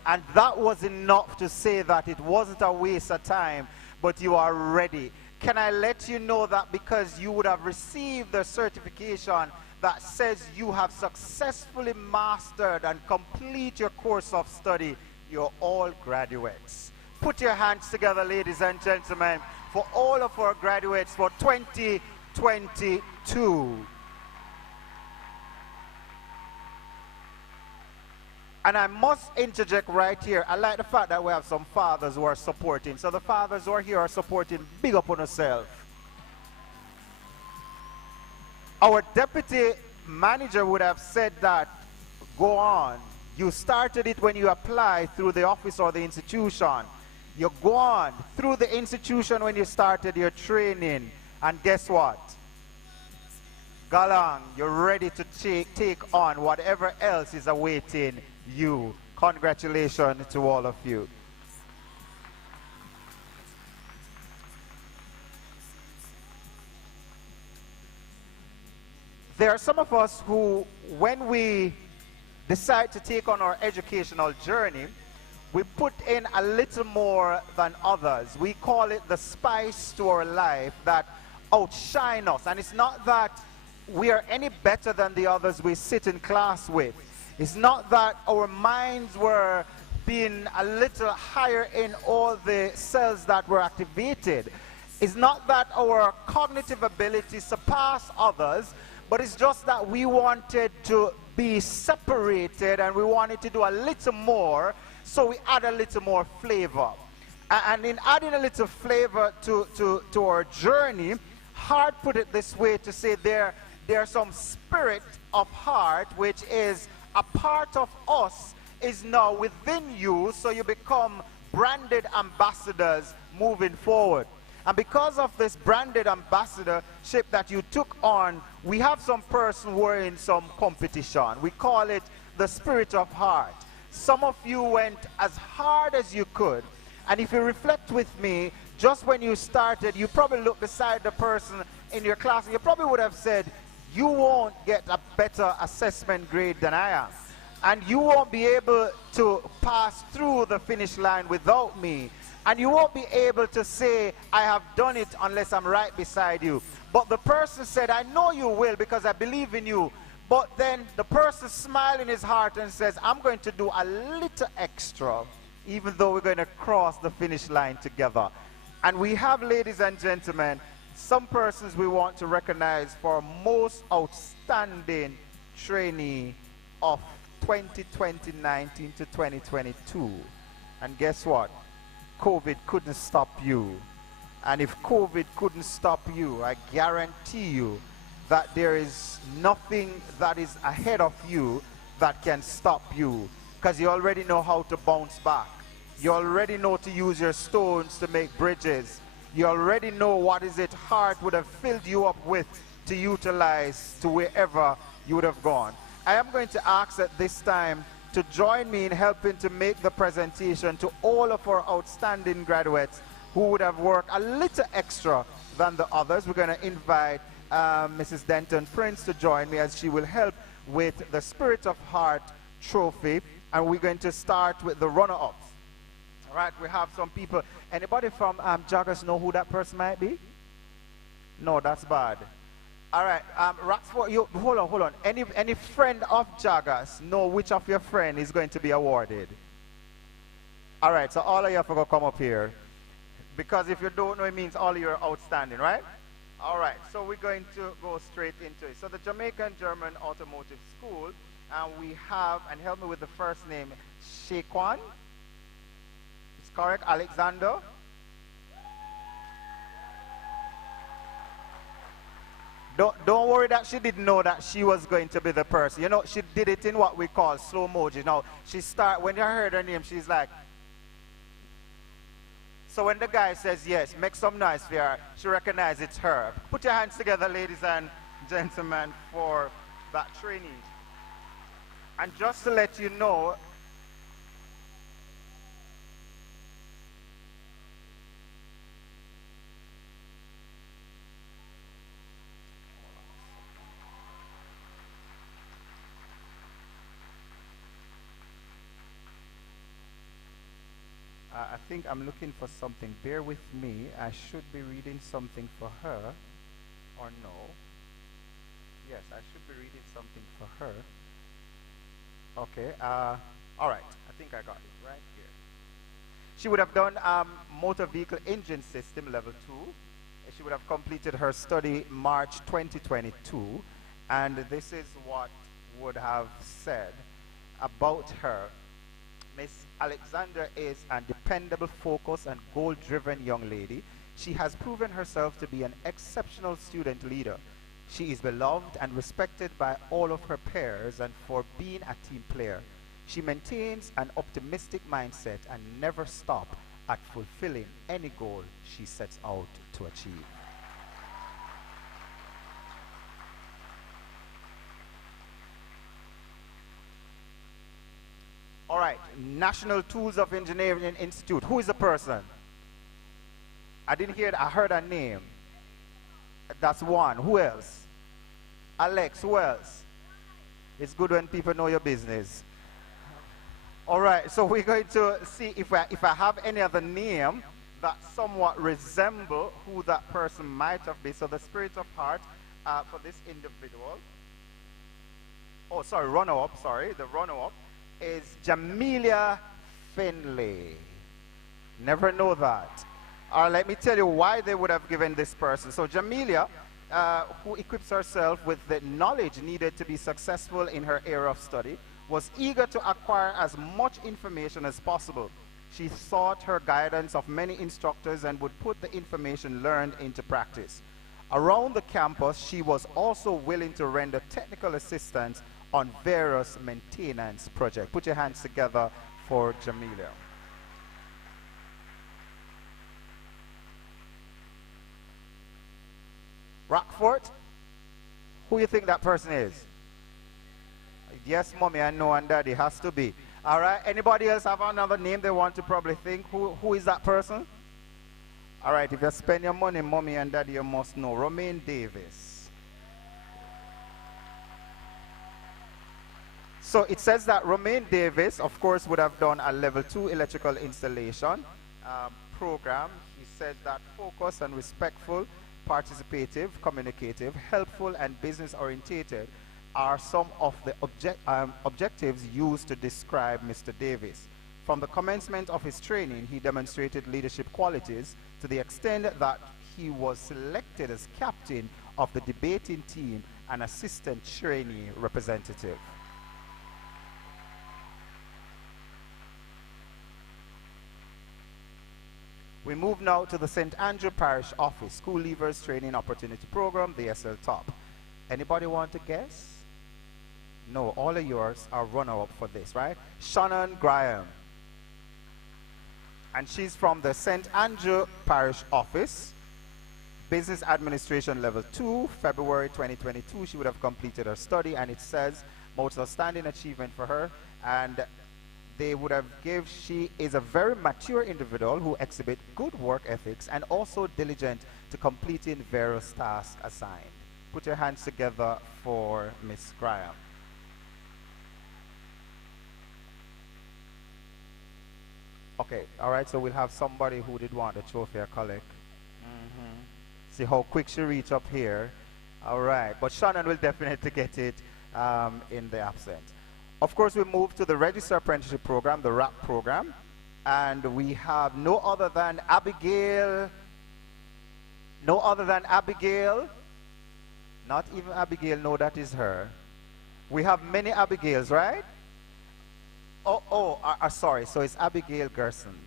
And that was enough to say that it wasn't a waste of time, but you are ready. Can I let you know that because you would have received the certification that says you have successfully mastered and complete your course of study, you're all graduates. Put your hands together, ladies and gentlemen, for all of our graduates for 2022. And I must interject right here. I like the fact that we have some fathers who are supporting. So the fathers who are here are supporting. Big up on yourself. Our deputy manager would have said that, go on. You started it when you applied through the office or the institution. You go on through the institution when you started your training. And guess what? Galang, you're ready to take on whatever else is awaiting you. Congratulations to all of you. There are some of us who, when we decide to take on our educational journey, we put in a little more than others. We call it the spice to our life that outshine us. And it's not that we are any better than the others we sit in class with. It's not that our minds were being a little higher in all the cells that were activated. It's not that our cognitive abilities surpass others, but it's just that we wanted to be separated and we wanted to do a little more, so we add a little more flavor. And in adding a little flavor to our journey, Hart put it this way to say there there's some spirit of heart, which is a part of us, is now within you, so you become branded ambassadors moving forward. And because of this branded ambassadorship that you took on, we have some person who are in some competition. We call it the spirit of heart. Some of you went as hard as you could. And if you reflect with me, just when you started, you probably looked beside the person in your class and you probably would have said, you won't get a better assessment grade than I am. And you won't be able to pass through the finish line without me. And you won't be able to say, I have done it unless I'm right beside you. But the person said, I know you will because I believe in you. But then the person smiled in his heart and says, I'm going to do a little extra, even though we're going to cross the finish line together. And we have, ladies and gentlemen, some persons we want to recognize for most outstanding trainee of 2019 to 2022. And guess what? COVID couldn't stop you. And if COVID couldn't stop you, I guarantee you that there is nothing that is ahead of you that can stop you, because you already know how to bounce back. You already know to use your stones to make bridges. You already know what is it heart would have filled you up with to utilize to wherever you would have gone. I am going to ask at this time to join me in helping to make the presentation to all of our outstanding graduates who would have worked a little extra than the others. We're going to invite Mrs. Denton Prince to join me as she will help with the Spirit of Heart trophy, and we're going to start with the runner-ups. All right, we have some people. Anybody from Joggers know who that person might be? No, that's bad. All right, Raxford, you hold on. Any friend of Joggers know which of your friend is going to be awarded? All right, so all of you have to come up here, because if you don't know, it means all of you are outstanding, right? All right, so we're going to go straight into it. So the Jamaican German Automotive School, and we have, and help me with the first name, Shaquan. It's correct, Alexander. Don't worry that she didn't know that she was going to be the person. You know, she did it in what we call slow motion. Now, when you heard her name, she's like, so when the guy says yes, make some noise for her, she recognizes it's her. Put your hands together, ladies and gentlemen, for that trainee. And just to let you know, I think I'm looking for something. Bear with me. I should be reading something for her. Or no. Yes, I should be reading something for her. Okay. All right. I think I got it right here. She would have done motor vehicle engine system level 2. She would have completed her study March 2022. And this is what would have said about her. Miss Alexander is a dependable, focused, and goal-driven young lady. She has proven herself to be an exceptional student leader. She is beloved and respected by all of her peers and for being a team player. She maintains an optimistic mindset and never stops at fulfilling any goal she sets out to achieve. All right, National Tools of Engineering Institute. Who is the person? I didn't hear it. I heard a name. That's one. Who else? Alex, who else? It's good when people know your business. All right, so we're going to see if I have any other name that somewhat resemble who that person might have been. So the Spirit of Heart for this individual. Oh, sorry, runner-up, sorry. The runner-up is Jamelia Finley. Never know that. Let me tell you why they would have given this person. So Jamelia, who equips herself with the knowledge needed to be successful in her area of study, was eager to acquire as much information as possible. She sought her guidance of many instructors and would put the information learned into practice. Around the campus, she was also willing to render technical assistance on various maintenance projects. Put your hands together for Jamelia. Rockford, who you think that person is? Yes, mommy, I know, and daddy has to be. All right, anybody else have another name they want to probably think? Who is that person? All right, if you spend your money, mommy and daddy, you must know. Romaine Davis. So it says that Romaine Davis, of course, would have done a level 2 electrical installation program. He said that focused and respectful, participative, communicative, helpful, and business-orientated are some of the objectives used to describe Mr. Davis. From the commencement of his training, he demonstrated leadership qualities to the extent that he was selected as captain of the debating team and assistant trainee representative. We move now to the St. Andrew Parish Office, School Leavers Training Opportunity Program, the SL Top. Anybody want to guess? No, all of yours are runner-up for this, right? Shannon Graham. And she's from the St. Andrew Parish Office, Business Administration Level 2, February 2022. She would have completed her study, and it says most outstanding achievement for her. And they would have she is a very mature individual who exhibit good work ethics and also diligent to completing various tasks assigned. Put your hands together for Miss Graham. Okay, all right, so we'll have somebody who did want the trophy or collect. See how quick she reached up here. All right, but Shannon will definitely get it in the absence. Of course, we move to the Register Apprenticeship Program, the RAP program, and we have no other than Abigail. Not even Abigail, no, that is her. We have many Abigails, right? Sorry, so it's Abigail Gerson.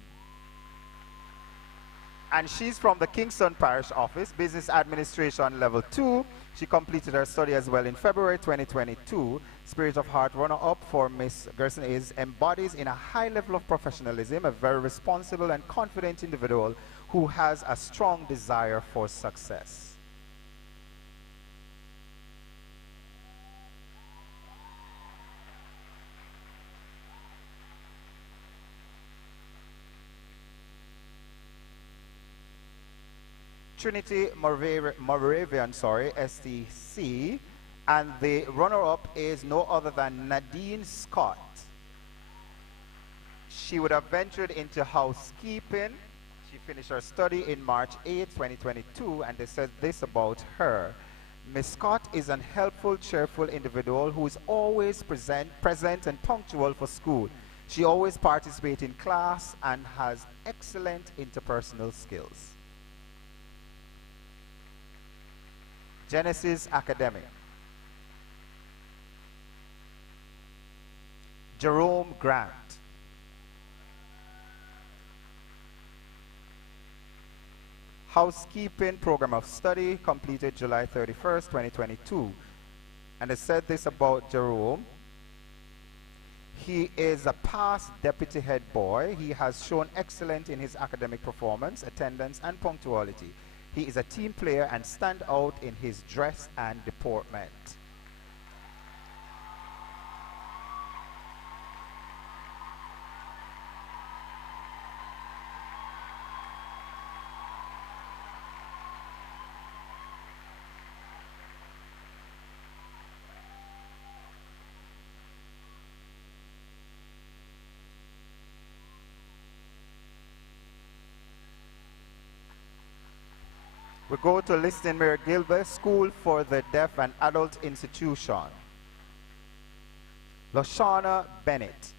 And she's from the Kingston Parish Office, Business Administration Level 2. She completed her study as well in February 2022. Spirit of Heart runner-up for Miss Gerson embodies in a high level of professionalism, a very responsible and confident individual who has a strong desire for success. Trinity Moravian, STC, and the runner-up is no other than Nadine Scott. She would have ventured into housekeeping. She finished her study in March 8, 2022, and they said this about her. Miss Scott is an helpful, cheerful individual who is always present and punctual for school. She always participates in class and has excellent interpersonal skills. Genesis Academic. Jerome Grant. Housekeeping Program of Study completed July 31st, 2022. And it said this about Jerome. He is a past deputy head boy. He has shown excellence in his academic performance, attendance, and punctuality. He is a team player and stand out in his dress and deportment. We go to Liston Mary Gilbert School for the Deaf and Adult Institution. Lashana Bennett.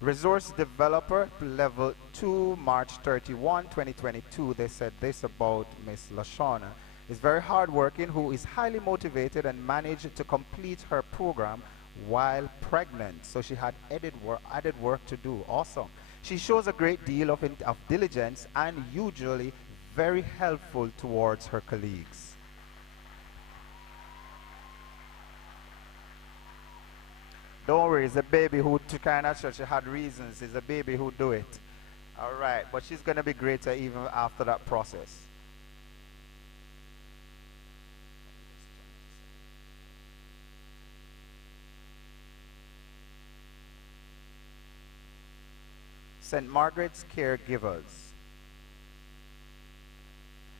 Resource Developer, Level 2, March 31, 2022. They said this about Miss Lashana. Is very hardworking, who is highly motivated and managed to complete her program while pregnant. So she had added work to do. Awesome. She shows a great deal of diligence and usually very helpful towards her colleagues. Don't worry, it's a baby who kind of church. She had reasons. It's a baby who do it. All right, but she's going to be greater even after that process. St. Margaret's Caregivers.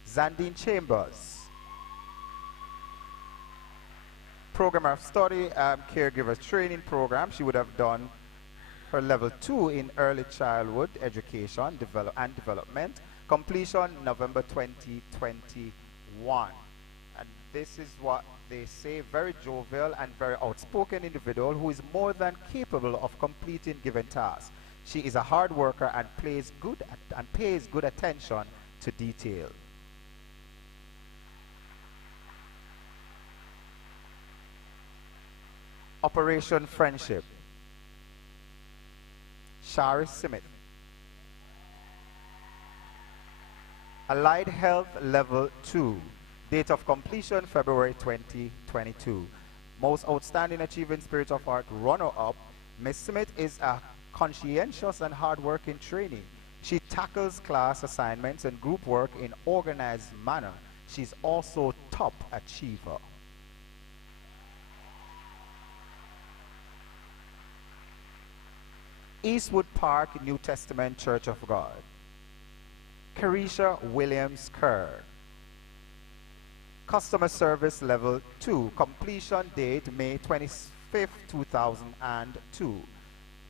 Zandine Chambers. Program of Study, Caregivers Training Program. She would have done her level 2 in early childhood education and development. Completion November 2021. And this is what they say, very jovial and very outspoken individual who is more than capable of completing given tasks. She is a hard worker and pays good attention to detail. Operation Friendship. Shari Smith. Allied Health Level 2. Date of completion February 2022. Most Outstanding Achieving Spirit of Art runner-up. Ms. Smith is a conscientious and hard-working trainee. She tackles class assignments and group work in organized manner. She's also top achiever. Eastwood Park New Testament Church of God. Carisha Williams Kerr. Customer Service Level 2. Completion date May 25th, 2002.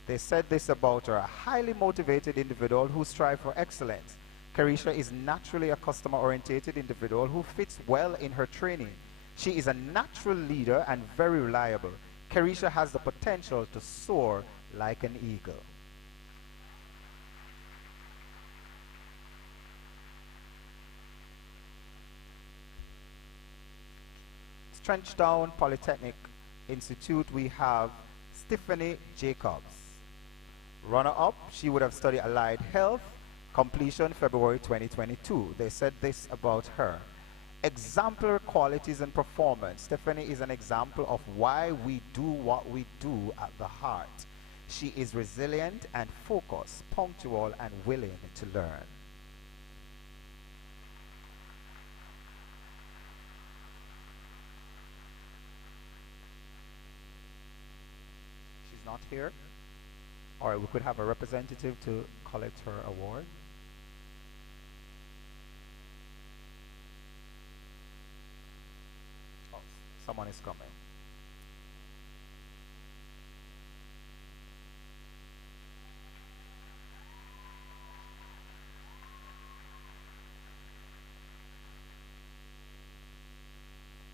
They said this about her, a highly motivated individual who strives for excellence. Carisha is naturally a customer-oriented individual who fits well in her training. She is a natural leader and very reliable. Carisha has the potential to soar like an eagle. Trenchtown Polytechnic Institute, we have Stephanie Jacobs. Runner-up, she would have studied Allied Health, completion February 2022. They said this about her. Exemplary qualities and performance. Stephanie is an example of why we do what we do at the heart. She is resilient and focused, punctual and willing to learn. She's not here. All right, we could have a representative to collect her award. Oh, someone is coming.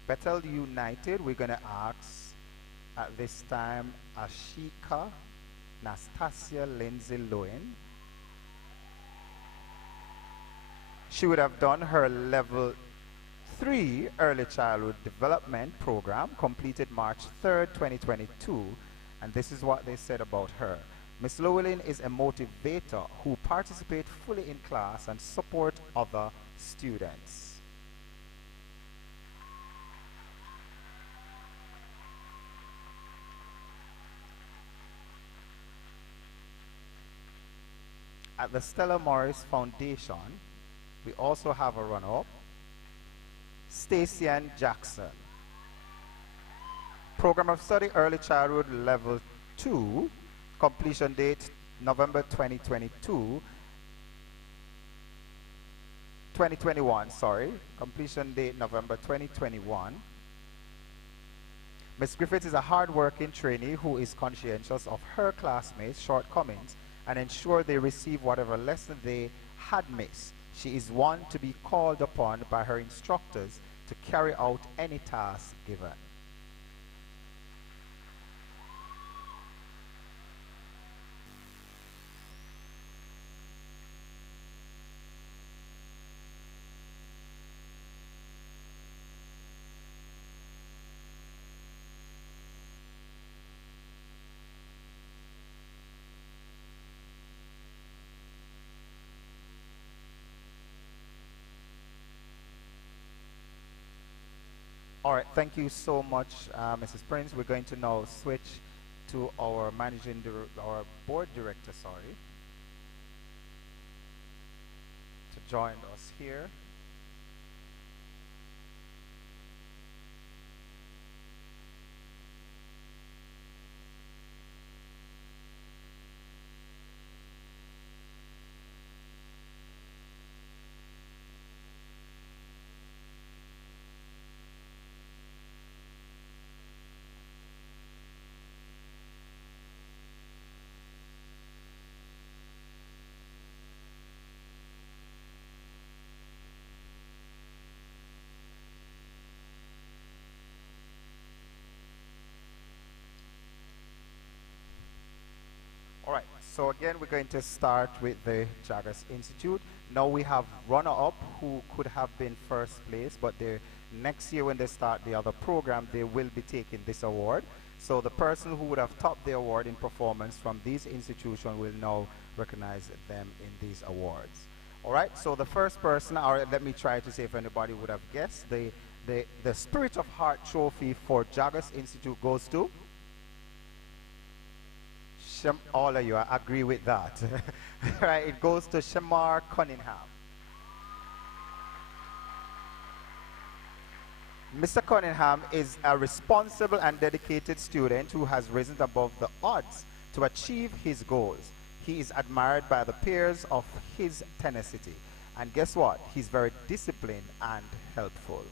Bethel United, we're going to ask at this time Ashika Nastasia Lindsay Lowen. She would have done her level 3 early childhood development program, completed March 3rd, 2022, and this is what they said about her. Ms. Llewellyn is a motivator who participates fully in class and support other students. At the Stella Morris Foundation, we also have a runner-up, Stacey Ann Jackson. Program of Study Early Childhood Level 2, completion date November 2021, sorry. Completion date November 2021. Ms. Griffith is a hard-working trainee who is conscientious of her classmates' shortcomings and ensure they receive whatever lesson they had missed. She is one to be called upon by her instructors to carry out any task given. All right, thank you so much, Mrs. Prince. We're going to now switch to our our board director, sorry, to join us here. All right, so again, we're going to start with the Jaggers Institute. Now we have runner-up who could have been first place, but next year when they start the other program, they will be taking this award. So the person who would have topped the award in performance from these institutions will now recognize them in these awards. All right, so the first person, or let me try to see if anybody would have guessed, the Spirit of Heart Trophy for Jaggers Institute goes to? All of you, I agree with that. Right, it goes to Shamar Cunningham. Mr. Cunningham is a responsible and dedicated student who has risen above the odds to achieve his goals. He is admired by the peers of his tenacity. And guess what? He's very disciplined and helpful.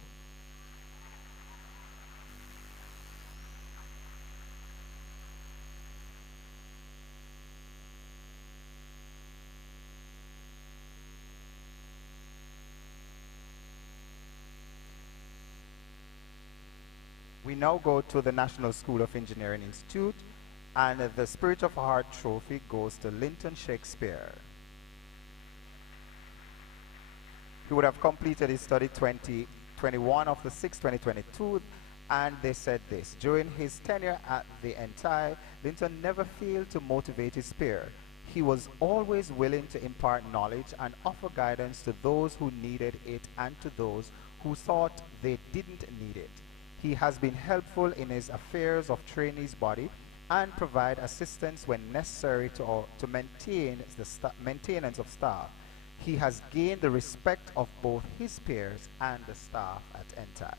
We now go to the National School of Engineering Institute, and the Spirit of Heart Trophy goes to Linton Shakespeare. He would have completed his study 2021 of the 6th, 2022, and they said this: during his tenure at the NTI, Linton never failed to motivate his peer. He was always willing to impart knowledge and offer guidance to those who needed it and to those who thought they didn't need it. He has been helpful in his affairs of trainees body and provide assistance when necessary to maintain the maintenance of staff. He has gained the respect of both his peers and the staff at NTI.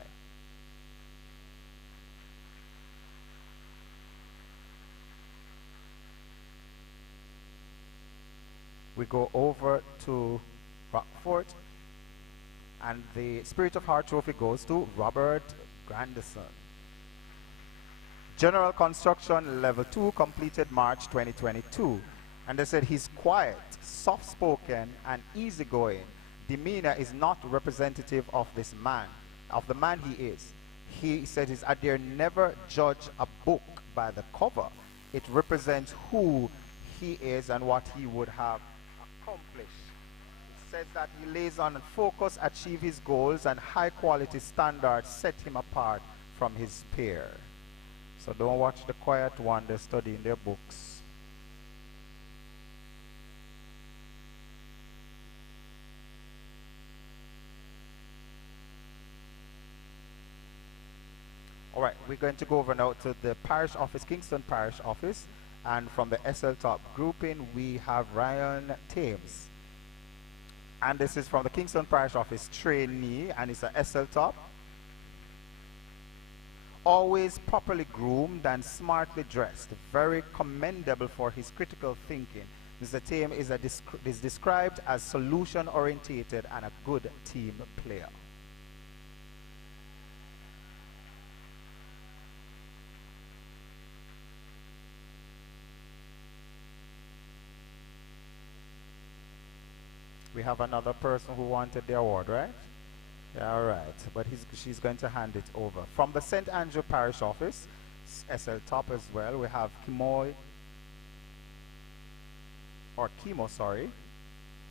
We go over to Rockford, and the Spirit of Heart Trophy goes to Robert Grandison. General Construction Level 2 completed March 2022, and they said he's quiet, soft-spoken, and easygoing. Demeanor is not representative of this man, of the man he is. He said I dare never judge a book by the cover. It represents who he is and what he would have accomplished. Says that he lays on focus, achieve his goals, and high quality standards set him apart from his peer. So don't watch the quiet one, they're studying their books. All right, we're going to go over now to the parish office, Kingston Parish Office, and from the SL Top grouping, we have Ryan Thames. And this is from the Kingston Parish Office trainee, and it's a SL Top. Always properly groomed and smartly dressed, very commendable for his critical thinking. Mr. Tame is described as solution-orientated and a good team player. We have another person who wanted the award, right? Yeah, all right, but she's going to hand it over. From the St. Andrew Parish Office, SL Top as well, we have Kimo,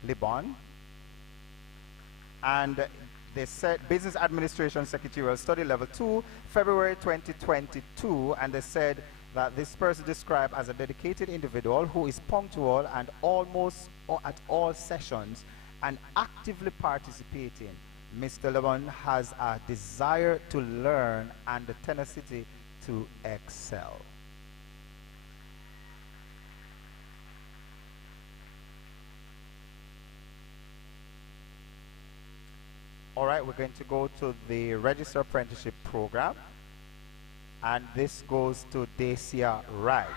Libon. And they said Business Administration Secretarial Study Level 2, February 2022, and they said that this person described as a dedicated individual who is punctual and almost at all sessions and actively participating. Mr. Lemon has a desire to learn and the tenacity to excel. All right, we're going to go to the Register Apprenticeship Program. And this goes to Dacia Wright.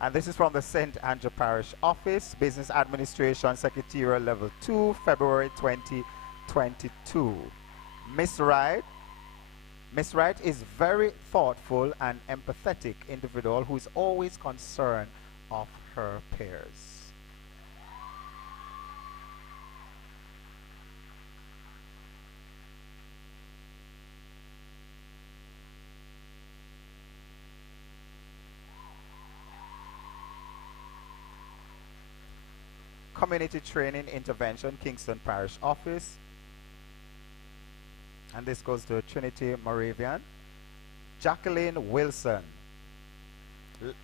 And this is from the St. Andrew Parish Office, Business Administration, Secretarial Level 2, February 2022. Miss Wright is very thoughtful and empathetic individual who is always concerned of her peers. Community Training Intervention, Kingston Parish Office. And this goes to Trinity Moravian. Jacqueline Wilson.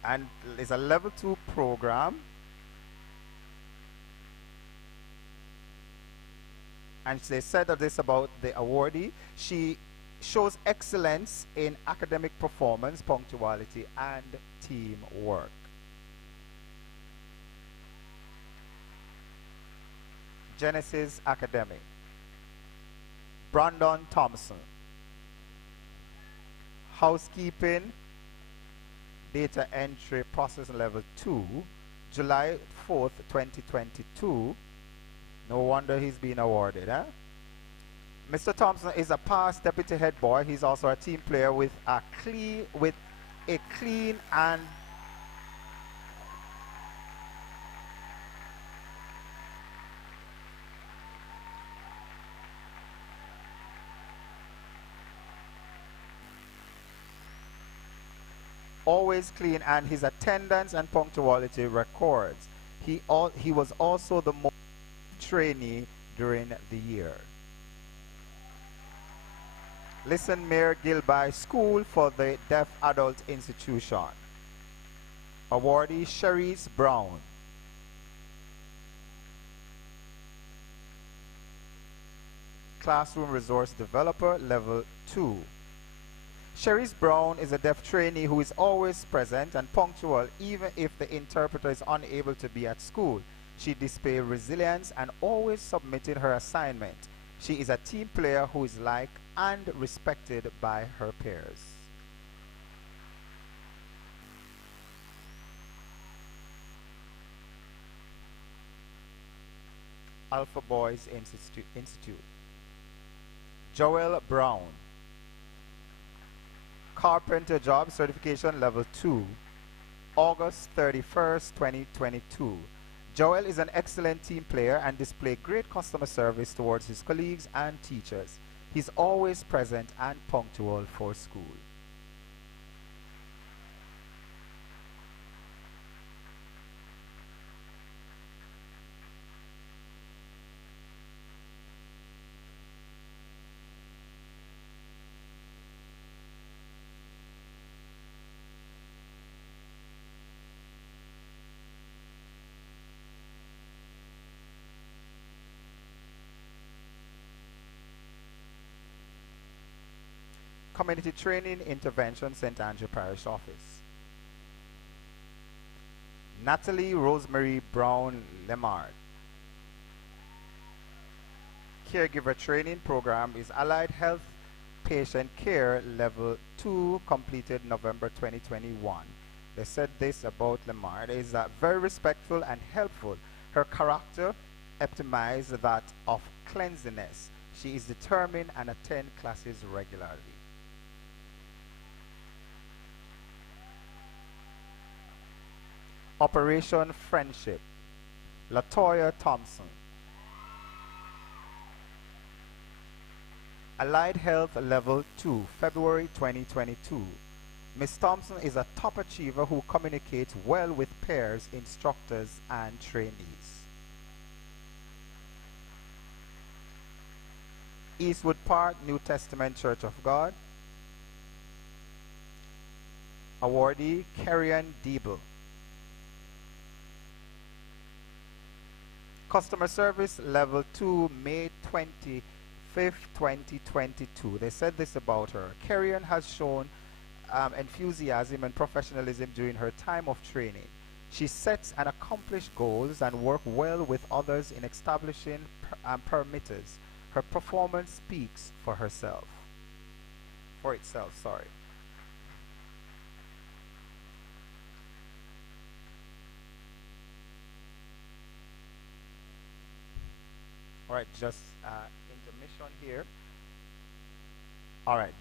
And it's a level 2 program. And they said that this about the awardee. She shows excellence in academic performance, punctuality, and teamwork. Genesis Academy. Brandon Thompson. Housekeeping, data entry process level 2, July 4th, 2022. No wonder he's been awarded, huh? Mr. Thompson is a past deputy head boy. He's also a team player with a clean and always clean, and his attendance and punctuality records. He was also the most trainee during the year. Listen Mayor Gilby School for the Deaf Adult Institution. Awardee Cherise Brown. Classroom Resource Developer Level 2. Cherise Brown is a deaf trainee who is always present and punctual even if the interpreter is unable to be at school. She displays resilience and always submitted her assignment. She is a team player who is liked and respected by her peers. Alpha Boys Institute. Joel Brown. Carpenter Job Certification Level 2, August 31st, 2022. Joel is an excellent team player and displays great customer service towards his colleagues and teachers. He's always present and punctual for school. Community Training Intervention, St. Andrew Parish Office. Natalie Rosemary Brown Lemard. Caregiver Training Program is Allied Health Patient Care Level 2, completed November 2021. They said this about Lemard, is very respectful and helpful. Her character epitomizes that of cleanliness. She is determined and attends classes regularly. Operation Friendship. Latoya Thompson. Allied Health Level 2, February 2022. Ms. Thompson is a top achiever who communicates well with peers, instructors, and trainees. Eastwood Park New Testament Church of God. Awardee Carrion Deeble. Customer Service Level 2, May 25th, 2022. They said this about her. Carrion has shown enthusiasm and professionalism during her time of training. She sets and accomplishes goals and works well with others in establishing parameters. Her performance speaks for herself. For itself, sorry. All right, just intermission here. All right,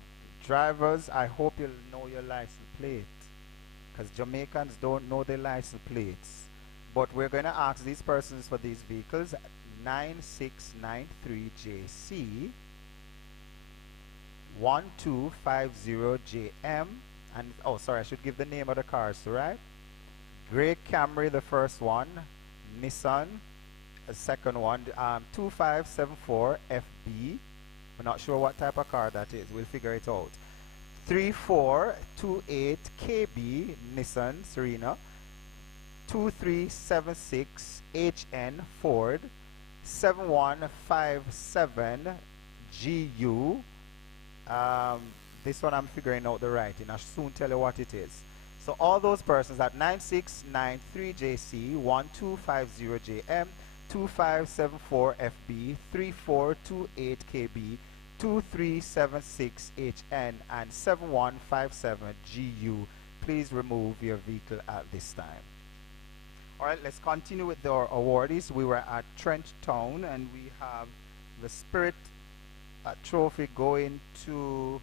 drivers, I hope you know your license plate, because Jamaicans don't know their license plates. But we're going to ask these persons for these vehicles, 9693JC, 1250JM, and oh, sorry, I should give the name of the cars, right? Grey Camry, the first one, Nissan, the second one, 2574FB. We're not sure what type of car that is. We'll figure it out. 3428KB Nissan Serena. 2376HN Ford. 7157 GU. This one I'm figuring out the writing. I'll soon tell you what it is. So all those persons at 9693JC, 1250JM, 2574FB, 3428KB, 2376HN, and 7157GU. Please remove your vehicle at this time. All right, let's continue with our awardees. We were at Trench Town, and we have the Spirit Trophy going to...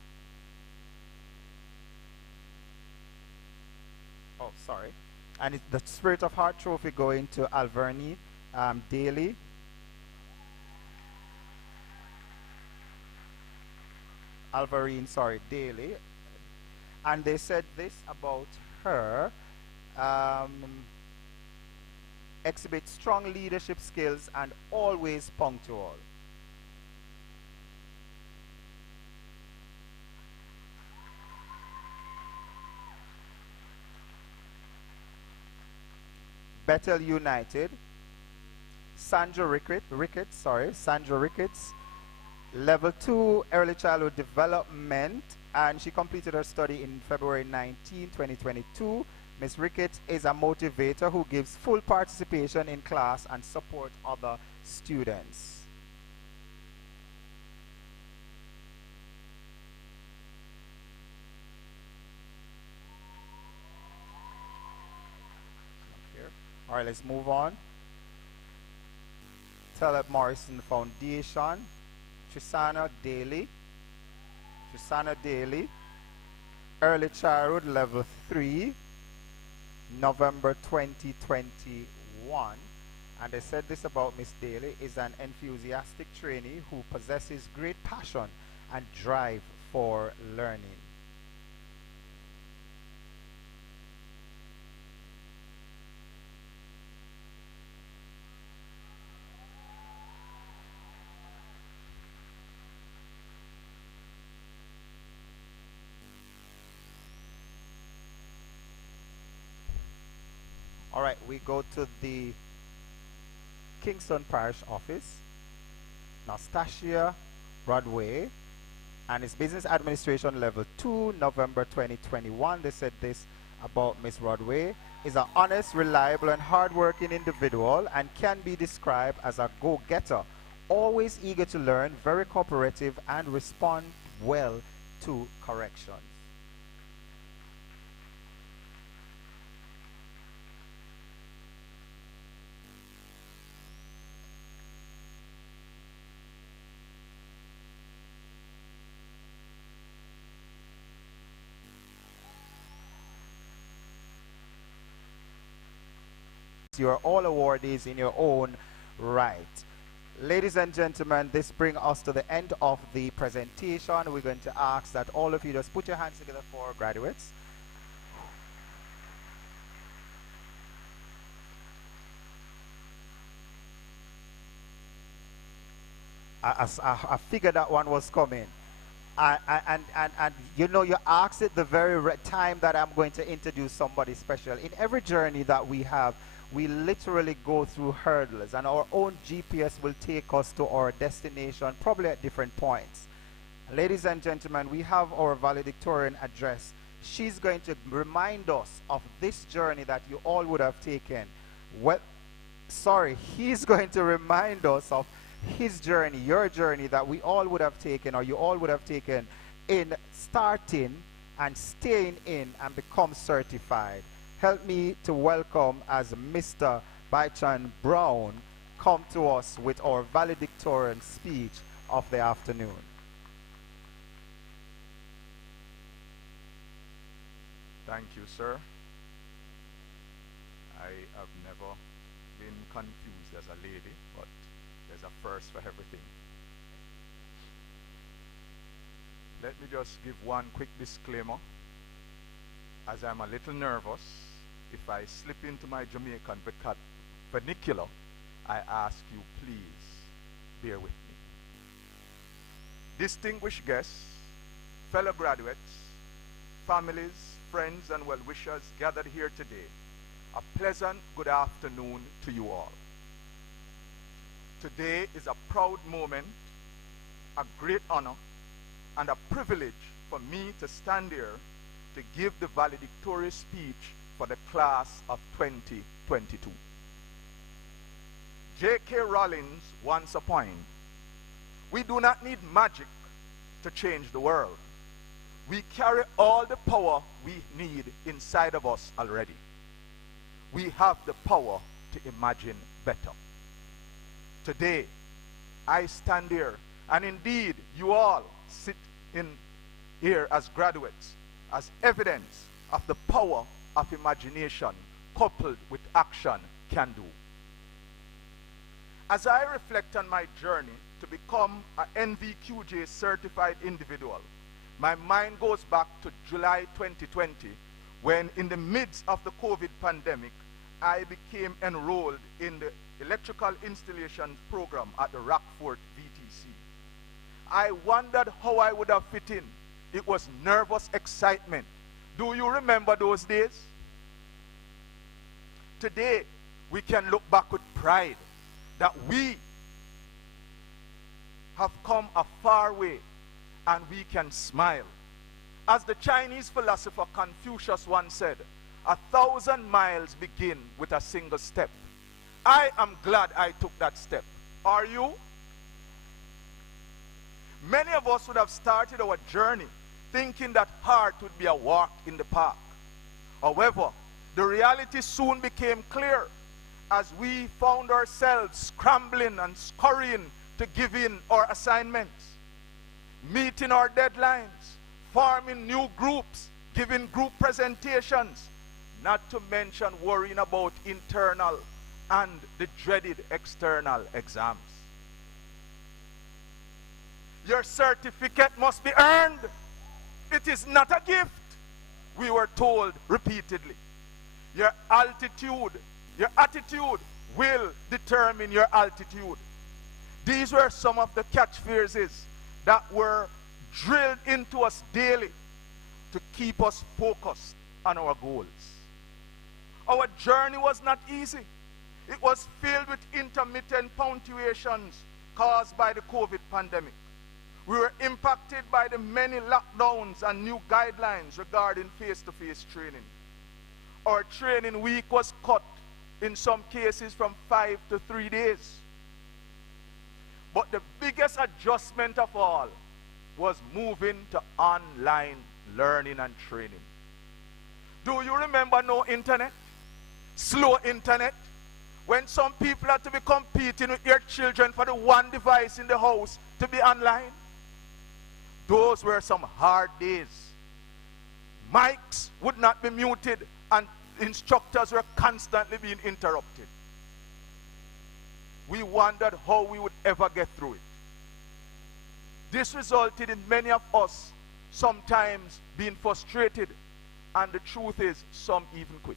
Oh, sorry. And it's the Spirit of Heart Trophy going to Alverny Daly. Alvarine, sorry, Daly. And they said this about her. Exhibits strong leadership skills and always punctual. Bethel United, Sandra Ricketts, Level 2 Early Childhood Development, and she completed her study in February 19, 2022. Ms. Ricketts is a motivator who gives full participation in class and support other students. All right, let's move on. Taleb Morrison Foundation, Trisana Daly, Early Childhood Level 3, November 2021. And they said this about Miss Daly: is an enthusiastic trainee who possesses great passion and drive for learning. All right, we go to the Kingston Parish Office. Nastasia Broadway, and it's Business Administration Level 2, November 2021. They said this about Miss Broadway: is an honest, reliable, and hardworking individual and can be described as a go-getter, always eager to learn, very cooperative, and respond well to corrections. You are all awardees in your own right. Ladies and gentlemen, this brings us to the end of the presentation. We're going to ask that all of you just put your hands together for graduates. I figured that one was coming. And you know, you asked it the very time that I'm going to introduce somebody special. In every journey that we have, we literally go through hurdles, and our own GPS will take us to our destination, probably at different points. Ladies and gentlemen, we have our valedictorian address. She's going to remind us of this journey that you all would have taken. Well, sorry, he's going to remind us of his journey, your journey that we all would have taken, or you all would have taken, in starting and staying in and become certified. Help me to welcome as Mr. Baichan Brown come to us with our valedictorian speech of the afternoon. Thank you, sir. I have never been confused as a lady, but there's a first for everything. Let me just give one quick disclaimer. As I'm a little nervous, if I slip into my Jamaican vernacular, I ask you please bear with me. Distinguished guests, fellow graduates, families, friends, and well-wishers gathered here today, a pleasant good afternoon to you all. Today is a proud moment, a great honor, and a privilege for me to stand here to give the valedictory speech for the class of 2022. J.K. Rowling once opined, "We do not need magic to change the world. We carry all the power we need inside of us already. We have the power to imagine better." Today, I stand here, and indeed you all sit in here as graduates, as evidence of the power of imagination coupled with action can do. As I reflect on my journey to become an NVQJ certified individual, my mind goes back to July 2020, when in the midst of the COVID pandemic, I became enrolled in the electrical installation program at the Rockford VTC. I wondered how I would have fit in. It was nervous excitement. Do you remember those days? Today, we can look back with pride that we have come a far way, and we can smile. As the Chinese philosopher Confucius once said, 1,000 miles begin with a single step. I am glad I took that step. Are you? Many of us would have started our journey thinking that heart would be a walk in the park. However, the reality soon became clear as we found ourselves scrambling and scurrying to give in our assignments, meeting our deadlines, forming new groups, giving group presentations, not to mention worrying about internal and the dreaded external exams. Your certificate must be earned. It is not a gift, we were told repeatedly. Your altitude, your attitude will determine your altitude. These were some of the catchphrases that were drilled into us daily to keep us focused on our goals. Our journey was not easy. It was filled with intermittent punctuations caused by the COVID pandemic. We were impacted by the many lockdowns and new guidelines regarding face-to-face training. Our training week was cut, in some cases, from 5 to 3 days. But the biggest adjustment of all was moving to online learning and training. Do you remember no internet? Slow internet? When some people had to be competing with their children for the one device in the house to be online? Those were some hard days. Mics would not be muted and instructors were constantly being interrupted. We wondered how we would ever get through it. This resulted in many of us sometimes being frustrated, and the truth is, some even quit.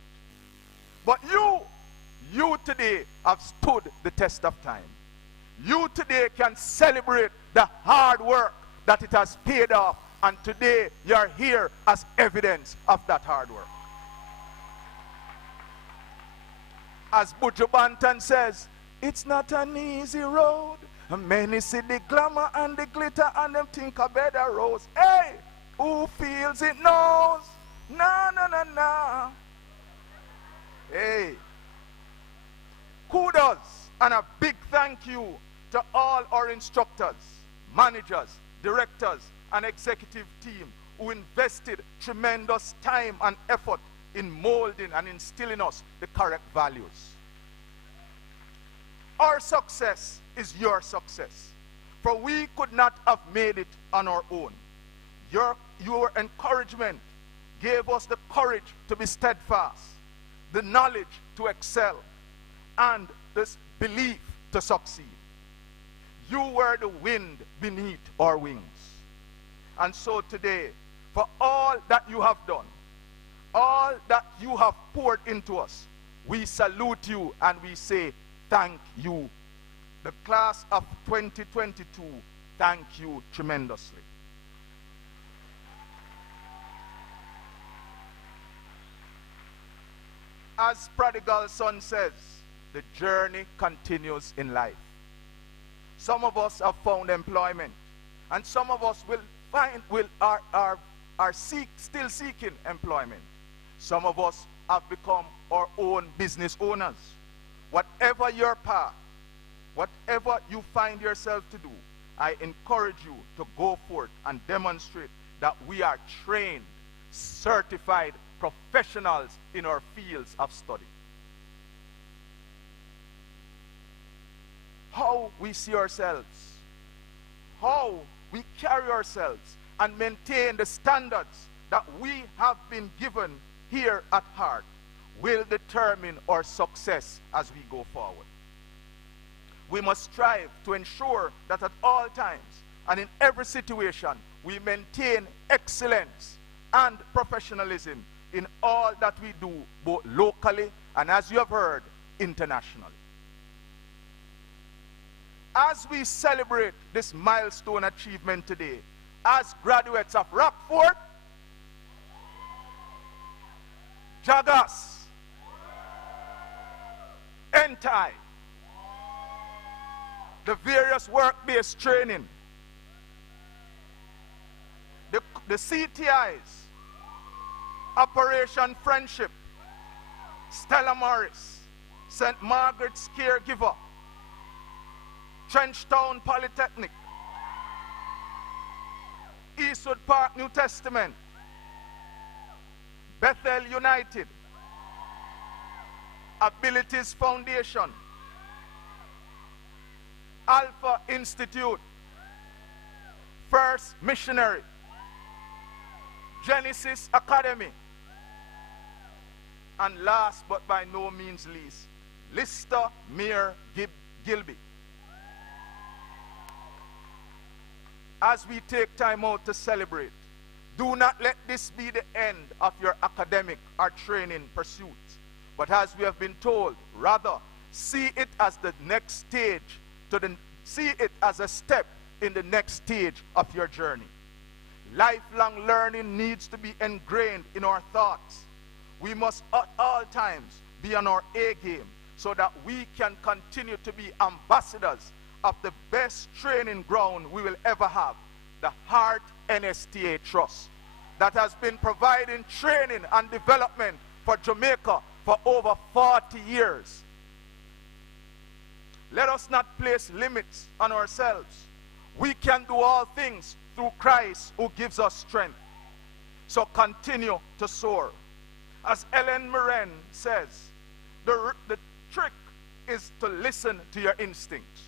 But you today have stood the test of time. You today can celebrate the hard work that it has paid off, and today you're here as evidence of that hard work. As Buju Banton says, it's not an easy road. Many see the glamour and the glitter and them think a better rose. Hey, who feels it knows? Na na na na. Hey. Kudos and a big thank you to all our instructors, managers, directors, and executive team who invested tremendous time and effort in molding and instilling us the correct values. Our success is your success, for we could not have made it on our own. Your encouragement gave us the courage to be steadfast, the knowledge to excel, and this belief to succeed. You were the wind beneath our wings. And so today, for all that you have done, all that you have poured into us, we salute you and we say thank you. The class of 2022, thank you tremendously. As prodigal son says, the journey continues in life. Some of us have found employment, and some of us are still seeking employment. Some of us have become our own business owners. Whatever your path, whatever you find yourself to do, I encourage you to go forth and demonstrate that we are trained, certified professionals in our fields of study. How we see ourselves, how we carry ourselves, and maintain the standards that we have been given here at Heart will determine our success as we go forward. We must strive to ensure that at all times and in every situation we maintain excellence and professionalism in all that we do, both locally and, as you have heard, internationally. As we celebrate this milestone achievement today, as graduates of Rockford, Jagas, Entai, the various work-based training, the CTIs, Operation Friendship, Stella Morris, St. Margaret's Caregiver, Trenchtown Polytechnic, Eastwood Park New Testament, Bethel United, Abilities Foundation, Alpha Institute, First Missionary, Genesis Academy, and last but by no means least, Lister Mere Gilby. As we take time out to celebrate, do not let this be the end of your academic or training pursuits, but as we have been told, rather see it as the next stage, see it as a step in the next stage of your journey. Lifelong learning needs to be ingrained in our thoughts. We must at all times be on our A game so that we can continue to be ambassadors of the best training ground we will ever have, the Heart NSTA Trust, that has been providing training and development for Jamaica for over 40 years. Let us not place limits on ourselves. We can do all things through Christ who gives us strength. So continue to soar. As Ellen Moran says, the trick is to listen to your instincts.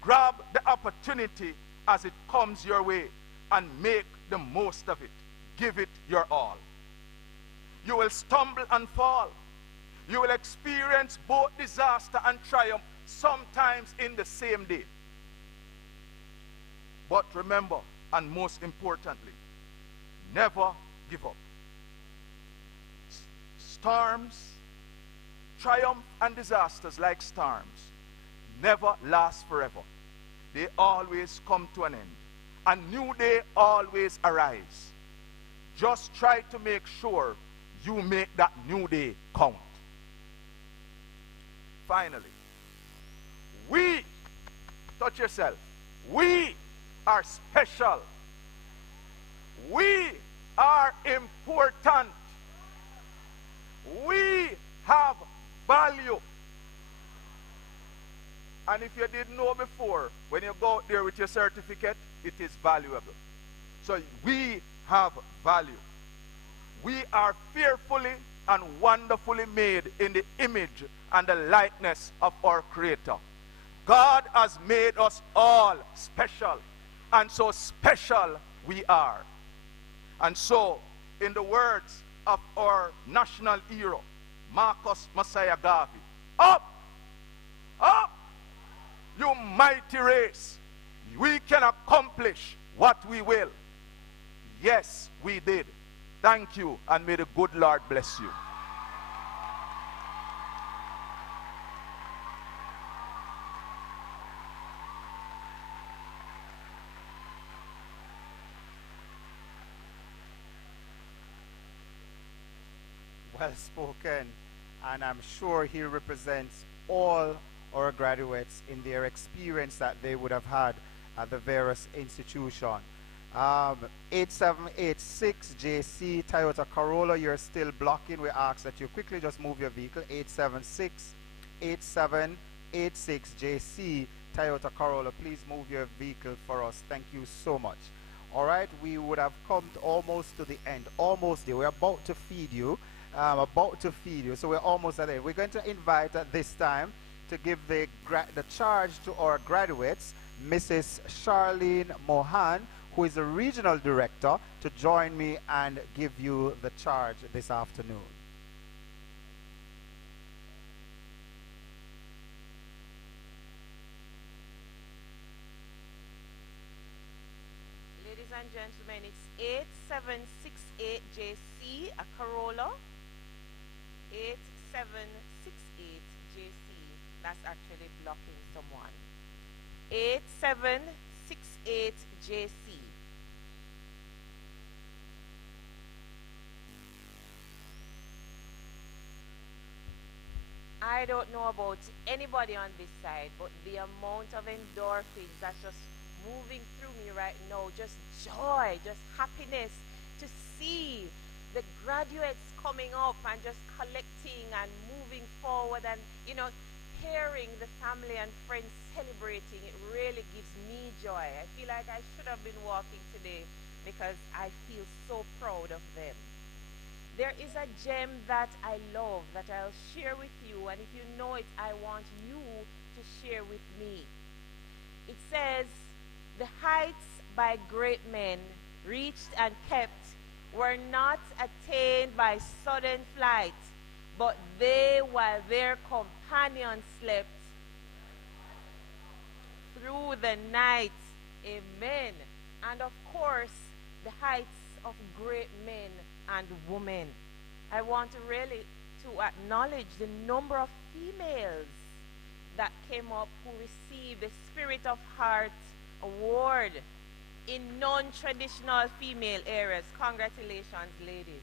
Grab the opportunity as it comes your way and make the most of it. Give it your all. You will stumble and fall. You will experience both disaster and triumph, sometimes in the same day. But remember, and most importantly, never give up. Storms, triumph, and disasters like storms never last forever. They always come to an end. A new day always arrives. Just try to make sure you make that new day count. finally, we, touch yourself, we are special. We are important. We have value. And if you didn't know before, when you go out there with your certificate, it is valuable. So we have value. We are fearfully and wonderfully made in the image and the likeness of our Creator. God has made us all special. And so special we are. And so, in the words of our national hero, Marcus Messiah Garvey, up, up, you mighty race. We can accomplish what we will. Yes, we did. Thank you, and may the good Lord bless you. Well spoken, and I'm sure he represents all our graduates in their experience that they would have had at the various institutions. 8786 JC Toyota Corolla, you're still blocking. We ask that you quickly just move your vehicle. 876 8786 JC Toyota Corolla, please move your vehicle for us. Thank you so much. All right, we would have come almost to the end, almost there. We're about to feed you. So we're almost at it. We're going to invite at this time to give the charge to our graduates, Mrs. Charlene Mohan, who is the regional director, to join me and give you the charge this afternoon. Ladies and gentlemen, it's 8768 JC, a Corolla. 8768 JC. That's actually blocking someone. 8768 JC. I don't know about anybody on this side, but the amount of endorphins that's just moving through me right now, just joy, just happiness to see the graduates coming up and just collecting and moving forward and, you know, hearing the family and friends celebrating. It really gives me joy. I feel like I should have been walking today because I feel so proud of them. There is a gem that I love that I'll share with you, and if you know it, I want you to share with me. It says, "The heights by great men reached and kept were not attained by sudden flight, but they, while their companions slept through the night." Amen. And of course, the heights of great men and women. I want to really to acknowledge the number of females that came up who received the Spirit of Heart Award in non-traditional female areas. Congratulations, ladies.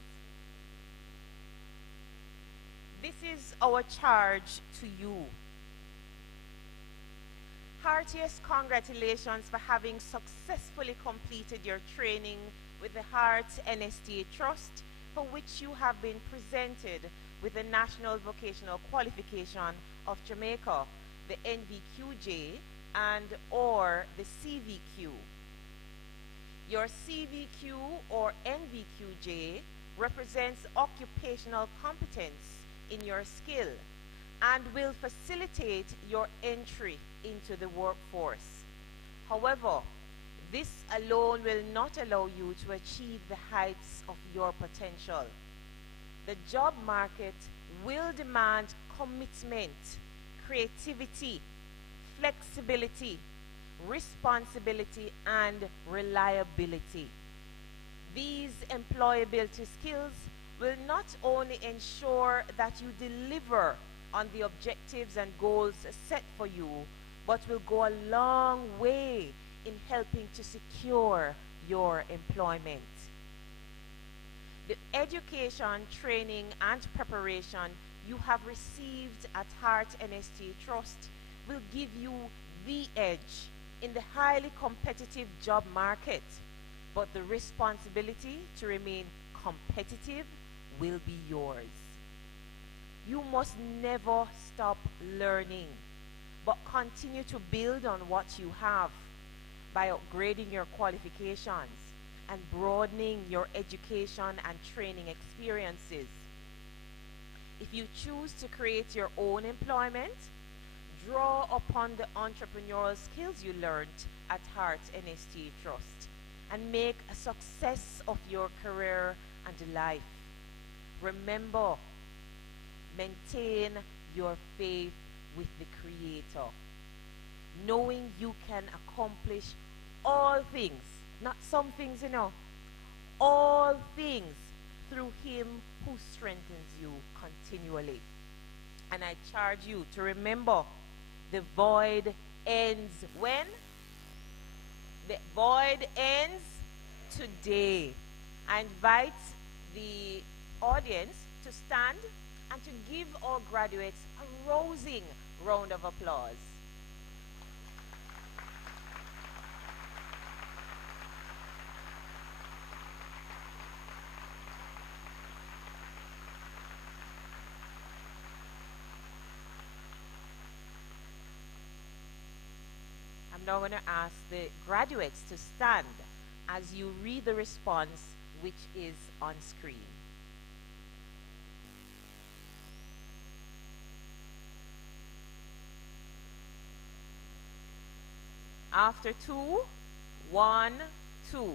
This is our charge to you. Heartiest congratulations for having successfully completed your training with the Heart NSTA Trust, for which you have been presented with the National Vocational Qualification of Jamaica, the NVQJ, and or the CVQ. Your CVQ or NVQJ represents occupational competence in your skill and will facilitate your entry into the workforce. However, this alone will not allow you to achieve the heights of your potential. The job market will demand commitment, creativity, flexibility, responsibility, and reliability. These employability skills will not only ensure that you deliver on the objectives and goals set for you, but will go a long way in helping to secure your employment. The education, training, and preparation you have received at Heart NST Trust will give you the edge in the highly competitive job market, but the responsibility to remain competitive will be yours. You must never stop learning, but continue to build on what you have by upgrading your qualifications and broadening your education and training experiences. If you choose to create your own employment, draw upon the entrepreneurial skills you learned at Heart NST Trust and make a success of your career and life. Remember, maintain your faith with the Creator, knowing you can accomplish all things, not some things, all things through Him who strengthens you continually. And I charge you to remember, the void ends when? The void ends today. I invite the audience to stand and to give our graduates a rousing round of applause. I'm now going to ask the graduates to stand as you read the response which is on screen. After 2, 1, 2.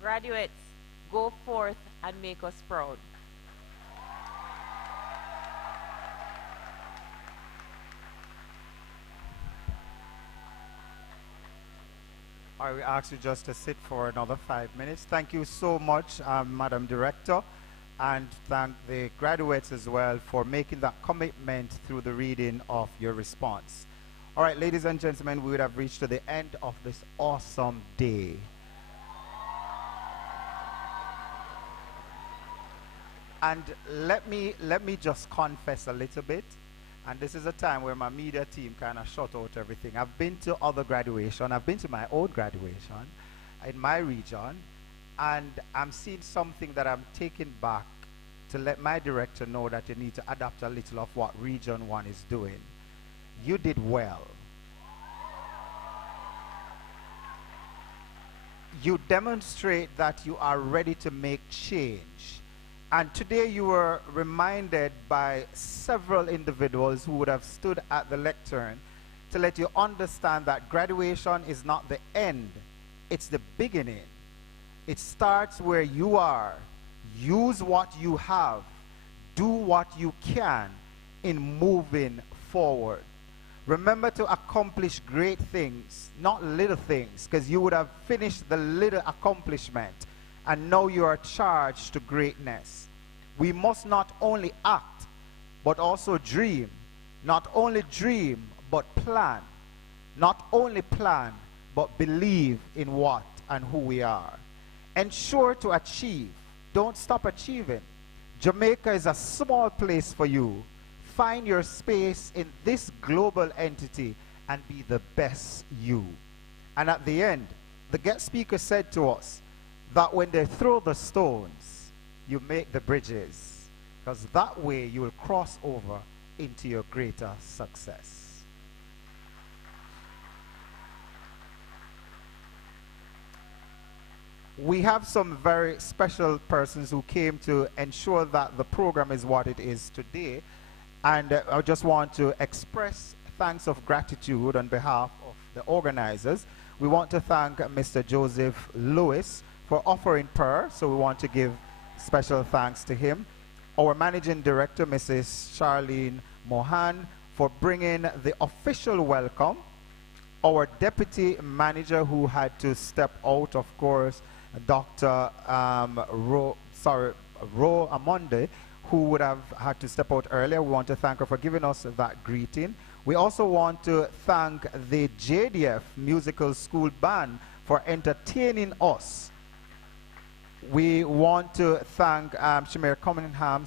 Graduates, go forth and make us proud. I will ask you just to sit for another 5 minutes. Thank you so much, Madam Director, and thank the graduates as well for making that commitment through the reading of your response. All right, ladies and gentlemen, we would have reached to the end of this awesome day. And let me just confess a little bit. And this is a time where my media team kind of shut out everything. I've been to other graduation. I've been to my own graduation in my region. And I'm seeing something that I'm taking back to let my director know that you need to adapt a little of what Region 1 is doing. You did well. You demonstrate that you are ready to make change. And today you were reminded by several individuals who would have stood at the lectern to let you understand that graduation is not the end, it's the beginning. It starts where you are. Use what you have. Do what you can in moving forward. Remember to accomplish great things, not little things, because you would have finished the little accomplishment and now you are charged to greatness. We must not only act, but also dream. Not only dream, but plan. Not only plan, but believe in what and who we are. Ensure to achieve. Don't stop achieving. Jamaica is a small place for you. Find your space in this global entity and be the best you. And at the end, the guest speaker said to us that when they throw the stones, you make the bridges, because that way you will cross over into your greater success. We have some very special persons who came to ensure that the program is what it is today. And I just want to express thanks of gratitude on behalf of the organizers. We want to thank Mr. Joseph Lewis for offering per, so we want to give special thanks to him. Our managing director, Mrs. Charlene Mohan, for bringing the official welcome. Our deputy manager, who had to step out, of course, Dr. Ro Amonde, who would have had to step out earlier. We want to thank her for giving us that greeting. We also want to thank the JDF Musical School Band for entertaining us. We want to thank Shamir Cunningham,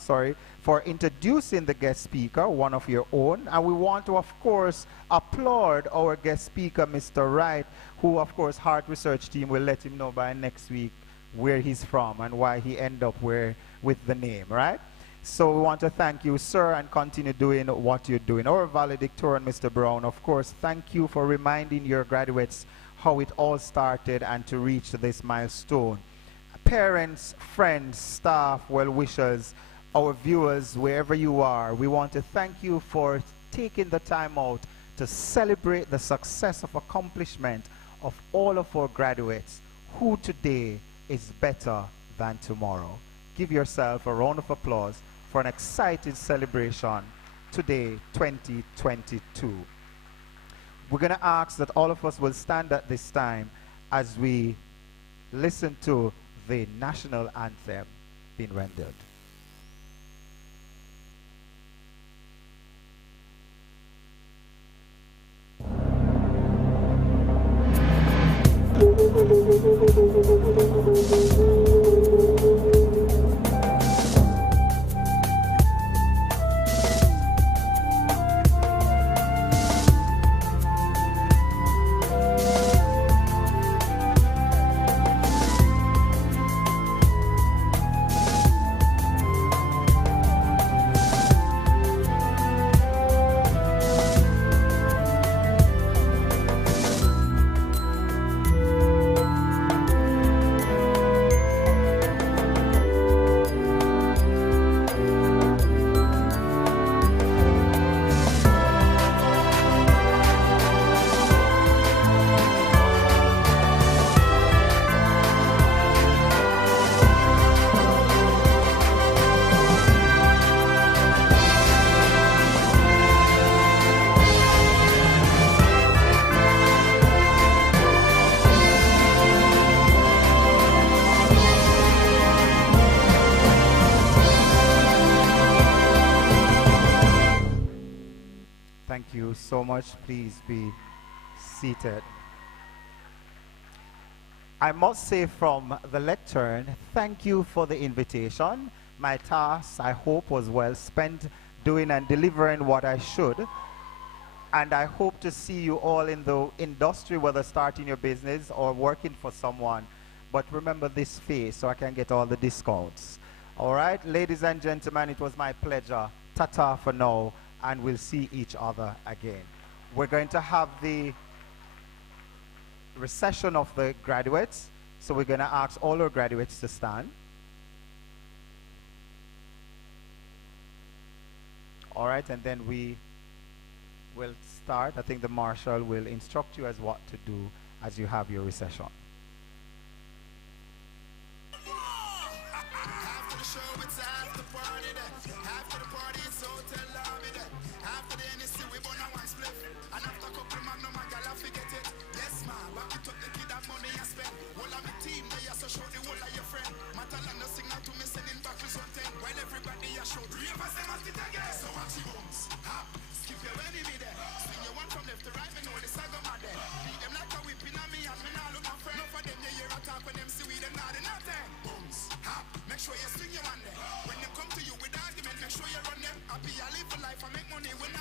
for introducing the guest speaker, one of your own. And we want to, of course, applaud our guest speaker, Mr. Wright, who, of course, Heart Research Team will let him know by next week where he's from and why he ended up with the name, right? So we want to thank you, sir, and continue doing what you're doing. Our valedictorian, Mr. Brown, of course, thank you for reminding your graduates how it all started and to reach this milestone. Parents, friends, staff, well-wishers, our viewers, wherever you are, we want to thank you for taking the time out to celebrate the success of accomplishment of all of our graduates, who today is better than tomorrow. Give yourself a round of applause for an exciting celebration today, 2022. We're going to ask that all of us will stand at this time as we listen to the national anthem being rendered. Thank you so much. Please be seated. I must say from the lectern, thank you for the invitation. My task, I hope, was well spent doing and delivering what I should. And I hope to see you all in the industry, whether starting your business or working for someone. But remember this face so I can get all the discounts. All right, ladies and gentlemen, it was my pleasure. Ta-ta for now, and we'll see each other again. We're going to have the recession of the graduates. So we're going to ask all our graduates to stand. All right, and then we will start. I think the marshal will instruct you as what to do as you have your recession. Make sure you swing your one there. When they come to you with argument, make sure you run them. Happy I live for life, I make money when